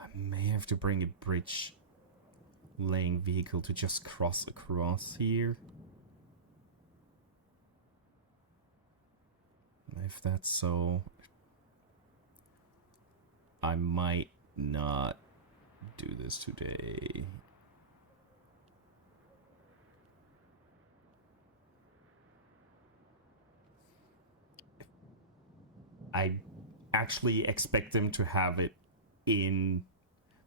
I may have to bring a bridge laying vehicle to just cross across here. If that's so, I might not do this today. I actually expect them to have it in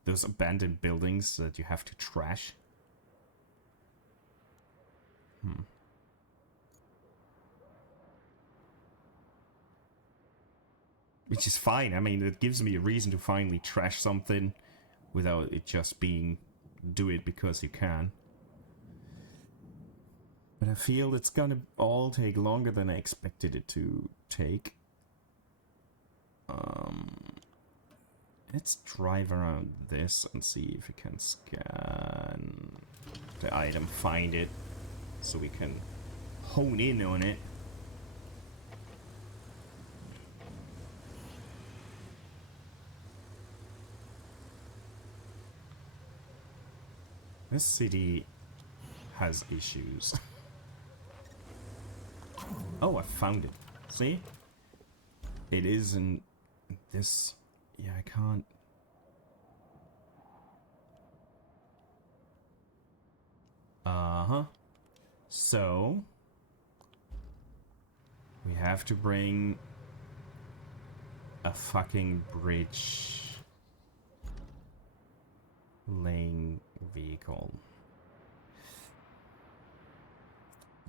those abandoned buildings that you have to trash. Which is fine. I mean, it gives me a reason to finally trash something without it just being do it because you can. But I feel it's gonna all take longer than I expected it to take. Let's drive around this and see if we can scan the item, find it, so we can hone in on it. This city has issues. Oh, I found it. See? It is in this... Yeah, I can't... Uh-huh. So... we have to bring... a fucking bridge... laying vehicle.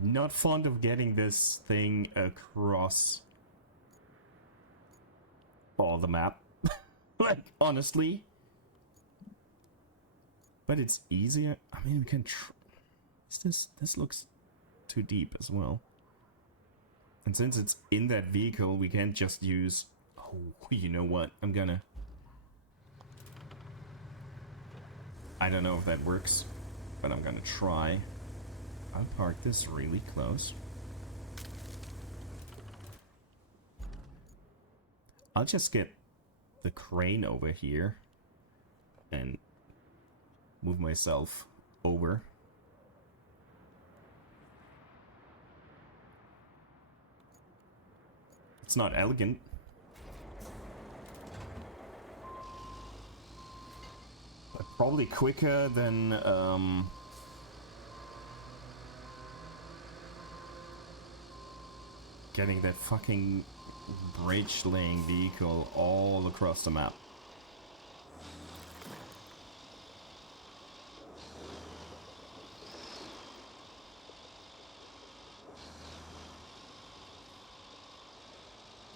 Not fond of getting this thing across all the map. Like, honestly. But it's easier. I mean, we can this looks too deep as well. And since it's in that vehicle, we can't just use... Oh, you know what? I'm gonna... I don't know if that works, but I'm gonna try. I'll park this really close. I'll just get the crane over here and move myself over. It's not elegant. But probably quicker than getting that fucking bridge laying vehicle all across the map.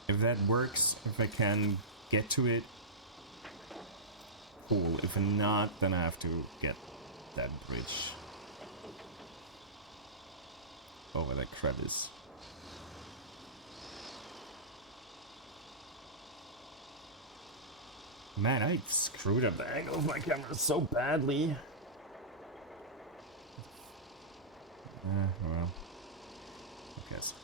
If that works, if I can get to it, cool. If not, then I have to get that bridge over that crevice. Man, I screwed up the angle of my camera so badly. Well, I guess.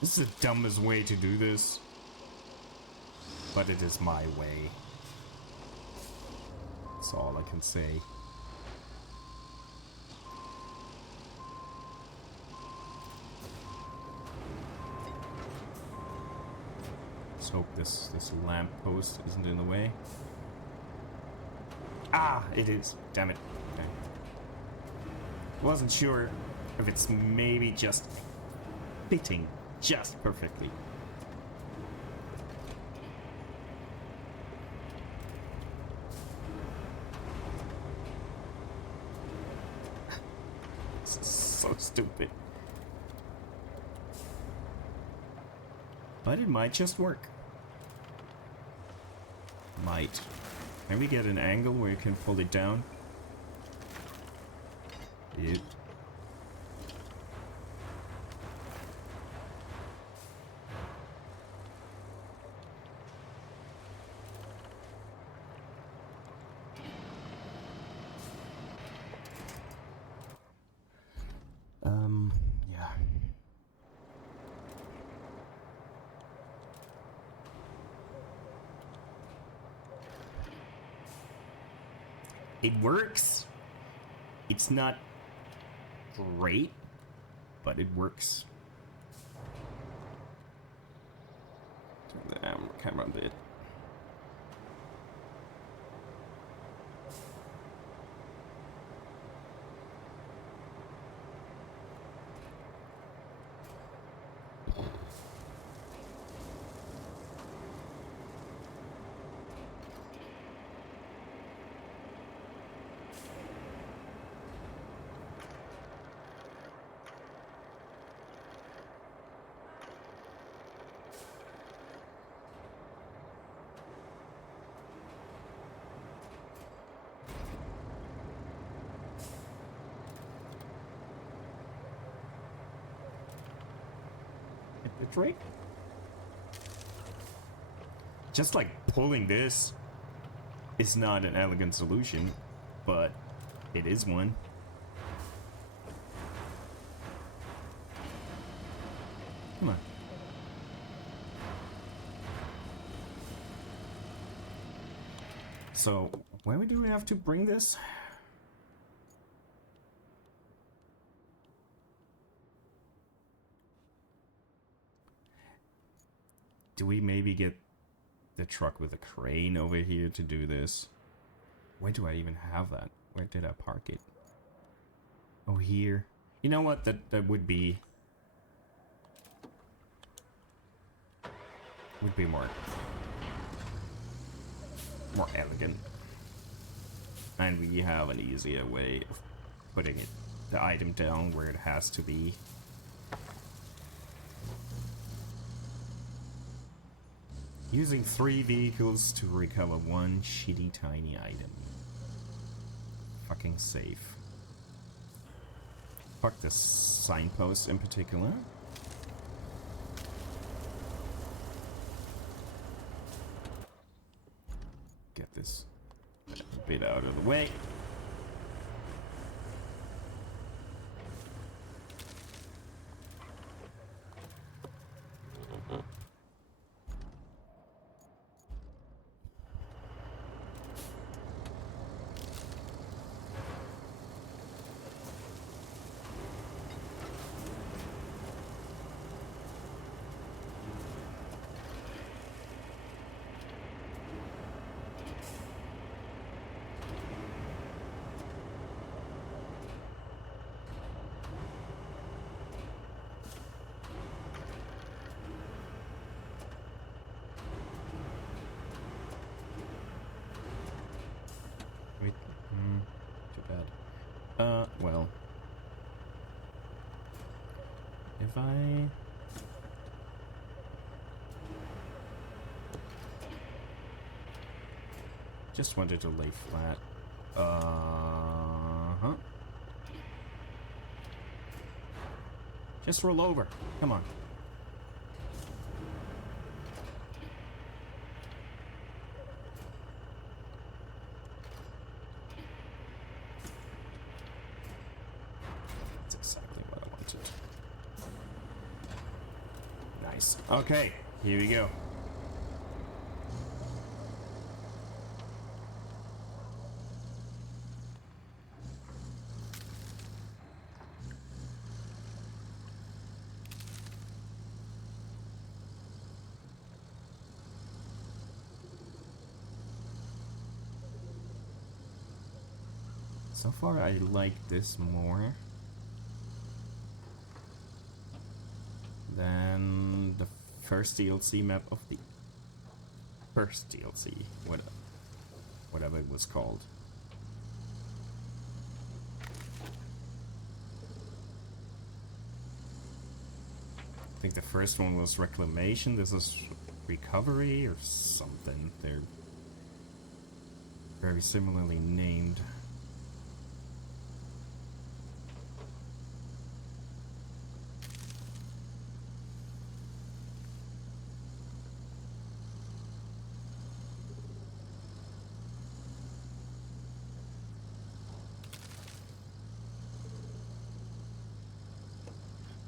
This is the dumbest way to do this, but it is my way. That's all I can say. Let's hope this lamp post isn't in the way. Ah, it is. Damn it. Okay. Wasn't sure if it's maybe just fitting just perfectly. This is so stupid. But it might just work. Might. Can we get an angle where you can pull it down? Yep. Yeah. It works. It's not great, but it works. Turn the camera a bit. The trick? Just like pulling this is not an elegant solution, but it is one. Come on. So, where do we have to bring this? Do we maybe get the truck with a crane over here to do this? Where do I even have that? Where did I park it? Oh, here. You know what? That would be more elegant. And we have an easier way of putting the item down where it has to be. Using 3 vehicles to recover 1 shitty tiny item. Fucking safe. Fuck this signpost in particular. Get this bit out of the way. Wait, too bad. Well. If I... just wanted to lay flat. Uh-huh. Just roll over. Come on. That's exactly what I wanted. Nice. Okay, here we go. So far, I like this more than the first DLC map of the first DLC, whatever it was called. I think the first one was Reclamation, this is Recovery or something. They're very similarly named.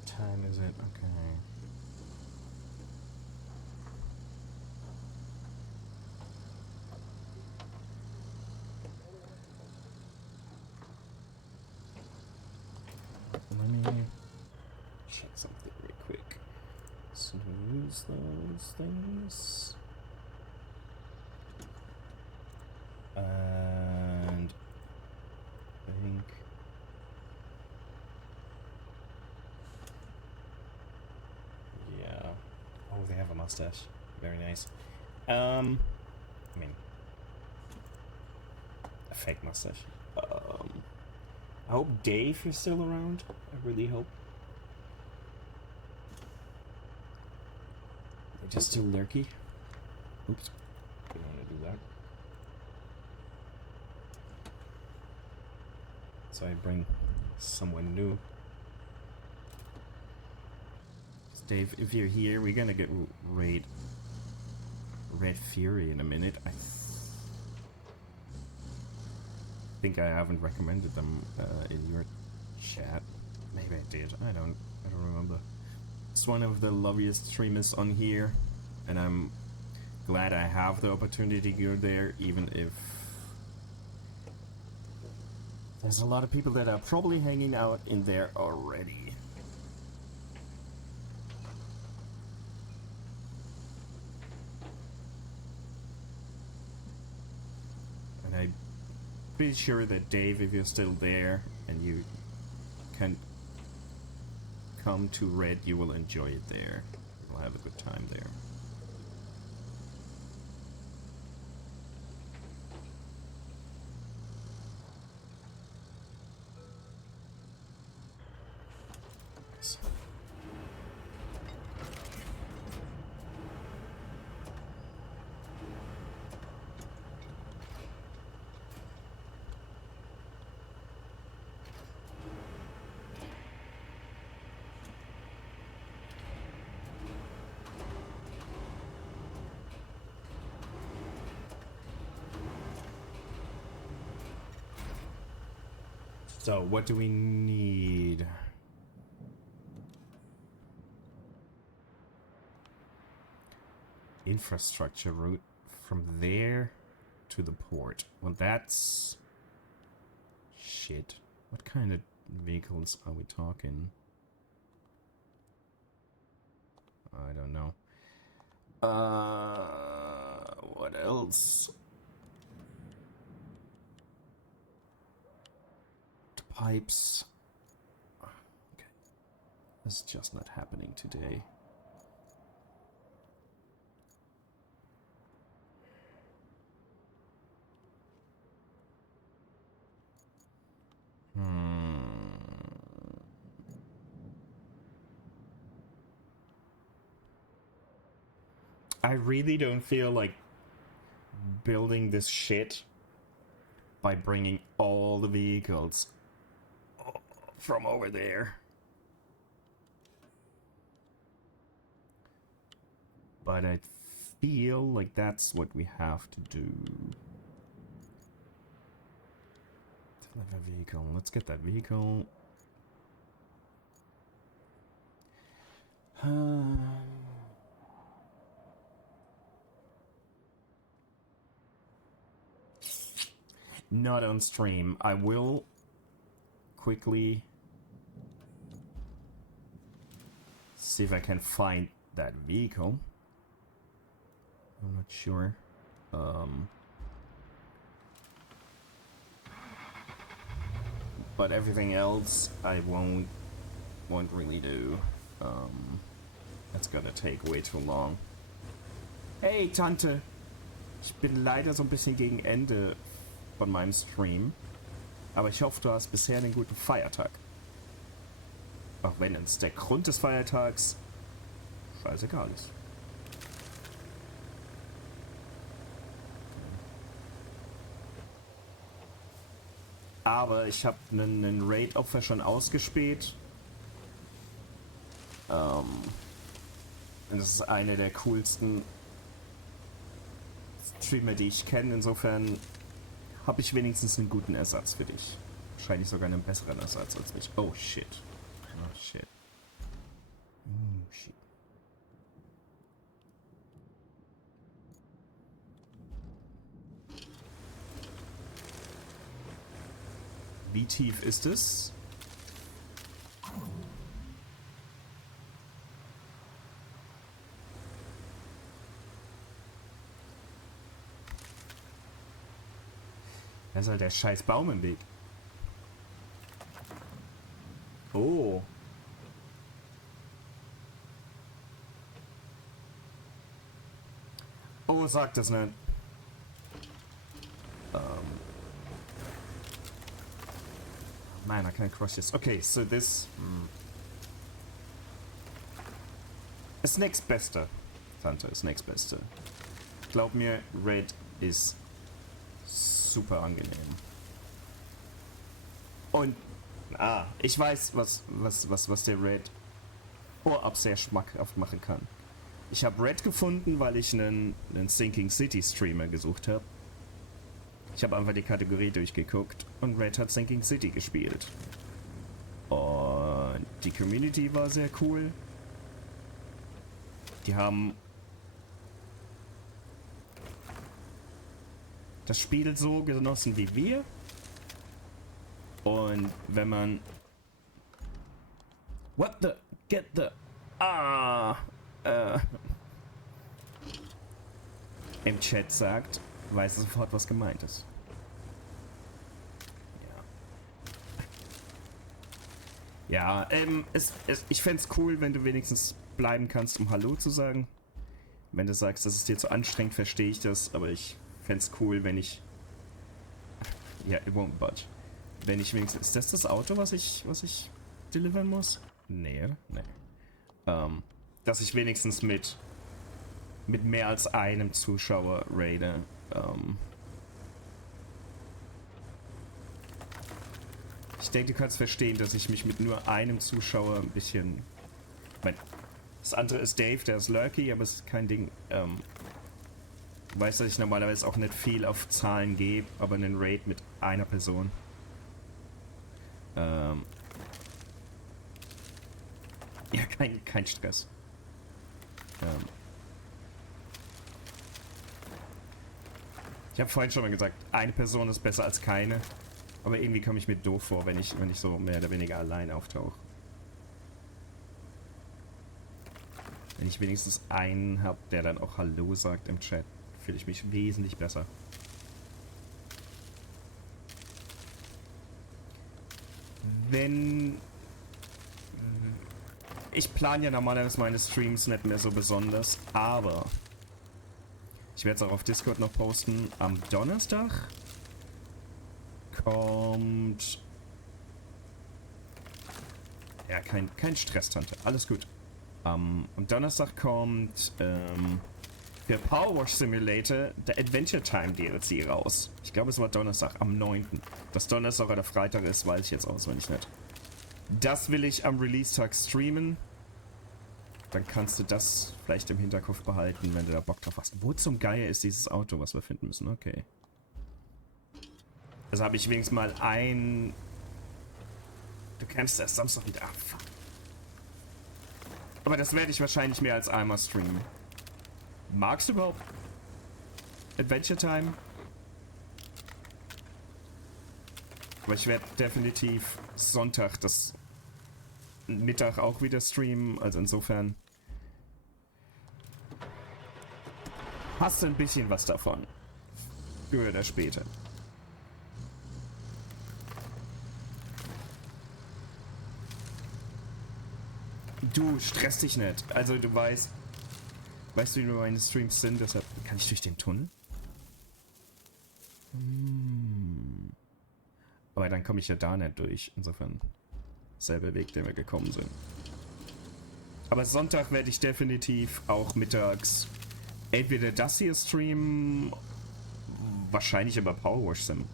Time is it? Okay. Let me check something real quick. Snooze those things. And I think oh, they have a mustache. Very nice. I mean, a fake mustache. I hope Dave is still around. I really hope. They're just too lurky. Oops. Didn't want to do that. So I bring someone new. Dave, if you're here, we're gonna get Red Fury in a minute. I think I haven't recommended them in your chat. Maybe I did. I don't remember. It's one of the loveliest streamers on here, and I'm glad I have the opportunity to go there, even if there's a lot of people that are probably hanging out in there already. I'm pretty sure that Dave, if you're still there and you can come to Red, you will enjoy it there. You'll have a good time there. Nice. So, what do we need? Infrastructure route from there to the port. Well, that's... shit. What kind of vehicles are we talking? I don't know. What else? The pipes. Okay. This is just not happening today. I really don't feel like building this shit by bringing all the vehicles from over there. But I feel like that's what we have to do. Deliver vehicle. Let's get that vehicle. Not on stream. I will quickly see if I can find that vehicle. I'm not sure. But everything else I won't really do. That's gonna take way too long. Hey Tante! Ich bin leider so ein bisschen gegen Ende von meinem Stream. Aber ich hoffe, du hast bisher einen guten Feiertag. Auch wenn uns der Grund des Feiertags scheißegal ist. Aber ich habe einen Raid-Opfer schon ausgespäht. Und das ist einer der coolsten Streamer, die ich kenne. Insofern habe ich wenigstens einen guten Ersatz für dich. Wahrscheinlich sogar einen besseren Ersatz als mich. Oh shit. Oh shit. Oh shit. Wie tief ist es? Da ist halt der scheiß Baum im Weg. Oh. Oh, sag das nicht. Man, I can't crush this. Okay, so this... Ist nächst Beste. Tante, ist nächst Beste. Glaub mir, Red ist super angenehm. Und... ich weiß, was der Red vorab sehr schmackhaft machen kann. Ich habe Red gefunden, weil ich einen Sinking City Streamer gesucht habe. Ich habe einfach die Kategorie durchgeguckt und Red hat Sinking City gespielt. Und die Community war sehr cool. Die haben das Spiel so genossen wie wir. Und wenn man... What the... Get the... im Chat sagt, weiß er sofort, was gemeint ist. Ja, ich fände es cool, wenn du wenigstens bleiben kannst, um Hallo zu sagen. Wenn du sagst, das ist dir zu anstrengend, verstehe ich das, aber ich fände es cool, wenn ich... Ja, it won't budge. Wenn ich wenigstens... Ist das das Auto, was ich delivern muss? Nee, oder? Nee. Dass ich wenigstens mit mehr als einem Zuschauer raide. Ich denke, du kannst verstehen, dass ich mich mit nur einem Zuschauer ein bisschen... Das andere ist Dave, der ist lurky, aber es ist kein Ding. Du weißt, dass ich normalerweise auch nicht viel auf Zahlen gebe, aber einen Raid mit einer Person. Ja, kein Stress. Ich habe vorhin schon mal gesagt, eine Person ist besser als keine. Aber irgendwie komme ich mir doof vor, wenn ich so mehr oder weniger allein auftauche. Wenn ich wenigstens einen habe, der dann auch Hallo sagt im Chat, fühle ich mich wesentlich besser. Ich plane ja normalerweise meine Streams nicht mehr so besonders, aber ich werde es auch auf Discord noch posten. Am Donnerstag kommt... Ja, kein Stress, Tante. Alles gut. Am Donnerstag kommt für Power Wash Simulator der Adventure Time DLC raus. Ich glaube, es war Donnerstag, am 9. Dass Donnerstag oder Freitag ist, weiß ich jetzt auswendig nicht. Das will ich am Release-Tag streamen. Dann kannst du das vielleicht im Hinterkopf behalten, wenn du da Bock drauf hast. Wo zum Geier ist dieses Auto, was wir finden müssen? Okay. Also habe ich wenigstens mal ein... Du kennst das Samstag wieder. Ah, fuck. Aber das werde ich wahrscheinlich mehr als einmal streamen. Magst du überhaupt Adventure Time? Aber ich werde definitiv Sonntag das Mittag auch wieder streamen. Also insofern hast du ein bisschen was davon. Früher oder später. Du, stress dich nicht. Also du weißt du, wie meine Streams sind, deshalb kann ich durch den Tunnel? Aber dann komme ich ja da nicht durch. Insofern selber Weg, den wir gekommen sind. Aber Sonntag werde ich definitiv auch mittags entweder das hier streamen, wahrscheinlich aber Power Wash Sim.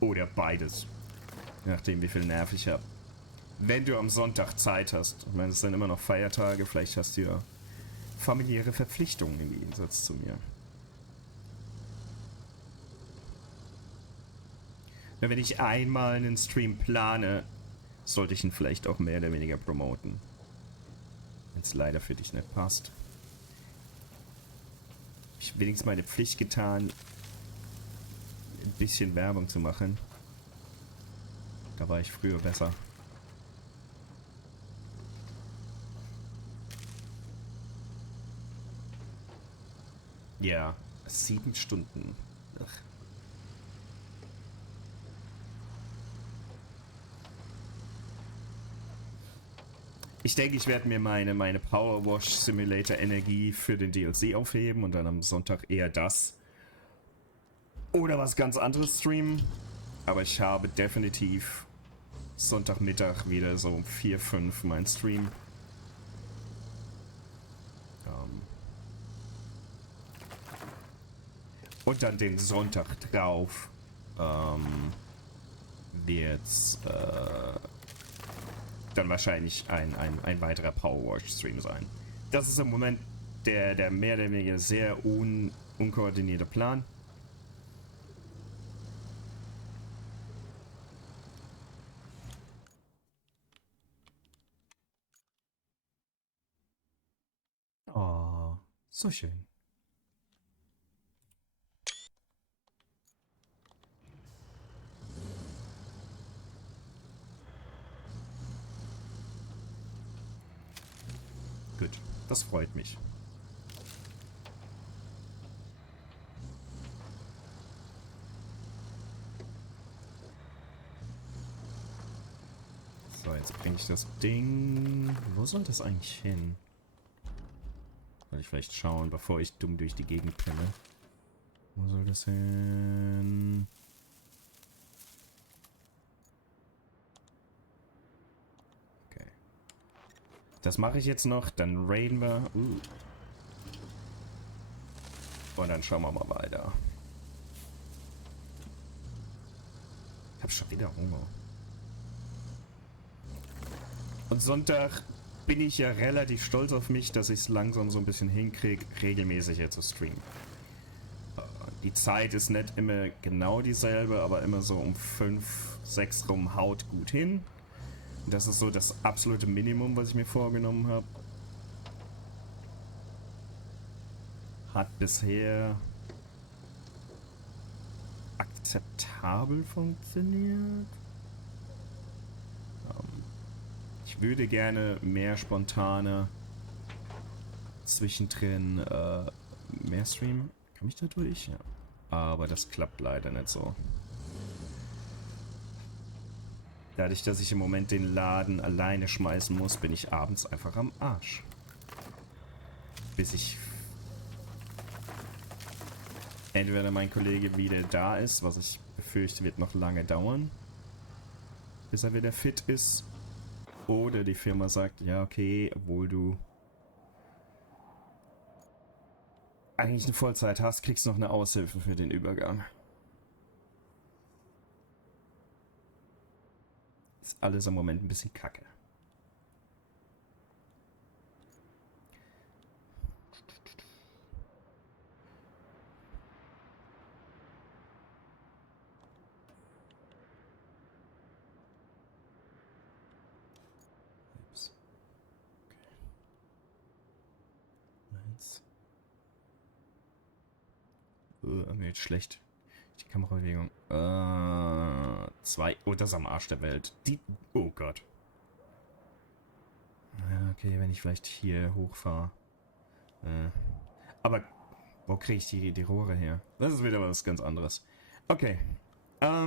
Oder beides. Je nachdem, wie viel Nerv ich habe. Wenn du am Sonntag Zeit hast. Ich meine, es sind immer noch Feiertage, vielleicht hast du ja familiäre Verpflichtungen im Gegensatz zu mir. Ja, wenn ich einmal einen Stream plane, sollte ich ihn vielleicht auch mehr oder weniger promoten. Wenn es leider für dich nicht passt. Hab ich wenigstens meine Pflicht getan, ein bisschen Werbung zu machen. Da war ich früher besser. Ja, 7 Stunden. Ugh. Ich denke, ich werde mir meine Power Wash Simulator Energie für den DLC aufheben und dann am Sonntag eher das. Oder was ganz anderes streamen. Aber ich habe definitiv Sonntagmittag wieder so um 4, 5 mein Stream. Und dann den Sonntag drauf wird's dann wahrscheinlich ein weiterer Power Wash Stream sein. Das ist im Moment der mehr oder weniger sehr unkoordinierte Plan. Oh, so schön. Gut, das freut mich. So, jetzt bringe ich das Ding... Wo soll das eigentlich hin? Soll ich vielleicht schauen, bevor ich dumm durch die Gegend penne. Wo soll das hin? Okay. Das mache ich jetzt noch, dann raiden wir. Und dann schauen wir mal weiter. Ich habe schon wieder Hunger. Und Sonntag bin ich ja relativ stolz auf mich, dass ich es langsam so ein bisschen hinkriege, regelmäßig hier zu streamen. Die Zeit ist nicht immer genau dieselbe, aber immer so um 5, 6 rum haut gut hin. Und das ist so das absolute Minimum, was ich mir vorgenommen habe. Hat bisher akzeptabel funktioniert. Ich würde gerne mehr spontane zwischendrin mehr streamen. Komme ich da durch? Ja. Aber das klappt leider nicht so. Dadurch, dass ich im Moment den Laden alleine schmeißen muss, bin ich abends einfach am Arsch. Bis ich entweder mein Kollege wieder da ist, was ich befürchte wird noch lange dauern, bis er wieder fit ist. Oder die Firma sagt, ja okay, obwohl du eigentlich eine Vollzeit hast, kriegst du noch eine Aushilfe für den Übergang. Ist alles im Moment ein bisschen kacke. Ups. Okay. Eins. Mir jetzt schlecht. Die Kamerabewegung. 2. Oh, das ist am Arsch der Welt. Oh Gott. Ja, okay, wenn ich vielleicht hier hochfahre. Aber wo kriege ich die Rohre her? Das ist wieder was ganz anderes. Okay. Ja.